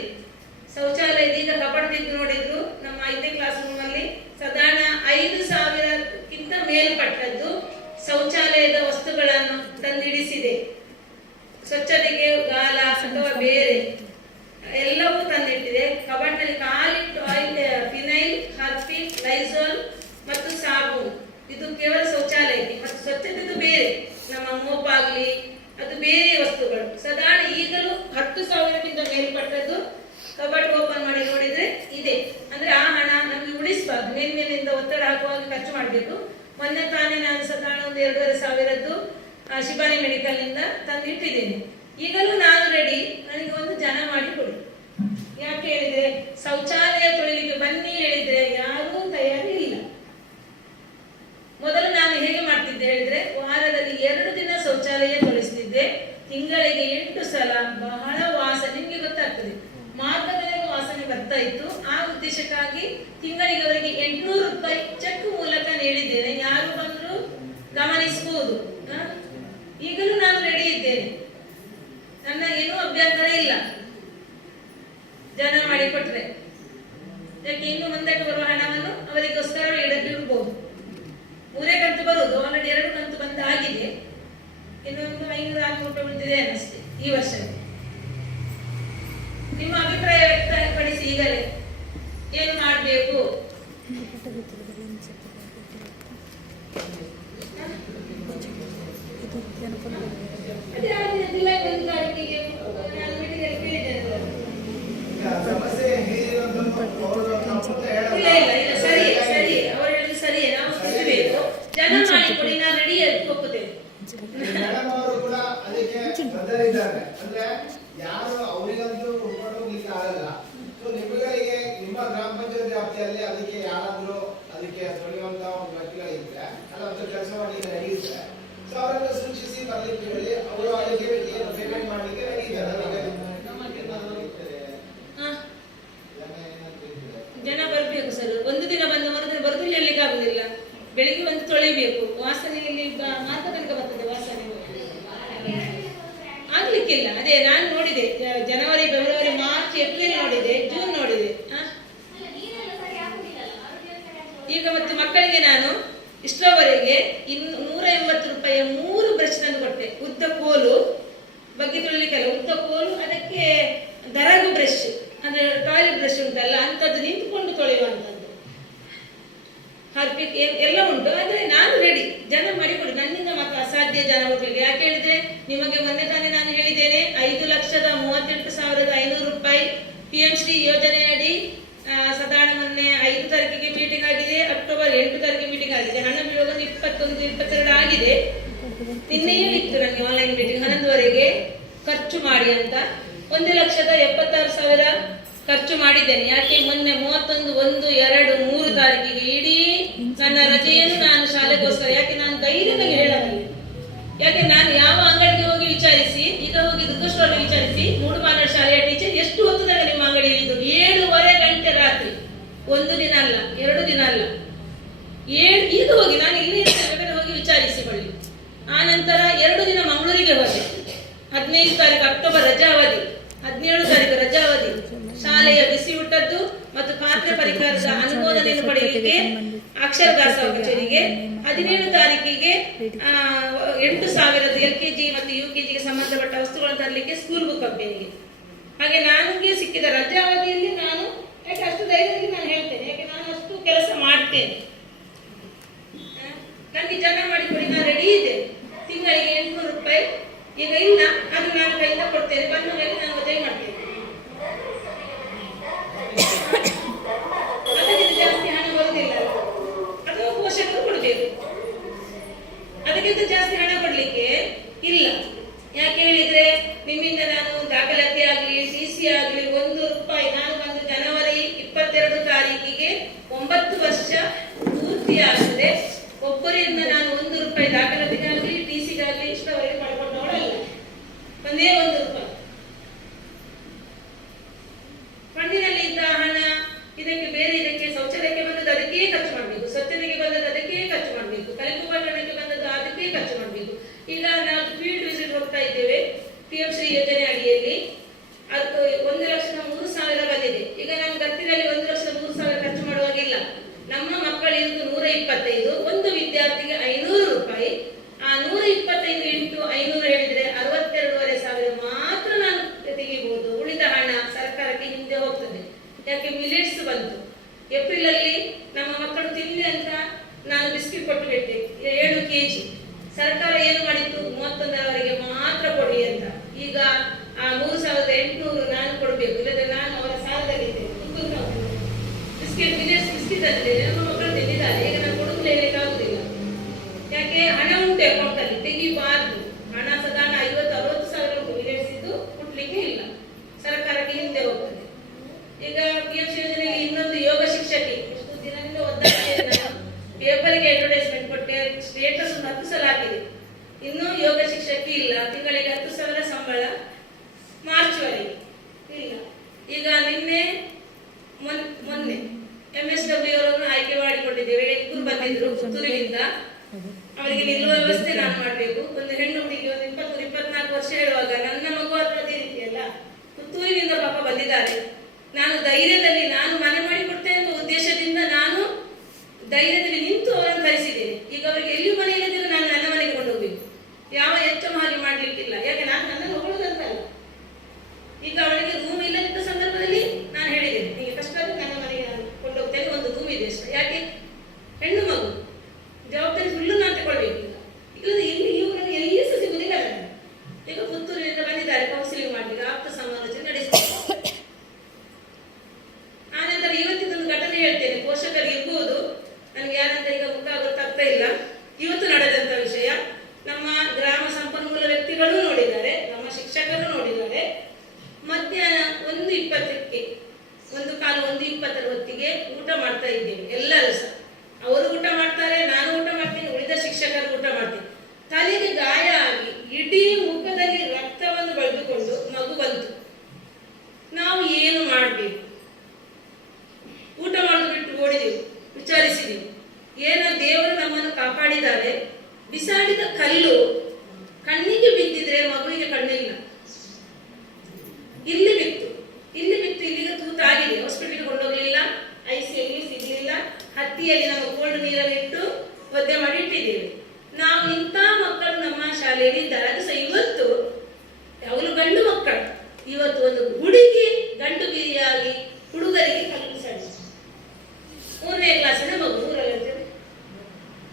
ಶೌಚಾಲಯ ಈಗ ಕಬಡ್ ತೆಗೆದು ನೋಡಿದ್ರು, ನಮ್ಮ 5ನೇ ಕ್ಲಾಸ್ ರೂಮ್ ಅಲ್ಲಿ ಸಾಧಾರಣ 5,000ಕ್ಕಿಂತ ಮೇಲ್ಪಟ್ಟದ್ದು ಶೌಚಾಲಯದ ವಸ್ತುಗಳನ್ನು ತಂದಿಡಿಸಿದೆ. ಸ್ವಚ್ಛತೆಗೆ ಗಾಲ ಅಥವಾ ಬೇರೆ ಎಲ್ಲವೂ ತಂದಿಟ್ಟಿದೆ. ಕಬಡ್ನಲ್ಲಿ ಖಾಲಿ ಫಿನೈಲ್ ಮಾಡಬೇಕು. ಮೊನ್ನೆ ತಾನೇ ನಾನು ಸಾಧಾರಣ ಒಂದು 2,500 ಶಿಬಾನಿ ಮೆಡಿಕಲ್ ನಿಂದ ತಂದು ಇಟ್ಟಿದ್ದೇನೆ. ಈಗಲೂ ನಾನು ರೆಡಿ, ನನಗೆ ಒಂದು ಜನ ಮಾಡಿ ಕೊಡಿ. ಯಾಕೆ ಹೇಳಿದ್ರೆ ಶೌಚಾಲಯ ತೊಳಿಲಿಕ್ಕೆ ಬನ್ನಿ ಹೇಳಿದ್ರೆ ಯಾರೂ ತಯಾರಿ ಇಲ್ಲ. ಮೊದಲು ನಾನು ಹೇಗೆ ಮಾಡ್ತಿದ್ದೆ ಹೇಳಿದ್ರೆ ವಾರದಲ್ಲಿ 2 ದಿನ ಶೌಚಾಲಯ ತೊಳಿಸ್ತಿದ್ದೆ, ತಿಂಗಳಿಗೆ 8 ಸಲ. ಬಹಳ ವಾಸನೆ, ನಿಮ್ಗೆ ಗೊತ್ತಾಗ್ತದೆ, ಮಾರ್ಗದಲ್ಲಿ ವಾಸನೆ ಬರ್ತಾ ಇತ್ತು. ಆ ಉದ್ದೇಶಕ್ಕಾಗಿ ತಿಂಗಳಿಗೆ ಅವರಿಗೆ 800 ರೂಪಾಯಿ ಚೆಕ್ ಮೂಲಕ ನೀಡಿದ್ದೇನೆ. ಯಾರು ಬಂದ್ರು ಗಮನಿಸಬಹುದು. ಈಗಲೂ ನಾನು ರೆಡಿ ಇದ್ದೇನೆ, ನನ್ನ ಏನೂ ಅಭ್ಯಂತರ ಇಲ್ಲ ಜನ ಮಾಡಿಕೊಟ್ರೆ. ಯಾಕೆ ಇನ್ನು ಮುಂದಕ್ಕೆ ಬರುವ ಹಣವನ್ನು ಅವರಿಗೋಸ್ಕರ ಇಡಬಹುದು. 3 ಕಂತು ಬರುವುದು, ಆಲ್ರೆಡಿ 2 ಕಂತು ಬಂದಾಗಿದೆ. ಇನ್ನೊಂದು 500-600 ರೂಪಾಯಿ ಉಳಿದಿದೆ ಅಷ್ಟೇ ಈ ವರ್ಷ. ನಿಮ್ಮ ಅಭಿಪ್ರಾಯ ವ್ಯಕ್ತಪಡಿಸಿ. ಈಗಲೇ ಏನು ಮಾಡಬೇಕು? ಸರಿ ಸರಿ, ಅವರು ಹೇಳಿದ್ರು ಸರಿ, ನಾವು ತಿಳಿಸಬೇಕು. ಜನ ಮಾಡಿಕೊಡಿ, ನಾನು ರೆಡಿ ಒಪ್ಪುತ್ತೇನೆ. ಮೇಡಮ್ ಅವರು ಕೂಡ ಅದಕ್ಕೆ ಬದ್ಧರಿದ್ದಾರೆ. ಅಂದ್ರೆ ಯಾರು ಅವರಿಗಂತೂ ಉಳ್ಕೊಂಡು ಹೋಗ್ಲಿಕ್ಕೆ ಆಗಲ್ಲ. ಸೊ ನಿಮಗಳಿಗೆ ನಿಮ್ಮ ಗ್ರಾಮ ಪಂಚಾಯತ್ ವ್ಯಾಪ್ತಿಯಲ್ಲಿ ಅದಕ್ಕೆ ಯಾರಾದ್ರೂ ಅದಕ್ಕೆ ತೊಳೆಯುವಂತ ಒಂದು ವ್ಯಕ್ತಿಗಳಿದ್ರೆ ಅಲ್ಲ ಅಂತ ಕೆಲಸ ಮಾಡಲಿಕ್ಕೆ ರೆಡಿ ಇದ್ರೆ ಸೊ ಅವರನ್ನ ಸೂಚಿಸಿ ಬರ್ಲಿಕ್ಕೆ ಹೇಳಿ, ಅವರು ಅದಕ್ಕೆ ಪೇಮೆಂಟ್ ಮಾಡ್ಲಿಕ್ಕೆ ರೆಡಿ ಇದ್ದಾರೆ. ಜನ ಬರ್ಬೇಕು ಸರ್. ಒಂದು ದಿನ ಬಂದ ಮರುದಿನ ಬರುದಿಲ್ಲ, ಹೇಳಲಿಕ್ಕೆ ಆಗುದಿಲ್ಲ. ಬೆಳಿಗ್ಗೆ ಬಂದು ತೊಳಿಬೇಕು. ವಾಸನೆಯಲ್ಲಿ ಮಾರ್ಗ ತನಕ ಬರ್ತದೆ ವಾಸನೆ, ಆಗ್ಲಿಕ್ಕಿಲ್ಲ. ಅದೇ ನಾನು ನೋಡಿದೆ, ಜನವರಿ, ಫೆಬ್ರವರಿ, ಮಾರ್ಚ್, ಏಪ್ರಿಲ್ ನೋಡಿದೆ, ಜೂನ್ ನೋಡಿದೆ. ಈಗ ಮತ್ತು ಮಕ್ಕಳಿಗೆ ನಾನು ಇಷ್ಟರವರೆಗೆ 180 ರೂಪಾಯಿಯ 3 ಬ್ರಷ್ ತಂದು ಕೊಟ್ಟೆ. ಉದ್ದ ಕೋಲು, ಬಗ್ಗೆ ತೊಳಿಲಿಕ್ಕೆಲ್ಲ ಉದ್ದ ಕೋಲು, ಅದಕ್ಕೆ ದರಗು ಬ್ರಷ್, ಅಂದ್ರೆ ಟಾಯ್ಲೆಟ್ ಬ್ರಷ್ ಉಂಟಲ್ಲ ಅಂತದ್ದು, ನಿಂತುಕೊಂಡು ತೊಳೆಯುವಂಥದ್ದು, ಹಾರ್ಪಿಕ್ ಎಲ್ಲ ಉಂಟು. ಆದ್ರೆ ನಾನು ರೆಡಿ, ಜನ ಮಾಡಿಕೊಡಿ. ನನ್ನಿಂದ ಮಾತ್ರ ಅಸಾಧ್ಯ ಜನ ಹೋಗ್ಲಿಕ್ಕೆ. ಯಾಕೆ ಹೇಳಿದ್ರೆ ನಿಮಗೆ ಮೊನ್ನೆ ತಾನೇ ನಾನು ಹೇಳಿದ್ದೇನೆ, 5,38,500 ರೂಪಾಯಿ PMC ಯೋಜನೆಯಡಿ ಸಾಧಾರಣ ಮೊನ್ನೆ 5 ತಾರೀಕಿಗೆ ಮೀಟಿಂಗ್ ಆಗಿದೆ, ಅಕ್ಟೋಬರ್ 8 ತಾರೀಕಿಗೆ ಮೀಟಿಂಗ್ ಆಗಿದೆ. ಹಣ ಬೀಳುವಾಗ 21, 22 ಆಗಿದೆ. ನಿನ್ನೆಯೇ ಇತ್ತು ನನಗೆ ಆನ್ಲೈನ್ ಮೀಟಿಂಗ್ 11ವರೆಗೆ ಖರ್ಚು ಮಾಡಿ ಅಂತ. 1,76,000 ಖರ್ಚು ಮಾಡಿದ್ದೇನೆ. ಯಾಕೆ ಮೊನ್ನೆ 31, 1, 2, 3 ತಾರೀಕಿಗೆ ಇಡೀ ನನ್ನ ರಜೆಯನ್ನು ನಾನು ಶಾಲೆಗೋಸ್ಕರ, ಯಾಕೆ ನಾನು ಧೈರ್ಯದಲ್ಲಿ ಹೇಳಬಲ್ಲೆ. ಯಾಕೆ ನಾನು ಯಾವ ಅಂಗಡಿಗೆ ಹೋಗಿ ವಿಚಾರಿಸಿ, ಈಗ ಹೋಗಿ ದುರ್ಗಶ್ವರ ವಿಚಾರಿಸಿ, ಮೂಡುಮಾನವ ಶಾಲೆಯ ಟೀಚರ್ ಎಷ್ಟು ಹೊತ್ತು ತನಕ ನಿಮ್ಮ ಅಂಗಡಿಯಲ್ಲಿ ಇದ್ದು, 7:30 ಗಂಟೆ ರಾತ್ರಿ. 1 ದಿನ ಅಲ್ಲ, 2 ದಿನ ಅಲ್ಲ, ಈಗ ಹೋಗಿ ನಾನು ಇಲ್ಲಿ ಹೋಗಿ ವಿಚಾರಿಸಿಕೊಳ್ಳಿ. ಆ ನಂತರ 2 ದಿನ ಮಂಗಳೂರಿಗೆ ಹೋದೆ. 15 ತಾರೀಕು ಅಕ್ಟೋಬರ್ ರಜಾ ಅವಧಿ, 17 ತಾರೀಕು ರಜಾ ಅವಧಿ. ಶಾಲೆಯ ಬಿಸಿ ಊಟದ್ದು ಮತ್ತು ಪಾತ್ರೆ ಪರಿಕರದ ಅನುಮೋದನೆಯನ್ನು ಪಡೆಯಲಿಕ್ಕೆ ಅಕ್ಷರದಾಸ ಕಚೇರಿಗೆ. 17 ತಾರೀಕಿಗೆ 8,000 LKG ಮತ್ತು UKGಗೆ ಸಂಬಂಧಪಟ್ಟ ವಸ್ತುಗಳನ್ನು ತರಲಿಕ್ಕೆ ಸ್ಕೂಲ್ ಬುಕ್ ಕಂಪನಿಗೆ. ಹಾಗೆ ನನಗೆ ಸಿಕ್ಕಿದ ರಜಾ ಅವಧಿಯಲ್ಲಿ ನಾನು ಯಾಕೆ ಅಷ್ಟು ಧೈರ್ಯದಲ್ಲಿ ನಾನು ಹೇಳ್ತೇನೆ, ಯಾಕೆ ನಾನು ಅಷ್ಟು ಕೆಲಸ ಮಾಡ್ತೇನೆ. ನನಗೆ ಜನ ಮಾಡಿಕೊಡಿ, ನಾನು ರೆಡಿ ಇದೆ. ತಿಂಗಳಿಗೆ 800 ರೂಪಾಯಿ ಈಗ ಇಲ್ಲ, ಅದು ನಾನು ಕೈಯಿಂದ ಕೊಡ್ತೇನೆ. ಬಂದ ಮೇಲೆ ನಾನು ಮದುವೆ ಮಾಡ್ತೇನೆ. ಅದಕ್ಕಿಂತ ಜಾಸ್ತಿ ಹಣ ಬರುವುದಿಲ್ಲ, ಅಥವಾ ಪೋಷಕರು ಕೊಡಬೇಕು. ಅದಕ್ಕಿಂತ ಜಾಸ್ತಿ ಹಣ ಕೊಡ್ಲಿಕ್ಕೆ ಇಲ್ಲ. ಯಾಕೆ ಹೇಳಿದ್ರೆ ನಿಮ್ಮಿಂದ ನಾನು ದಾಖಲಾತಿ ಆಗಲಿ, CC ಆಗಲಿ 1 ರೂಪಾಯಿ, ನಾನು ಬಂದು ಜನವರಿ 22 ತಾರೀಕಿಗೆ 9 ವರ್ಷ ಪೂರ್ತಿ ಆಗ್ತದೆ. ಒಬ್ಬರಿಂದ ನಾನು 1 ರೂಪಾಯಿ ದಾಖಲಾತಿಗಾಗಲಿ, TCಗಾಗಲಿ ಇಷ್ಟವರೆಗೆ ಪಡ್ಕೊಂಡವಳಲ್ಲ. ಒಂದೇ 1 ರೂಪಾಯಿ. ಫಂಡಿನಲ್ಲಿ ಇದ್ದ ಹಣ ಇದಕ್ಕೆ ಬೇರೆ, ಇದಕ್ಕೆ ಶೌಚಾಲಯಕ್ಕೆ ಬಂದದ್ದು ಅದಕ್ಕೆ ಖರ್ಚು ಮಾಡಬೇಕು, ಸ್ವಚ್ಛತೆಗೆ ಬಂದದ್ದು ಅದಕ್ಕೆ ಖರ್ಚು ಮಾಡಬೇಕು, ಕಲಿಕುಪಕರಣಕ್ಕೆ ಬಂದದ್ದು ಅದಕ್ಕೆ ಖರ್ಚು ಮಾಡಬೇಕು. ಈಗ ನಾವು ಫೀಲ್ಡ್ ವಿಸಿಟ್ ಹೋಗ್ತಾ ಇದ್ದೇವೆ PMC ಯೋಜನೆ ಅಡಿಯಲ್ಲಿ. ಅದು 1,03,000 ಬಂದಿದೆ. ಈಗ ನಾನು ಗತ್ತಿರಲ್ಲಿ 1,03,000 ಖರ್ಚು ಮಾಡುವಾಗಿಲ್ಲ. ನಮ್ಮ ಮಕ್ಕಳಿಂದು 125, ಒಂದು ವಿದ್ಯಾರ್ಥಿಗೆ 500 ರೂಪಾಯಿ. ಆ 125 ಇಂಟು 500 ಹೇಳಿದ್ರೆ 62,500 ಮಾತ್ರ ನಾನು ತೆಗಿಬಹುದು. ಉಳಿದ ಹಣ ಸರ್ಕಾರಕ್ಕೆ ಹಿಂದೆ ಹೋಗ್ತದೆ. ಯಾಕೆ ಮಿಲೆಟ್ಸ್ ಬಂತು ಏಪ್ರಿಲ್ ಅಲ್ಲಿ, ನಮ್ಮ ಮಕ್ಕಳು ತಿನ್ಲಿ ಅಂತ ನಾನು ಬಿಸ್ಕಿಟ್ ಕೊಟ್ಟು ಬಿಟ್ಟೆ 7 kg. ಸರ್ಕಾರ ಏನು ಮಾಡಿತ್ತು, 31ರವರೆಗೆ ಮಾತ್ರ ಕೊಡಿ ಅಂತ. ಈಗ ಆ 3,800 ನಾನು ಕೊಡಬೇಕು, ಇಲ್ಲದ್ರೆ ನಾನು ಅವರ ಸಾಲದಲ್ಲಿದ್ದೇನೆ. ಬಿಸ್ಕಿಟ್, ಮಿಲೆಟ್ಸ್ ಬಿಸ್ಕಿಟ್ ಅಂದ್ರೆ ನಮ್ಮ ಮಕ್ಕಳು ತಿಂದಿದ್ದಾರೆ. ಈಗ ನಾನು ಕೊಡುವುದಿಲ್ಲ, ಹಣ ಉಂಟು ಅಕೌಂಟ್ ಅಲ್ಲಿ, ತೆಗಿಬಾರ್ದು. ಹಣ ಸಾಧಾರಣ 50-60 ಸಾವಿರ ಉಂಟು, ಈಡೇರಿಸಿದ್ದು ಮುಟ್ಲಿಕ್ಕೆ ಇಲ್ಲ, ಸರ್ಕಾರಕ್ಕೆ ಹಿಂದೆ ಹೋಗ್ತದೆ. ಈಗ PFC ಯೋಜನೆಯಲ್ಲಿ ಇನ್ನೊಂದು ಯೋಗ ಶಿಕ್ಷಕಿ, ಎಷ್ಟು ದಿನದಿಂದ ಒದ್ದಾಡ್ತಿದ್ದೆ ನಾನು, ಪೇಪರ್ಗೆ ಅಡ್ವರ್ಟೈಸ್ಮೆಂಟ್ ಕೊಟ್ಟೆ, ಸ್ಟೇಟಸ್ 10 ಸಲ ಹಾಕಿದೆ, ಇನ್ನೂ ಯೋಗ ಶಿಕ್ಷಕಿ ಇಲ್ಲ. ತಿಂಗಳಿಗೆ 10,000 ಸಂಬಳ, ಮಾರ್ಚ್ ವರೆಗೆ ಇಲ್ಲ. ಈಗ ಮೊನ್ನೆ MSW ಅವರನ್ನು ಆಯ್ಕೆ ಮಾಡಿಕೊಂಡಿದ್ದೇವೆ. 2 ಬಂದಿದ್ರು ಪುತ್ತೂರಿನಿಂದ. ಅವರಿಗೆ ನಿಲ್ಲುವ ವ್ಯವಸ್ಥೆ ನಾನು ಮಾಡಬೇಕು. ಒಂದು ಹೆಣ್ಣು ಹುಡುಗಿ ಒಂದು 20-24 ವರ್ಷ ಹೇಳುವಾಗ ನನ್ನ ಮಗು ಅದೇ ರೀತಿಯಲ್ಲ, ಪುತ್ತೂರಿನಿಂದ ಪಾಪ ಬಂದಿದ್ದಾರೆ. ನಾನು ಧೈರ್ಯದಲ್ಲಿ ನಾನು ಮನೆ ಮಾಡಿ ಕೊಡ್ತೇನೆ ಅಂತ ಉದ್ದೇಶದಿಂದ ನಾನು ಧೈರ್ಯದಲ್ಲಿ ನಿಂತು ಅವರನ್ನು ಧರಿಸಿದ್ದೇನೆ. ಈಗ ಅವರಿಗೆ ಎಲ್ಲಿಯೂ ಮನೆ ಇಲ್ಲದಿದ್ರು ನಾನು ನನ್ನ ಮನೆಗೆ ಕೊಂಡೋಗ್ಬೇಕು. ಯಾವ ಎಚ್ಚಮ ಹಾಗೆ ಮಾಡ್ಲಿಕ್ಕಿಲ್ಲ, ಯಾಕೆ ನಾನು ನನ್ನನ್ನು ಹೊಗಳೋದಂತಲ್ಲ. ಈಗ ಅವಳಿಗೆ ರೂಮ್ ಇಲ್ಲದಿದ್ದ ಸಂದರ್ಭದಲ್ಲಿ ನಾನು ಹೇಳಿದ್ದೇನೆ, ನಿಮಗೆ ಕಷ್ಟ ಆದ್ರೆ ನನ್ನ ಮನೆಗೆ ನಾನು ಕೊಂಡೋಗ್ತೇನೆ, ಒಂದು ರೂಮ್ ಇದೆ ಅಷ್ಟೇ. ಯಾಕೆ ಹೆಣ್ಣು ಮಗು ಜವಾಬ್ದಾರಿ ಫುಲ್ಲು ನಾನು ತಗೊಳ್ಬೇಕು. ಇಲ್ಲದೆ ಇಲ್ಲಿ ಇವುಗಳನ್ನು ಎಲ್ಲಿ ಸಹ ಸಿಗುವುದಿಲ್ಲ. ಈಗ ಪುತ್ತೂರಿನಿಂದ ಬಂದಿದ್ದಾರೆ ಕೌನ್ಸಿಲಿಂಗ್ ಮಾಡಲಿಕ್ಕೆ, ಆಪ್ತ ಸಮಾಲೋಚನೆ ನಡೆಸ್ತಾರೆ. ಆನಂತರ ಇವತ್ತಿನೊಂದು ಘಟನೆ ಹೇಳ್ತೇನೆ, ಪೋಷಕರು ಇರ್ಬೋದು, ನನಗೆ ಯಾರಂತ ಈಗ ಮುಖ ಗೊತ್ತಾಗ್ತಾ ಇಲ್ಲ. ಇವತ್ತು ನಡೆದಂತ ವಿಷಯ ನಮ್ಮ ಗ್ರಾಮ ಸಂಪನ್ಮೂಲ ವ್ಯಕ್ತಿಗಳು ನೋಡಿದ್ದಾರೆ, ನಮ್ಮ ಶಿಕ್ಷಕರು ನೋಡಿದ್ದಾರೆ. ಮಧ್ಯಾಹ್ನ 1:20ಕ್ಕೆ 1:20 ಹೊತ್ತಿಗೆ ಊಟ ಮಾಡ್ತಾ ಇದ್ದೇವೆ ಎಲ್ಲರೂ ಸಹ. ಅವರು ಊಟ ಮಾಡ್ತಾರೆ, ನಾನು ಊಟ ಮಾಡ್ತೀನಿ, ಉಳಿದ ಶಿಕ್ಷಕರು ಊಟ ಮಾಡ್ತೀನಿ. ತಲೆಗೆ ಗಾಯ ಆಗಿ ಇಡೀ ಮುಖದಲ್ಲಿ ರಕ್ತವನ್ನು ಬಳಿದುಕೊಂಡು ಮಗು ಬಂತು. ನಾವು ಏನು ಮಾಡಬೇಕು? ಊಟ ಮಾಡೋದು ಬಿಟ್ಟು ಓಡಿದೆವು, ವಿಚಾರಿಸಿದೆವು. ಏನೋ ದೇವರು ನಮ್ಮನ್ನು ಕಾಪಾಡಿದ್ದಾರೆ. ಬಿಸಾಡಿದ ಕಲ್ಲು ಕಣ್ಣಿಗೆ ಬಿದ್ದಿದ್ರೆ ಮಗುವಿಗೆ ಕಣ್ಣಿಲ್ಲ, ಇಲ್ಲಿ ಬಿತ್ತು ಇಲ್ಲಿಗೆ ತೂತಾಗಿದೆ. ಹಾಸ್ಪಿಟಲ್ಗೆ ಕೊಂಡೋಗ್ಲಿಲ್ಲ, ICU ಸಿಗ್ಲಿಲ್ಲ. ಹತ್ತಿಯಲ್ಲಿ ನಾವು ಕೋಲ್ಡ್ ನೀರಲ್ಲಿ ಇಟ್ಟು ಒದ್ದೆ ಮಾಡಿ ಇಟ್ಟಿದ್ದೇವೆ. ನಾವು ಇಂಥ ಮಕ್ಕಳು ನಮ್ಮ ಶಾಲೆಯಲ್ಲಿ ಇದ್ದಾರೆ. ಅದು ಸಹ ಇವತ್ತು ಅವರು ಗಂಡು ಮಕ್ಕಳು. ಇವತ್ತು ಒಂದು ಹುಡುಗಿ ಗಂಡು ಗಿರಿಯಾಗಿ ಹುಡುಗರಿಗೆ ಕಲ್ಲು ಬಿಸಾಡಿ, 3ನೇ ಕ್ಲಾಸಿನ ಮಗು,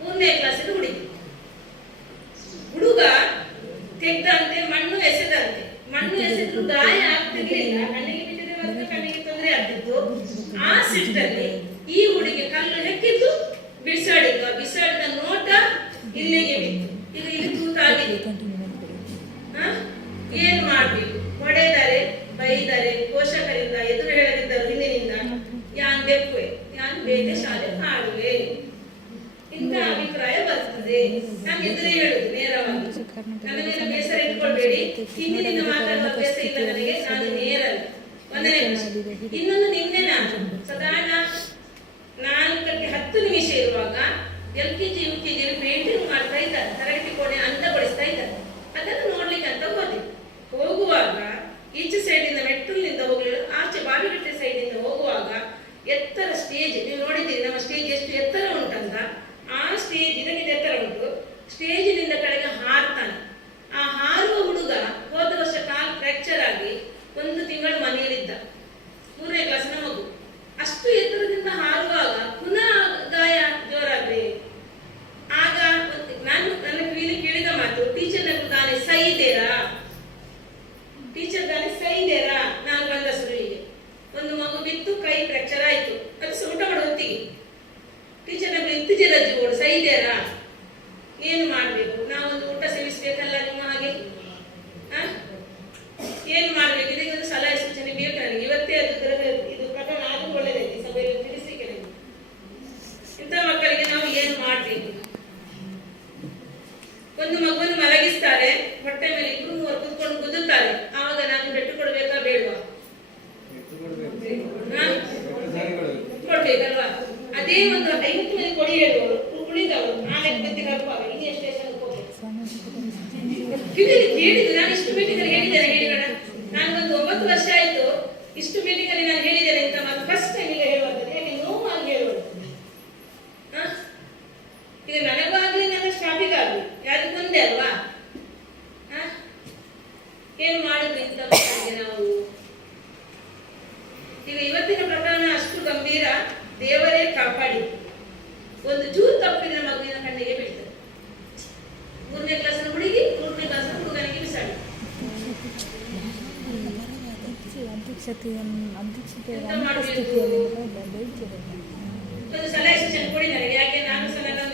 3ನೇ ಕ್ಲಾಸಿನ ಹುಡುಗಿ. ಹುಡುಗ ತೆಗ್ದಂತೆ, ಮಣ್ಣು ಎಸೆದ್ರು ಗಾಯ ಆಗ್ತಿರ್ಲಿಲ್ಲ, ಕಣ್ಣಿಗೆ ಬಿದ್ದಿದೆ ಮತ್ತು ಕಣ್ಣಿಗೆ ತೊಂದರೆ ಆಗ್ತಿತ್ತು. ಆ ಸಿಟ್ಟಲ್ಲಿ ಈ ಹುಡುಗಿ ಕಲ್ಲು ಹೆಕ್ಕಿದ್ದು ಬಿಸಾಡಿದ್ದು, ಬಿಸಾಡಿದ ನೋಟ ಇಲ್ಲಿಗೆ ಬಿತ್ತು. ಈಗ ಇಲ್ಲಿ ತೂತಾಗಿದೆ. ಏನ್ ಮಾಡ್ಬೇಕು? ಹೊಡೆದರೆ, ಬೈದರೆ, ಪೋಷಕರಿಂದ ಎದುರು ಹೇಳದಿದ್ದರು ಹಿಂದಿನಿಂದ, ಯಾನ್ ಬೆಪ್ಪುವೆ, ಯಾನ್ ಬೇರೆ ಶಾಲೆ ಮಾಡುವೆ, ಇಂಥ ಅಭಿಪ್ರಾಯ ಬರ್ತದೆ. ನಾನು ಎದುರೇ ಹೇಳುದು ನೇರವಾಗಿ. ನನ್ನ ಮೇಲೆ ಬೇಸರ ಇಟ್ಕೊಳ್ಬೇಡಿ, ಹಿಂದಿನಿಂದ ಮಾತಾಡುವ ಅಭ್ಯಾಸ ಇಲ್ಲ ನನಗೆ, ನಾನು ನೇರ. ಒಂದನೇ ವಿಷಯ. ಇನ್ನೊಂದು, ನಿನ್ನೆ ನಾನು ಸಾಧಾರಣ 4:10 ನಿಮಿಷ ಇರುವಾಗ LKG UKG ಪೇಂಟಿಂಗ್ ಮಾಡ್ತಾ ಇದ್ದಾರೆ, ತರಗತಿ ಕೋಣೆ ಅಂದಗೊಳಿಸ್ತಾ ಇದ್ದಾರೆ. ಅದನ್ನು ನೋಡ್ಲಿಕ್ಕೆ ಅಂತ ಹೋಗುವಾಗ ಈಚೆ ಸೈಡಿಂದ ಮೆಟ್ಟಲಿನಿಂದ ಹೋಗಲಿಲ್ಲ, ಆಚೆ ಬಾವಿಗಟ್ಟೆ ಸೈಡಿಂದ ಹೋಗುವಾಗ ಎತ್ತರ ಸ್ಟೇಜ್, ನೀವು ನೋಡಿದ್ದೀರಿ ನಮ್ಮ ಸ್ಟೇಜ್ ಎಷ್ಟು ಎತ್ತರ ಉಂಟಂತ. ಆ ಸ್ಟೇಜ್ ಇದಕ್ಕಿದೆ ಎತ್ತರ ಉಂಟು. ಸ್ಟೇಜಿನಿಂದ ಕೆಳಗೆ ಹಾರ್ತಾನೆ. ಆ ಹಾರುವ ಹುಡುಗ ಹೋದ ವರ್ಷ ಕಾಲು ಫ್ರಾಕ್ಚರ್ ಆಗಿ 1 ತಿಂಗಳು ಮನೆಯಲ್ಲಿದ್ದ, 3ನೇ ಕ್ಲಾಸಿನ ಮಗು. ಅಷ್ಟು ಎತ್ತರದಿಂದ ಹಾರುವಾಗ ಪುನಃ ಗಾಯ ಜೋರಾಗ್ರೆ ಆಗ ನಾನು ನನ್ನ ಕೇಳಿದ ಮಾತು, ಟೀಚರ್ನ ತಾನೇ ಸೈದೇರಾ, ಟೀಚರ್ ತಾನೇ ಸೈದೇರಾ. ನಾನು ಬಂದ ಸುರುವಿಗೆ ಒಂದು ಮಗು ಬಿತ್ತು, ಕೈ ಫ್ರಾಕ್ಚರ್ ಆಯ್ತು. ಅದು ಸಹ ಊಟ ಮಾಡೋ ಹೊತ್ತಿಗೆ ಟೀಚರ್ನ ಇತ್ತೀಚೆಗೆ ರಜೆ ಓಡು ಸೈದೇರಾ. ಏನು ಮಾಡಬೇಕು? ನಾವೊಂದು ಊಟ ಸೇವಿಸಬೇಕಲ್ಲ ನಿಮ್ಮ ಹಾಗೆ. ಏನು ಮಾಡಬೇಕು? ಇದಕ್ಕೆ ಒಂದು ಸಲಹೆ ಸೂಚನೆ ಬೇಕು ನನಗೆ. ಇವತ್ತೇ ಇದು ಪ್ರಕರಣ ಆದ್ರೂ ಒಳ್ಳೆಯದೈತಿ, ಸಭೆಯಲ್ಲಿ ತಿಳಿಸಲಿಕ್ಕೆ ನನಗೆ. ಇಂಥ ಮಕ್ಕಳಿಗೆ ನಾವು ಏನು ಮಾಡಬೇಕು? ಒಂದು ಮಗುವನ್ನು ಮಲಗಿಸ್ತಾರೆ, ಹೊಟ್ಟೆ ಮೇಲೆ 2-3 ಕೂತ್ಕೊಂಡು ಕುದುತ್ತಾರೆ. ಆವಾಗ ನಾನು ಬೆಟ್ಟು ಕೊಡ್ಬೇಕಾ ಬೇಡವಾ? ಕೊಡ್ಬೇಕಲ್ವಾ? ಅದೇ ಒಂದು 50 ಮಂದಿ ಕೊಡಿ ಹೇಳುವವರು ಉಳಿದವರು ಆಮೇಲೆ ಗದ್ದಿಗೆ ಹಾಕುವಾಗ ಇನ್ನೇ ಸ್ಟೇಷನ್ ಹೋಗ್ಬೇಕು. ಹೇಳಿದ್ದು ನಾನು ಇಷ್ಟು ಮೀಟಿಂಗ್ ಅಲ್ಲಿ ಹೇಳಿದ್ದೇನೆ, ಹೇಳಿಬೇಡ. ನಾನು ಒಂದು 9 ವರ್ಷ ಆಯ್ತು ಇಷ್ಟು ಮೀಟಿಂಗ್ ಅಲ್ಲಿ ನಾನು ಹೇಳಿದ್ದೇನೆ ಅಂತ ಮತ್ತೆ ಫಸ್ಟ್ ಟೈಮ್ ಈಗ ಹೇಳುವಂಥದ್ದು. ಯಾಕೆ ನೋವಾಗಿ ಹೇಳುವುದು? ಇದು ನನಗಾಗ್ಲಿ ನನ್ನ ಸ್ಟಾಫಿಗಾಗ್ಲಿ ಯಾರಿಗೂ ಒಂದೇ ಅಲ್ವಾ? ಏನು ಮಾಡುದು ಇಂಥ ಮಕ್ಕಳಿಗೆ ನಾವು? ಈಗ ಇವತ್ತಿನ ಪ್ರಕರಣ ಅಷ್ಟು ಗಂಭೀರ, ದೇವರೇ ಕಾಪಾಡಿ. ಒಂದು ಚೂರು ತಪ್ಪಿದ್ರೆ ಮಗುವಿನ ಕಣ್ಣಿಗೆ ಬೀಳ್ತದೆ. 3ನೇ ಕ್ಲಾಸಿನ ಹುಡುಗಿ 3ನೇ ಕ್ಲಾಸಿನ ಹುಡುಗನಿಗೆ ಬಿಸಾಡಿ. ಒಂದು ಸಲಹೆ ಸೂಚನೆ ಕೊಡಿ ನನಗೆ. ಯಾಕೆ ನಾನು ಸಹ ನನ್ನ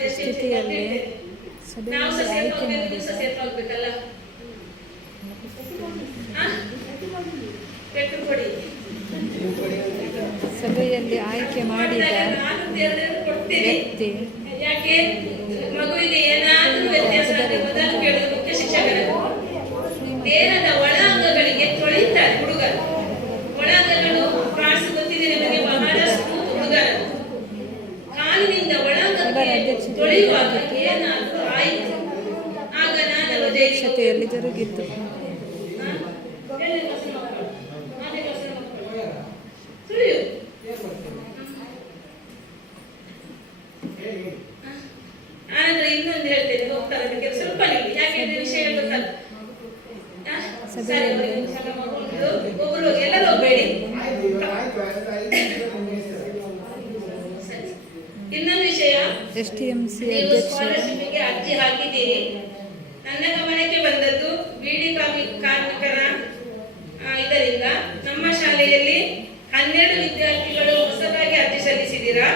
ನಾವು ಸಹ ಸಭೆಯಲ್ಲಿ ಆಯ್ಕೆ ಸೇರ್ಪೋಗ್ಬೇಕು, ನೀವು ಸಹ ಮಾಡಿದ ಸೇರ್ಪೋಗ್ಬೇಕಲ್ಲ. ಪೆಟ್ಟು ಕೊಡಿ. ಸಭೆಯಲ್ಲಿ ಆಯ್ಕೆ ಮಾಡಿದ ನಾನು ದೇವರನ್ನು ಕೊಡ್ತೀನಿ. ವ್ಯಕ್ತಿ ಯಾಕೆ ಮಗುವಿಗೆ ಏನಾದರೂ ವ್ಯತ್ಯಾಸ ಆದರೆ ಮೊದಲು ಕೇಳೋದು ಮುಖ್ಯ ಶಿಕ್ಷಕರನ್ನು. ದೇಹದ ಒಳಾಂಗಗಳಿಗೆ ತೊಳೆಯುತ್ತಾರೆ ಹುಡುಗರು. ಒಳಾಂಗಗಳು ಪಾರ್ಟ್ಸ್ ಗೊತ್ತಿದೆ ನಿಮಗೆ, ಬಹಳಷ್ಟು ಹುಡುಗರನ್ನು ಕಾಲಿನಿಂದ ಒಳಾಂಗಕ್ಕೆ ತೊಳೆಯುವಾಗ ಏನಾದರೂ ಆಯಿತು, ಆಗ ನಾನು ಅಧ್ಯಕ್ಷತೆಯಲ್ಲಿ ಜರುಗಿತು. ಸುಳಿಯು ಆನಂತರ ಇನ್ನೊಂದು ಹೇಳ್ತೇನೆ, ಹೋಗ್ತಾರೆ ಅದಕ್ಕೆ ಸ್ವಲ್ಪ ನಿಲ್ಲಿ, ಯಾಕೆಂದ್ರೆ ವಿಷಯ ಗೊತ್ತಲ್ಲ. ಸರಿ, ಒಬ್ಬರು ಎಲ್ಲರೂ ಹೋಗ್ಬೇಡಿ. ಸರಿ. ಇನ್ನೊಂದು ವಿಷಯ, STMC ನೀವು ಅಧ್ಯಕ್ಷರು ಸ್ಕಾಲರ್ಶಿಪ್ಗೆ ಅರ್ಜಿ ಹಾಕಿದ್ದೀರಿ. ನನ್ನ ಗಮನಕ್ಕೆ ಬಂದದ್ದು ಬೀಡಿ ಕಾರ್ಮಿಕರ ಇದರಿಂದ ನಮ್ಮ ಶಾಲೆಯಲ್ಲಿ 12 ವಿದ್ಯಾರ್ಥಿಗಳು ಹೊಸದಾಗಿ ಅರ್ಜಿ ಸಲ್ಲಿಸಿದ್ದೀರಾ.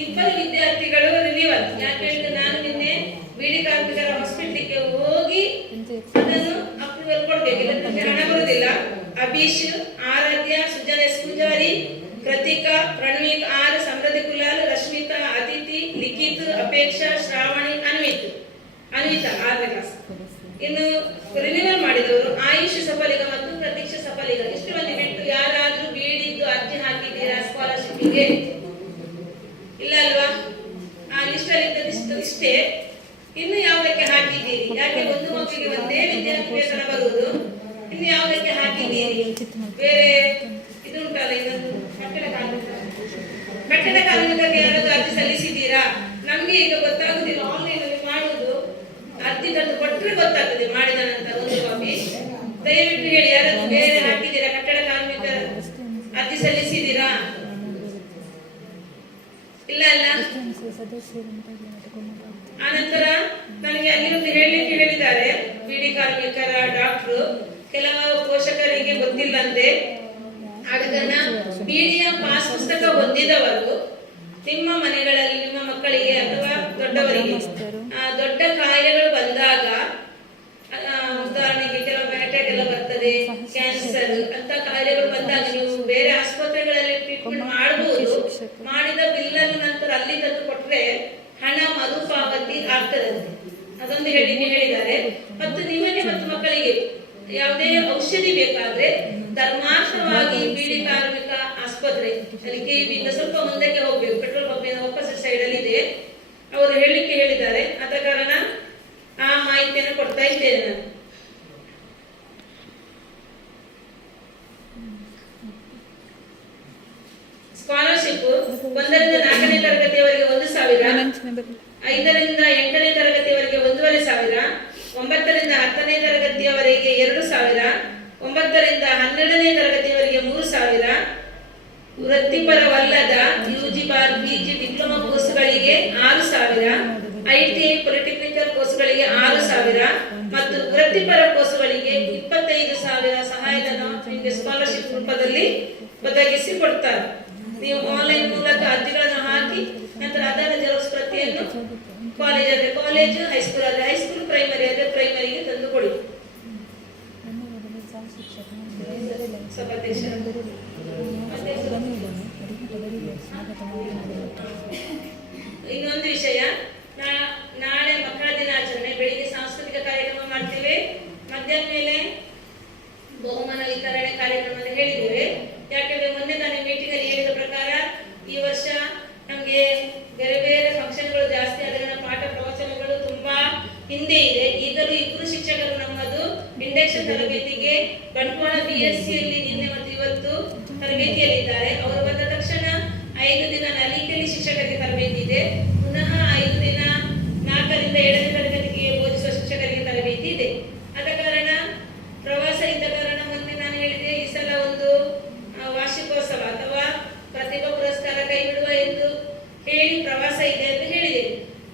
2 ವಿದ್ಯಾರ್ಥಿಗಳು ರಿನಿವಲ್. ಯಾಕೆಂದ್ರೆ ನಾನು ನಿನ್ನೆ ಬೀಡಿ ಕಾರ್ಮಿಕರ ಹಾಸ್ಪಿಟ್ಲಿಗೆ ಹೋಗಿ ಅದನ್ನು ಅಪ್ರೂವಲ್ ಕೊಡ್ಬೇಕು, ಇಲ್ಲಂದ್ರೆ ಹಣ ಬರುವುದಿಲ್ಲ. ಅಭೀಶ್, ಆರಾಧ್ಯ, ಸುಜನ ಎಸ್ ಪೂಜಾರಿ, ಕೃತಿಕಾ, ಪ್ರಣವೀಕ್ ಆರ್, ಸಮೃದ್ಧಿ ಕುಲಾಲ್, ರಶ್ಮಿತಾ, ಅತಿಥಿ, ಲಿಖಿತ್, ಅಪೇಕ್ಷಾ, ಶ್ರಾವಣಿ, ಅನ್ವಿತಾ 6ನೇ ಕ್ಲಾಸ್. ಇನ್ನು ರಿನಿವಲ್ ಮಾಡಿದವರು ಆಯುಷ್ ಸಫಲಿಗ ಮತ್ತು ಪ್ರತೀಕ್ಷಾ ಸಫಲಿಗ. ಇಷ್ಟು ಮಂದಿ ಬಿಟ್ಟು ಯಾರಾದ್ರೂ ಬೀಡಿದ್ದು ಅರ್ಜಿ ಹಾಕಿದ್ದೀರಾ ಸ್ಕಾಲರ್ಶಿಪ್ಗೆ? ಇಲ್ಲ ಅಲ್ವಾ? ಆ ಲಿಸ್ಟ್ ಅಲ್ಲಿ ಇದ್ದದಿಷ್ಟು ಇಷ್ಟೇ. ಇನ್ನು ಯಾವುದಕ್ಕೆ ಹಾಕಿದ್ದೀರಿ? ಯಾಕೆ ಒಂದು ಮಗುವಿಗೆ ಒಂದೇ ವಿದ್ಯಾರ್ಥಿ ವೇತನ ಬರುವುದು, ಇನ್ನು ಯಾವುದಕ್ಕೆ ಹಾಕಿದ್ದೀರಿ? ಬೇರೆ ಇದು ಉಂಟಲ್ಲ, ಇನ್ನೊಂದು ಕಟ್ಟಡ ಕಾರ್ಮಿಕರಿಗೆ ಯಾರಾದ್ರೂ ಅರ್ಜಿ ಸಲ್ಲಿಸಿದ್ದೀರಾ? ನಮ್ಗೆ ಈಗ ಗೊತ್ತಾಗುದಿಲ್ಲ, ಆನ್ಲೈನ್ ಅಲ್ಲಿ ಮಾಡುದು. ಅರ್ಜಿ ತಂದು ಕೊಟ್ಟರೆ ಗೊತ್ತಾಗ್ತದೆ ಮಾಡಿದ ನಂತರ ಒಂದು ಕಾಪಿ. ದಯವಿಟ್ಟು ಹೇಳಿ, ಯಾರಾದ್ರೂ ಬೇರೆ ಹಾಕಿದ್ದೀರಾ? ಕಟ್ಟಡ ಕಾರ್ಮಿಕ ಅರ್ಜಿ ಸಲ್ಲಿಸಿದ್ದೀರಾ? ಇಲ್ಲ ಅಲ್ಲ? ಆನಂತರ ನನಗೆ ಅಲ್ಲಿ ಒಂದು ಹೇಳಲಿಕ್ಕೆ ಹೇಳಿದ್ದಾರೆ, ಬೀಡಿ ಕಾರ್ಮಿಕರ ಡಾಕ್ಟ್ರು ಕೆಲವು ಪೋಷಕರಿಗೆ ಗೊತ್ತಿಲ್ಲಂತೆ. ಆದ ಕಾರಣ ಬೀಡಿಯ ಪಾಸ್ ಪುಸ್ತಕ ಹೊಂದಿದವರು ನಿಮ್ಮ ಮನೆಗಳಲ್ಲಿ ನಿಮ್ಮ ಮಕ್ಕಳಿಗೆ ಅಥವಾ ದೊಡ್ಡವರಿಗೆ ದೊಡ್ಡ ಕಾಯಿಲೆಗಳು ಬಂದಾಗ, ಉದಾಹರಣೆಗೆ ಕೆಲವು ಅಟ್ಯಾಕ್ ಎಲ್ಲ ಬರ್ತದೆ, ಕ್ಯಾನ್ಸರ್ ಅಂತ ಕಾಯಿಲೆಗಳು ಬಂದಾಗ ನೀವು ಬೇರೆ ಆಸ್ಪತ್ರೆಗಳಲ್ಲಿ ಟ್ರೀಟ್ಮೆಂಟ್ ಮಾಡಬಹುದು. ಮಾಡಿದ ಬಿಲ್ ಅನ್ನು ನಂತರ ಅಲ್ಲಿ ತಂದು ಕೊಟ್ರೆ ಹಣ ಮರುಪಾವತಿ ಆಗ್ತದೆ. ಅದೊಂದು ಹೇಳಿದ್ದಾರೆ. ಮತ್ತು ನಿಮಗೆ ಮತ್ತು ಮಕ್ಕಳಿಗೆ ಯಾವುದೇ ಔಷಧಿ ಬೇಕಾದ್ರೆ ಧರ್ಮಾರ್ಥವಾಗಿ ಬೀಡಿ ಕಾರ್ಮಿಕ ಆಸ್ಪತ್ರೆ ಅಲ್ಲಿ KBಯಿಂದ ಸ್ವಲ್ಪ ಮುಂದಕ್ಕೆ ಹೋಗ್ಬೇಕು, ಪೆಟ್ರೋಲ್ ಪಂಪಿನ ಆಪೋಸಿಟ್ ಸೈಡ್ ಅಲ್ಲಿ ಇದೆ. ಅವರು ಹೇಳಲಿಕ್ಕೆ ಹೇಳಿದ್ದಾರೆ. ಆದ ಕಾರಣ ಆ ಮಾಹಿತಿಯನ್ನು ಕೊಡ್ತಾ ಇದ್ದೇನೆ ನಾನು. ಸ್ಕಾಲರ್ಶಿಪ್ 1ರಿಂದ 4ನೇ ತರಗತಿಯವರೆಗೆ 1,000, 5ರಿಂದ 8ನೇ ತರಗತಿಯವರೆಗೆ 1,500, 9ರಿಂದ 10ನೇ ತರಗತಿಯವರೆಗೆ 2,000, 9ರಿಂದ 12ನೇ ತರಗತಿಯವರೆಗೆ 3,000, ವೃತ್ತಿಪರವಲ್ಲದ UG ಬಾರ್ PG ಡಿಪ್ಲೊಮಾ ಕೋರ್ಸ್ಗಳಿಗೆ 6,000, ITI ಪಾಲಿಟೆಕ್ನಿಕಲ್ ಕೋರ್ಸ್ಗಳಿಗೆ 6,000 ಮತ್ತು ವೃತ್ತಿಪರ ಕೋರ್ಸ್ಗಳಿಗೆ 25,000 ಸಹಾಯಧನ ನಿಮಗೆ ಸ್ಕಾಲರ್ಶಿಪ್ ರೂಪದಲ್ಲಿ ಒದಗಿಸಿ ಕೊಡ್ತಾರೆ. ನೀವು ಆನ್ಲೈನ್ ಮೂಲಕ ಅರ್ಜಿಗಳನ್ನು ಹಾಕಿ ನಂತರ ಅದರ ಜೆರಾಕ್ಸ್ ಪ್ರತಿಯನ್ನು ಕಾಲೇಜ್ ಆದರೆ ಕಾಲೇಜ್, ಹೈಸ್ಕೂಲ್ ಆದರೆ ಹೈಸ್ಕೂಲ್, ಪ್ರೈಮರಿ ಆದರೆ ಪ್ರೈಮರಿಗೆ ತಂದು ಕೊಡಿ. ಇನ್ನೊಂದು ವಿಷಯ, ನಾಳೆ ಮಕ್ಕಳ ದಿನಾಚರಣೆ. ಬೆಳಿಗ್ಗೆ ಸಾಂಸ್ಕೃತಿಕ ಕಾರ್ಯಕ್ರಮ ಮಾಡ್ತೇವೆ, ಮಧ್ಯಾಹ್ನ ಮೇಲೆ ಬಹುಮಾನ ವಿತರಣೆ ಕಾರ್ಯಕ್ರಮ ಅಂತ ಹೇಳಿದ್ದೇವೆ. ಯಾಕಂದ್ರೆ ಮೊನ್ನೆ ನಾನು ಮೀಟಿಂಗ್ ಅಲ್ಲಿ ಹೇಳಿದ ಪ್ರಕಾರ ಈ ವರ್ಷ ನಮ್ಗೆ ಬೇರೆ ಬೇರೆ ಫಂಕ್ಷನ್ಗಳು ಜಾಸ್ತಿ ಆದ ಕಾರಣ ಪಾಠ ಪ್ರವಚನಗಳು ತುಂಬಾ ಹಿಂದೆ ಇದೆ. ಈಗಲೂ 2 ಶಿಕ್ಷಕರು ನಮ್ಮದು ಇಂಡಕ್ಷನ್ ತರಬೇತಿಗೆ ಬಂಟ್ವಾಳ BSc ಯಲ್ಲಿ ನಿನ್ನೆ ಮತ್ತು ಇವತ್ತು ತರಬೇತಿಯಲ್ಲಿದ್ದಾರೆ. ಅವರು ಬಂದ ತಕ್ಷಣ 5 ದಿನ ನಲಿಕೆಯಲ್ಲಿ ಶಿಕ್ಷಕರಿಗೆ ತರಬೇತಿ ಇದೆ. ಪುನಃ 5 ದಿನ 4ರಿಂದ 7ನೇ ತರಗತಿಗೆ ಬೋಧಿಸುವ ಶಿಕ್ಷಕರಿಗೆ ತರಬೇತಿ ಇದೆ. ಆದ ಕಾರಣ ಪ್ರವಾಸ ಇದ್ದ ಕಾರಣ ಮೊನ್ನೆ ನಾನು ಹೇಳಿದೆ, ಈ ಸಲ ಒಂದು ವಾರ್ಷಿಕೋತ್ಸವ ಅಥವಾ ಪ್ರತಿಭಾ ಪುರಸ್ಕಾರ ಕೈ ಬಿಡುವ ಎಂದು ಹೇಳಿ ಪ್ರವಾಸ ಇದೆ ಅಂತ ಹೇಳಿದೆ.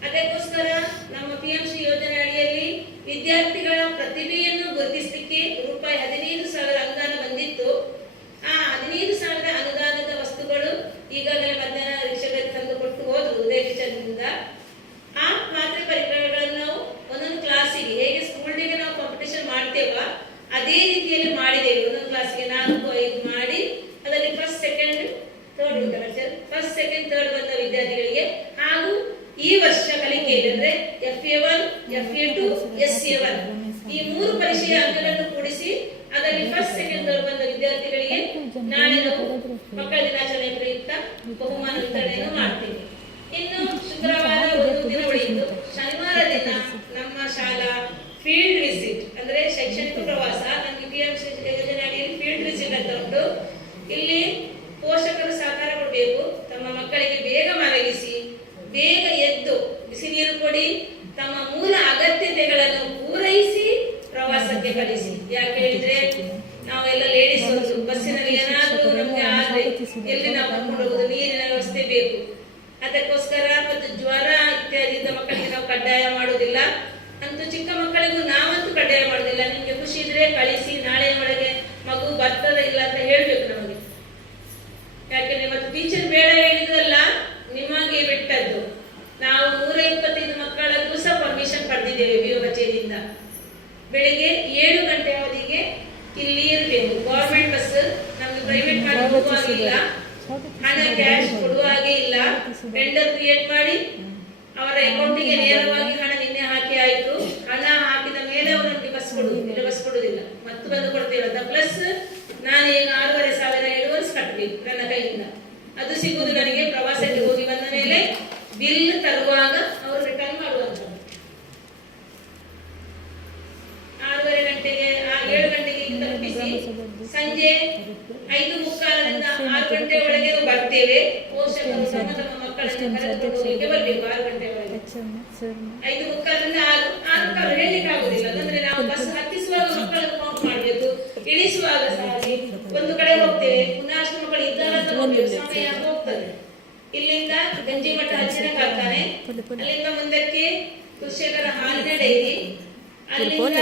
ಅದಕ್ಕೋಸ್ಕರ ನಮ್ಮ PMC ಯೋಜನೆ ಅಡಿಯಲ್ಲಿ ವಿದ್ಯಾರ್ಥಿಗಳ ಪ್ರತಿಭೆಯನ್ನು ಗುರುತಿಸಲಿಕ್ಕೆ ರೂಪಾಯಿ 15,000 ಅನುದಾನ ಬಂದಿತ್ತು. ಆ 15,000 ಅನುದಾನದ ವಸ್ತುಗಳು ಈಗಾಗಲೇ ಮಧ್ಯಾಹ್ನ ಶಿಕ್ಷಕರಿಗೆ ತಂದು ಕೊಟ್ಟು ಹೋದ್ರು ಉದಯ ಕಿಚನ್ನಿಂದ. ಆ ಪಾತ್ರೆ ಪರಿಕರಗಳನ್ನು ನಾವು ಕ್ಲಾಸ್ಗೆ 4-5 ಮಾಡಿ ಅದರಲ್ಲಿ ಫಸ್ಟ್ ಸೆಕೆಂಡ್ ಥರ್ಡ್ ಬಂದ ವಿದ್ಯಾರ್ಥಿಗಳಿಗೆ ಹಾಗೂ ಈ ವರ್ಷ ಕಲಿಕೆಯಲ್ಲಿ ಅಂದ್ರೆ FA1, FA2, SA1 ಈ 3 ಪರೀಕ್ಷೆಯ ಅಂಕಗಳನ್ನು ಕೂಡಿಸಿ ಅದರಲ್ಲಿ ಫಸ್ಟ್ ಸೆಕೆಂಡ್ ಥರ್ಡ್ ಬಂದ ವಿದ್ಯಾರ್ಥಿಗಳಿಗೆ ನಾಳೆ ನಾವು ಮಕ್ಕಳ ದಿನಾಚರಣೆ ಪ್ರಯುಕ್ತ ಬಹುಮಾನ ವಿತರಣೆಯನ್ನು ಮಾಡ್ತೀವಿ. ಇನ್ನು ಶುಕ್ರವಾರ ಒಂದು ದಿನ ಉಳಿಯಿತು. ಶನಿವಾರ ದಿನ ನಮ್ಮ ಶಾಲಾ ಫೀಲ್ಡ್ ವಿಸಿಟ್ ಅಂದ್ರೆ ಶೈಕ್ಷಣಿಕ ಪ್ರವಾಸ, ನಮಗೆ PMC ಯೋಜನೆ ಅಡಿಯಲ್ಲಿ ಫೀಲ್ಡ್ ವಿಸಿಟ್ ಅಂತ ಉಂಟು. ಇಲ್ಲಿ ಪೋಷಕರು ಸಹಕಾರ ಕೊಡಬೇಕು. ತಮ್ಮ ಮಕ್ಕಳಿಗೆ ಬೇಗ ಮಲಗಿಸಿ ಬೇಗ ಎದ್ದು ಬಿಸಿ ನೀರು ಕೊಡಿ, ತಮ್ಮ ಮೂಲ ಅಗತ್ಯತೆಗಳನ್ನು ಪೂರೈಸಿ ಪ್ರವಾಸಕ್ಕೆ ಕಳಿಸಿ. ಯಾಕೆ ಹೇಳಿದ್ರೆ ನಾವೆಲ್ಲ ಲೇಡೀಸ್ ಬಸ್ಸಿನಲ್ಲಿ ಏನಾದ್ರೂ ನಮ್ಗೆ ಆದ್ರೆ ಎಲ್ಲಿ ನಾವು ಕರ್ಕೊಂಡು ಹೋಗುದು, ನೀರಿನ ವ್ಯವಸ್ಥೆ ಬೇಕು. ಅದಕ್ಕೋಸ್ಕರ ಮತ್ತು ಜ್ವರ ಇತ್ಯಾದಿ ಮಕ್ಕಳಿಗೆ ನಾವು ಕಡ್ಡಾಯ ಮಾಡುವುದಿಲ್ಲ. ಅಂತೂ ಚಿಕ್ಕ ಮಕ್ಕಳಿಗೂ ನಾವಂತೂ ಕಡ್ಡಾಯ ಮಾಡುದಿಲ್ಲ. ನಿಮ್ಗೆ ಖುಷಿ ಇದ್ರೆ ಕಳಿಸಿ, ನಾಳೆ ಒಳಗೆ ಮಗು ಬರ್ತದ ಇಲ್ಲ ಅಂತ ಹೇಳ್ಬೇಕು ನಮಗೆ. ಯಾಕೆಂದ್ರೆ ಮತ್ತು ಟೀಚರ್ ಬೇಡ ಹೇಳಿದ್ರಲ್ಲ, ನಿಮಗೆ ಬಿಟ್ಟದ್ದು. ನಾವು 125 ಮಕ್ಕಳದ್ದು ಸಹ ಪರ್ಮಿಷನ್ ಪಡೆದಿದ್ದೇವೆ BO ಕಚೇರಿಯಿಂದ. ಬೆಳಿಗ್ಗೆ 7 ಗಂಟೆ ಅವಧಿಗೆ ಇಲ್ಲಿ ಇರಬೇಕು. ಗವರ್ಮೆಂಟ್ ಬಸ್, ನಮ್ಗೆ ಪ್ರೈವೇಟ್ ಮಾಡಿ ಹೋಗುವಾಗಿಲ್ಲ, ಹಣ ಕ್ಯಾಶ್ ಕೊಡುವ ಹಾಗೆ ಇಲ್ಲ. ಟೆಂಡರ್ ಕ್ರಿಯೇಟ್ ಮಾಡಿ ಅವರ ಅಕೌಂಟಿಗೆ ನೇರವಾಗಿ ಹಣ ನಿನ್ನೆ ಹಾಕಿ ಆಯ್ತು. ಹಣ ಹಾಕಿದ ಮೇಲೆ ಅವರು ನಮಗೆ ಬಸ್ ಕೊಡುವುದಿಲ್ಲ, ಮತ್ತು ಬಂದು ಕೊಡ್ತೀವಿ. ಪ್ಲಸ್ ನಾನು ಈಗ 6,500 ಅಡ್ವಾನ್ಸ್ ಕಟ್ಟಬೇಕು ನನ್ನ ಕೈಯಿಂದ. ಅದು ಸಿಗುವುದು ನನಗೆ ಪ್ರವಾಸಕ್ಕೆ ಹೋಗಿ ಬಂದ ಮೇಲೆ ಬಿಲ್ ತರುವಾಗ ಅವರು ರಿಟರ್ನ್ ಮಾಡುವಂತ. 6:30 ಗಂಟೆಗೆ 7 ಗಂಟೆಗೆ ತಲುಪಿಸಿ ಸಂಜೆ 5:45ರಿಂದ 6 ಗಂಟೆ ಒಳಗೆ ಬರ್ತೇವೆ. ಪೋಷಕರು ತಮ್ಮ ಮಕ್ಕಳನ್ನು ಕರೆದುಕೊಂಡು ಹೋಗಲಿಕ್ಕೆ ಬರಬೇಕು. 6 ಗಂಟೆ ಒಳಗೆ 5:45ರಿಂದ 6 ಹೇಳಲಿಕ್ಕೆ ಆಗುದಿಲ್ಲ. ಅಂದ್ರೆ ನಾವು ಬಸ್ ಹತ್ತಿಸುವಾಗ ಮಕ್ಕಳನ್ನು ಕೌಂಟ್ ಮಾಡಬೇಕು, ಇಳಿಸುವಾಗ ಸಹ ಒಂದು ಕಡೆ ಹೋಗ್ತೇವೆ, ಪುನಃ ಅಷ್ಟು ಮಕ್ಕಳು ಇದ್ದಾರ ಸಮಯ ಹೋಗ್ತದೆ. ಇಲ್ಲಿಂದ ಗಂಜಿಮಠ ಹಚ್ಚಿನ ಕಾರ್ಖಾನೆ, ಅಲ್ಲಿಂದ ಮುಂದಕ್ಕೆ ಕೃಷಿಕರ ಹಾಲಿನ ಡೈರಿ, ಅಲ್ಲಿಂದ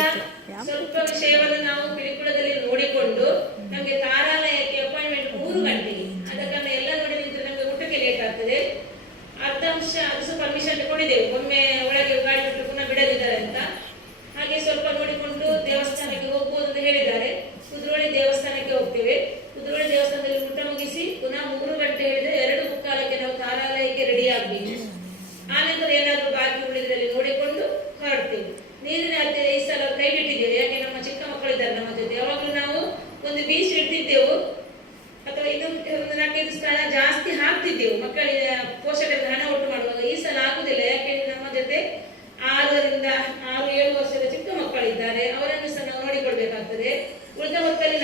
ಸ್ವಲ್ಪ ವಿಷಯವನ್ನು ನಾವು ಪಿಲಿಕುಳದಲ್ಲಿ ನೋಡಿಕೊಂಡು ನಮಗೆ ತಾರಾಲಯಕ್ಕೆ ಅಪಾಯಿಂಟ್ಮೆಂಟ್ 3 ಗಂಟೆಗೆ. ಅದಕ್ಕನ್ನು ಎಲ್ಲ ನೋಡಿ ನಿಂತರೆ ನಮಗೆ ಊಟಕ್ಕೆ ಲೇಟ್ ಆಗ್ತದೆ. ಅರ್ಧಾಂಶ ಅದು ಪರ್ಮಿಷನ್ ತಗೊಂಡಿದ್ದೇವೆ, ಒಮ್ಮೆ ಒಳಗೆ ಗಾಡಿ ಬಿಟ್ಟು ಪುನಃ ಬಿಡಲಿದ್ದಾರೆ ಅಂತ. ಹಾಗೆ ಸ್ವಲ್ಪ ನೋಡಿಕೊಂಡು ದೇವಸ್ಥಾನಕ್ಕೆ ಹೋಗ್ಬೋದು ಅಂತ ಹೇಳಿದ್ದಾರೆ. ಕುದ್ರೋಳಿ ದೇವಸ್ಥಾನಕ್ಕೆ ಹೋಗ್ತೇವೆ. ಕುದ್ರೋಳಿ ದೇವಸ್ಥಾನದಲ್ಲಿ ಊಟ ಮುಗಿಸಿ ಪುನಃ 3 ಗಂಟೆ ಹೇಳಿದ್ರೆ 2:45ಕ್ಕೆ ನಾವು ತಾರಾಲಯಕ್ಕೆ ರೆಡಿ ಆಗ್ಬೇಕು. ಆನಂತರ ಏನಾದ್ರೂ ಬಾಕಿ ಉಳಿದ್ರಲ್ಲಿ ನೋಡಿಕೊಂಡು ಹೊರಡ್ತೇವೆ. ನೀರಿನ ಹತ್ತಿರ ಈ ಸಲ ಕೈ ಬಿಟ್ಟಿದ್ದೇವೆ. ಯಾಕೆ ನಮ್ಮ ಚಿಕ್ಕ ಮಕ್ಕಳಿದ್ದಾರೆ ನಮ್ಮ ಜೊತೆ. ಯಾವಾಗಲೂ ನಾವು ಒಂದು ಬೀಚ್ ಇಡ್ತಿದ್ದೆವು ಅಥವಾ ಇದು ಒಂದು 4-5 ಸ್ಥಳ ಜಾಸ್ತಿ ಹಾಕ್ತಿದ್ದೆವು ಮಕ್ಕಳಿಗೆ, ಪೋಷಕರಿಗೆ ಹಣ ಒಟ್ಟು ಮಾಡುವಾಗ. ಈ ಸಲ ಆಗುದಿಲ್ಲ. ಯಾಕೆಂದ್ರೆ ನಮ್ಮ ಜೊತೆ 6-7 ವರ್ಷದ ಚಿಕ್ಕ ಮಕ್ಕಳಿದ್ದಾರೆ, ಅವರನ್ನು ಸಹ ನಾವು ನೋಡಿಕೊಳ್ಬೇಕಾಗ್ತದೆ. ಉಳಿದ ಹೊತ್ತಲ್ಲಿ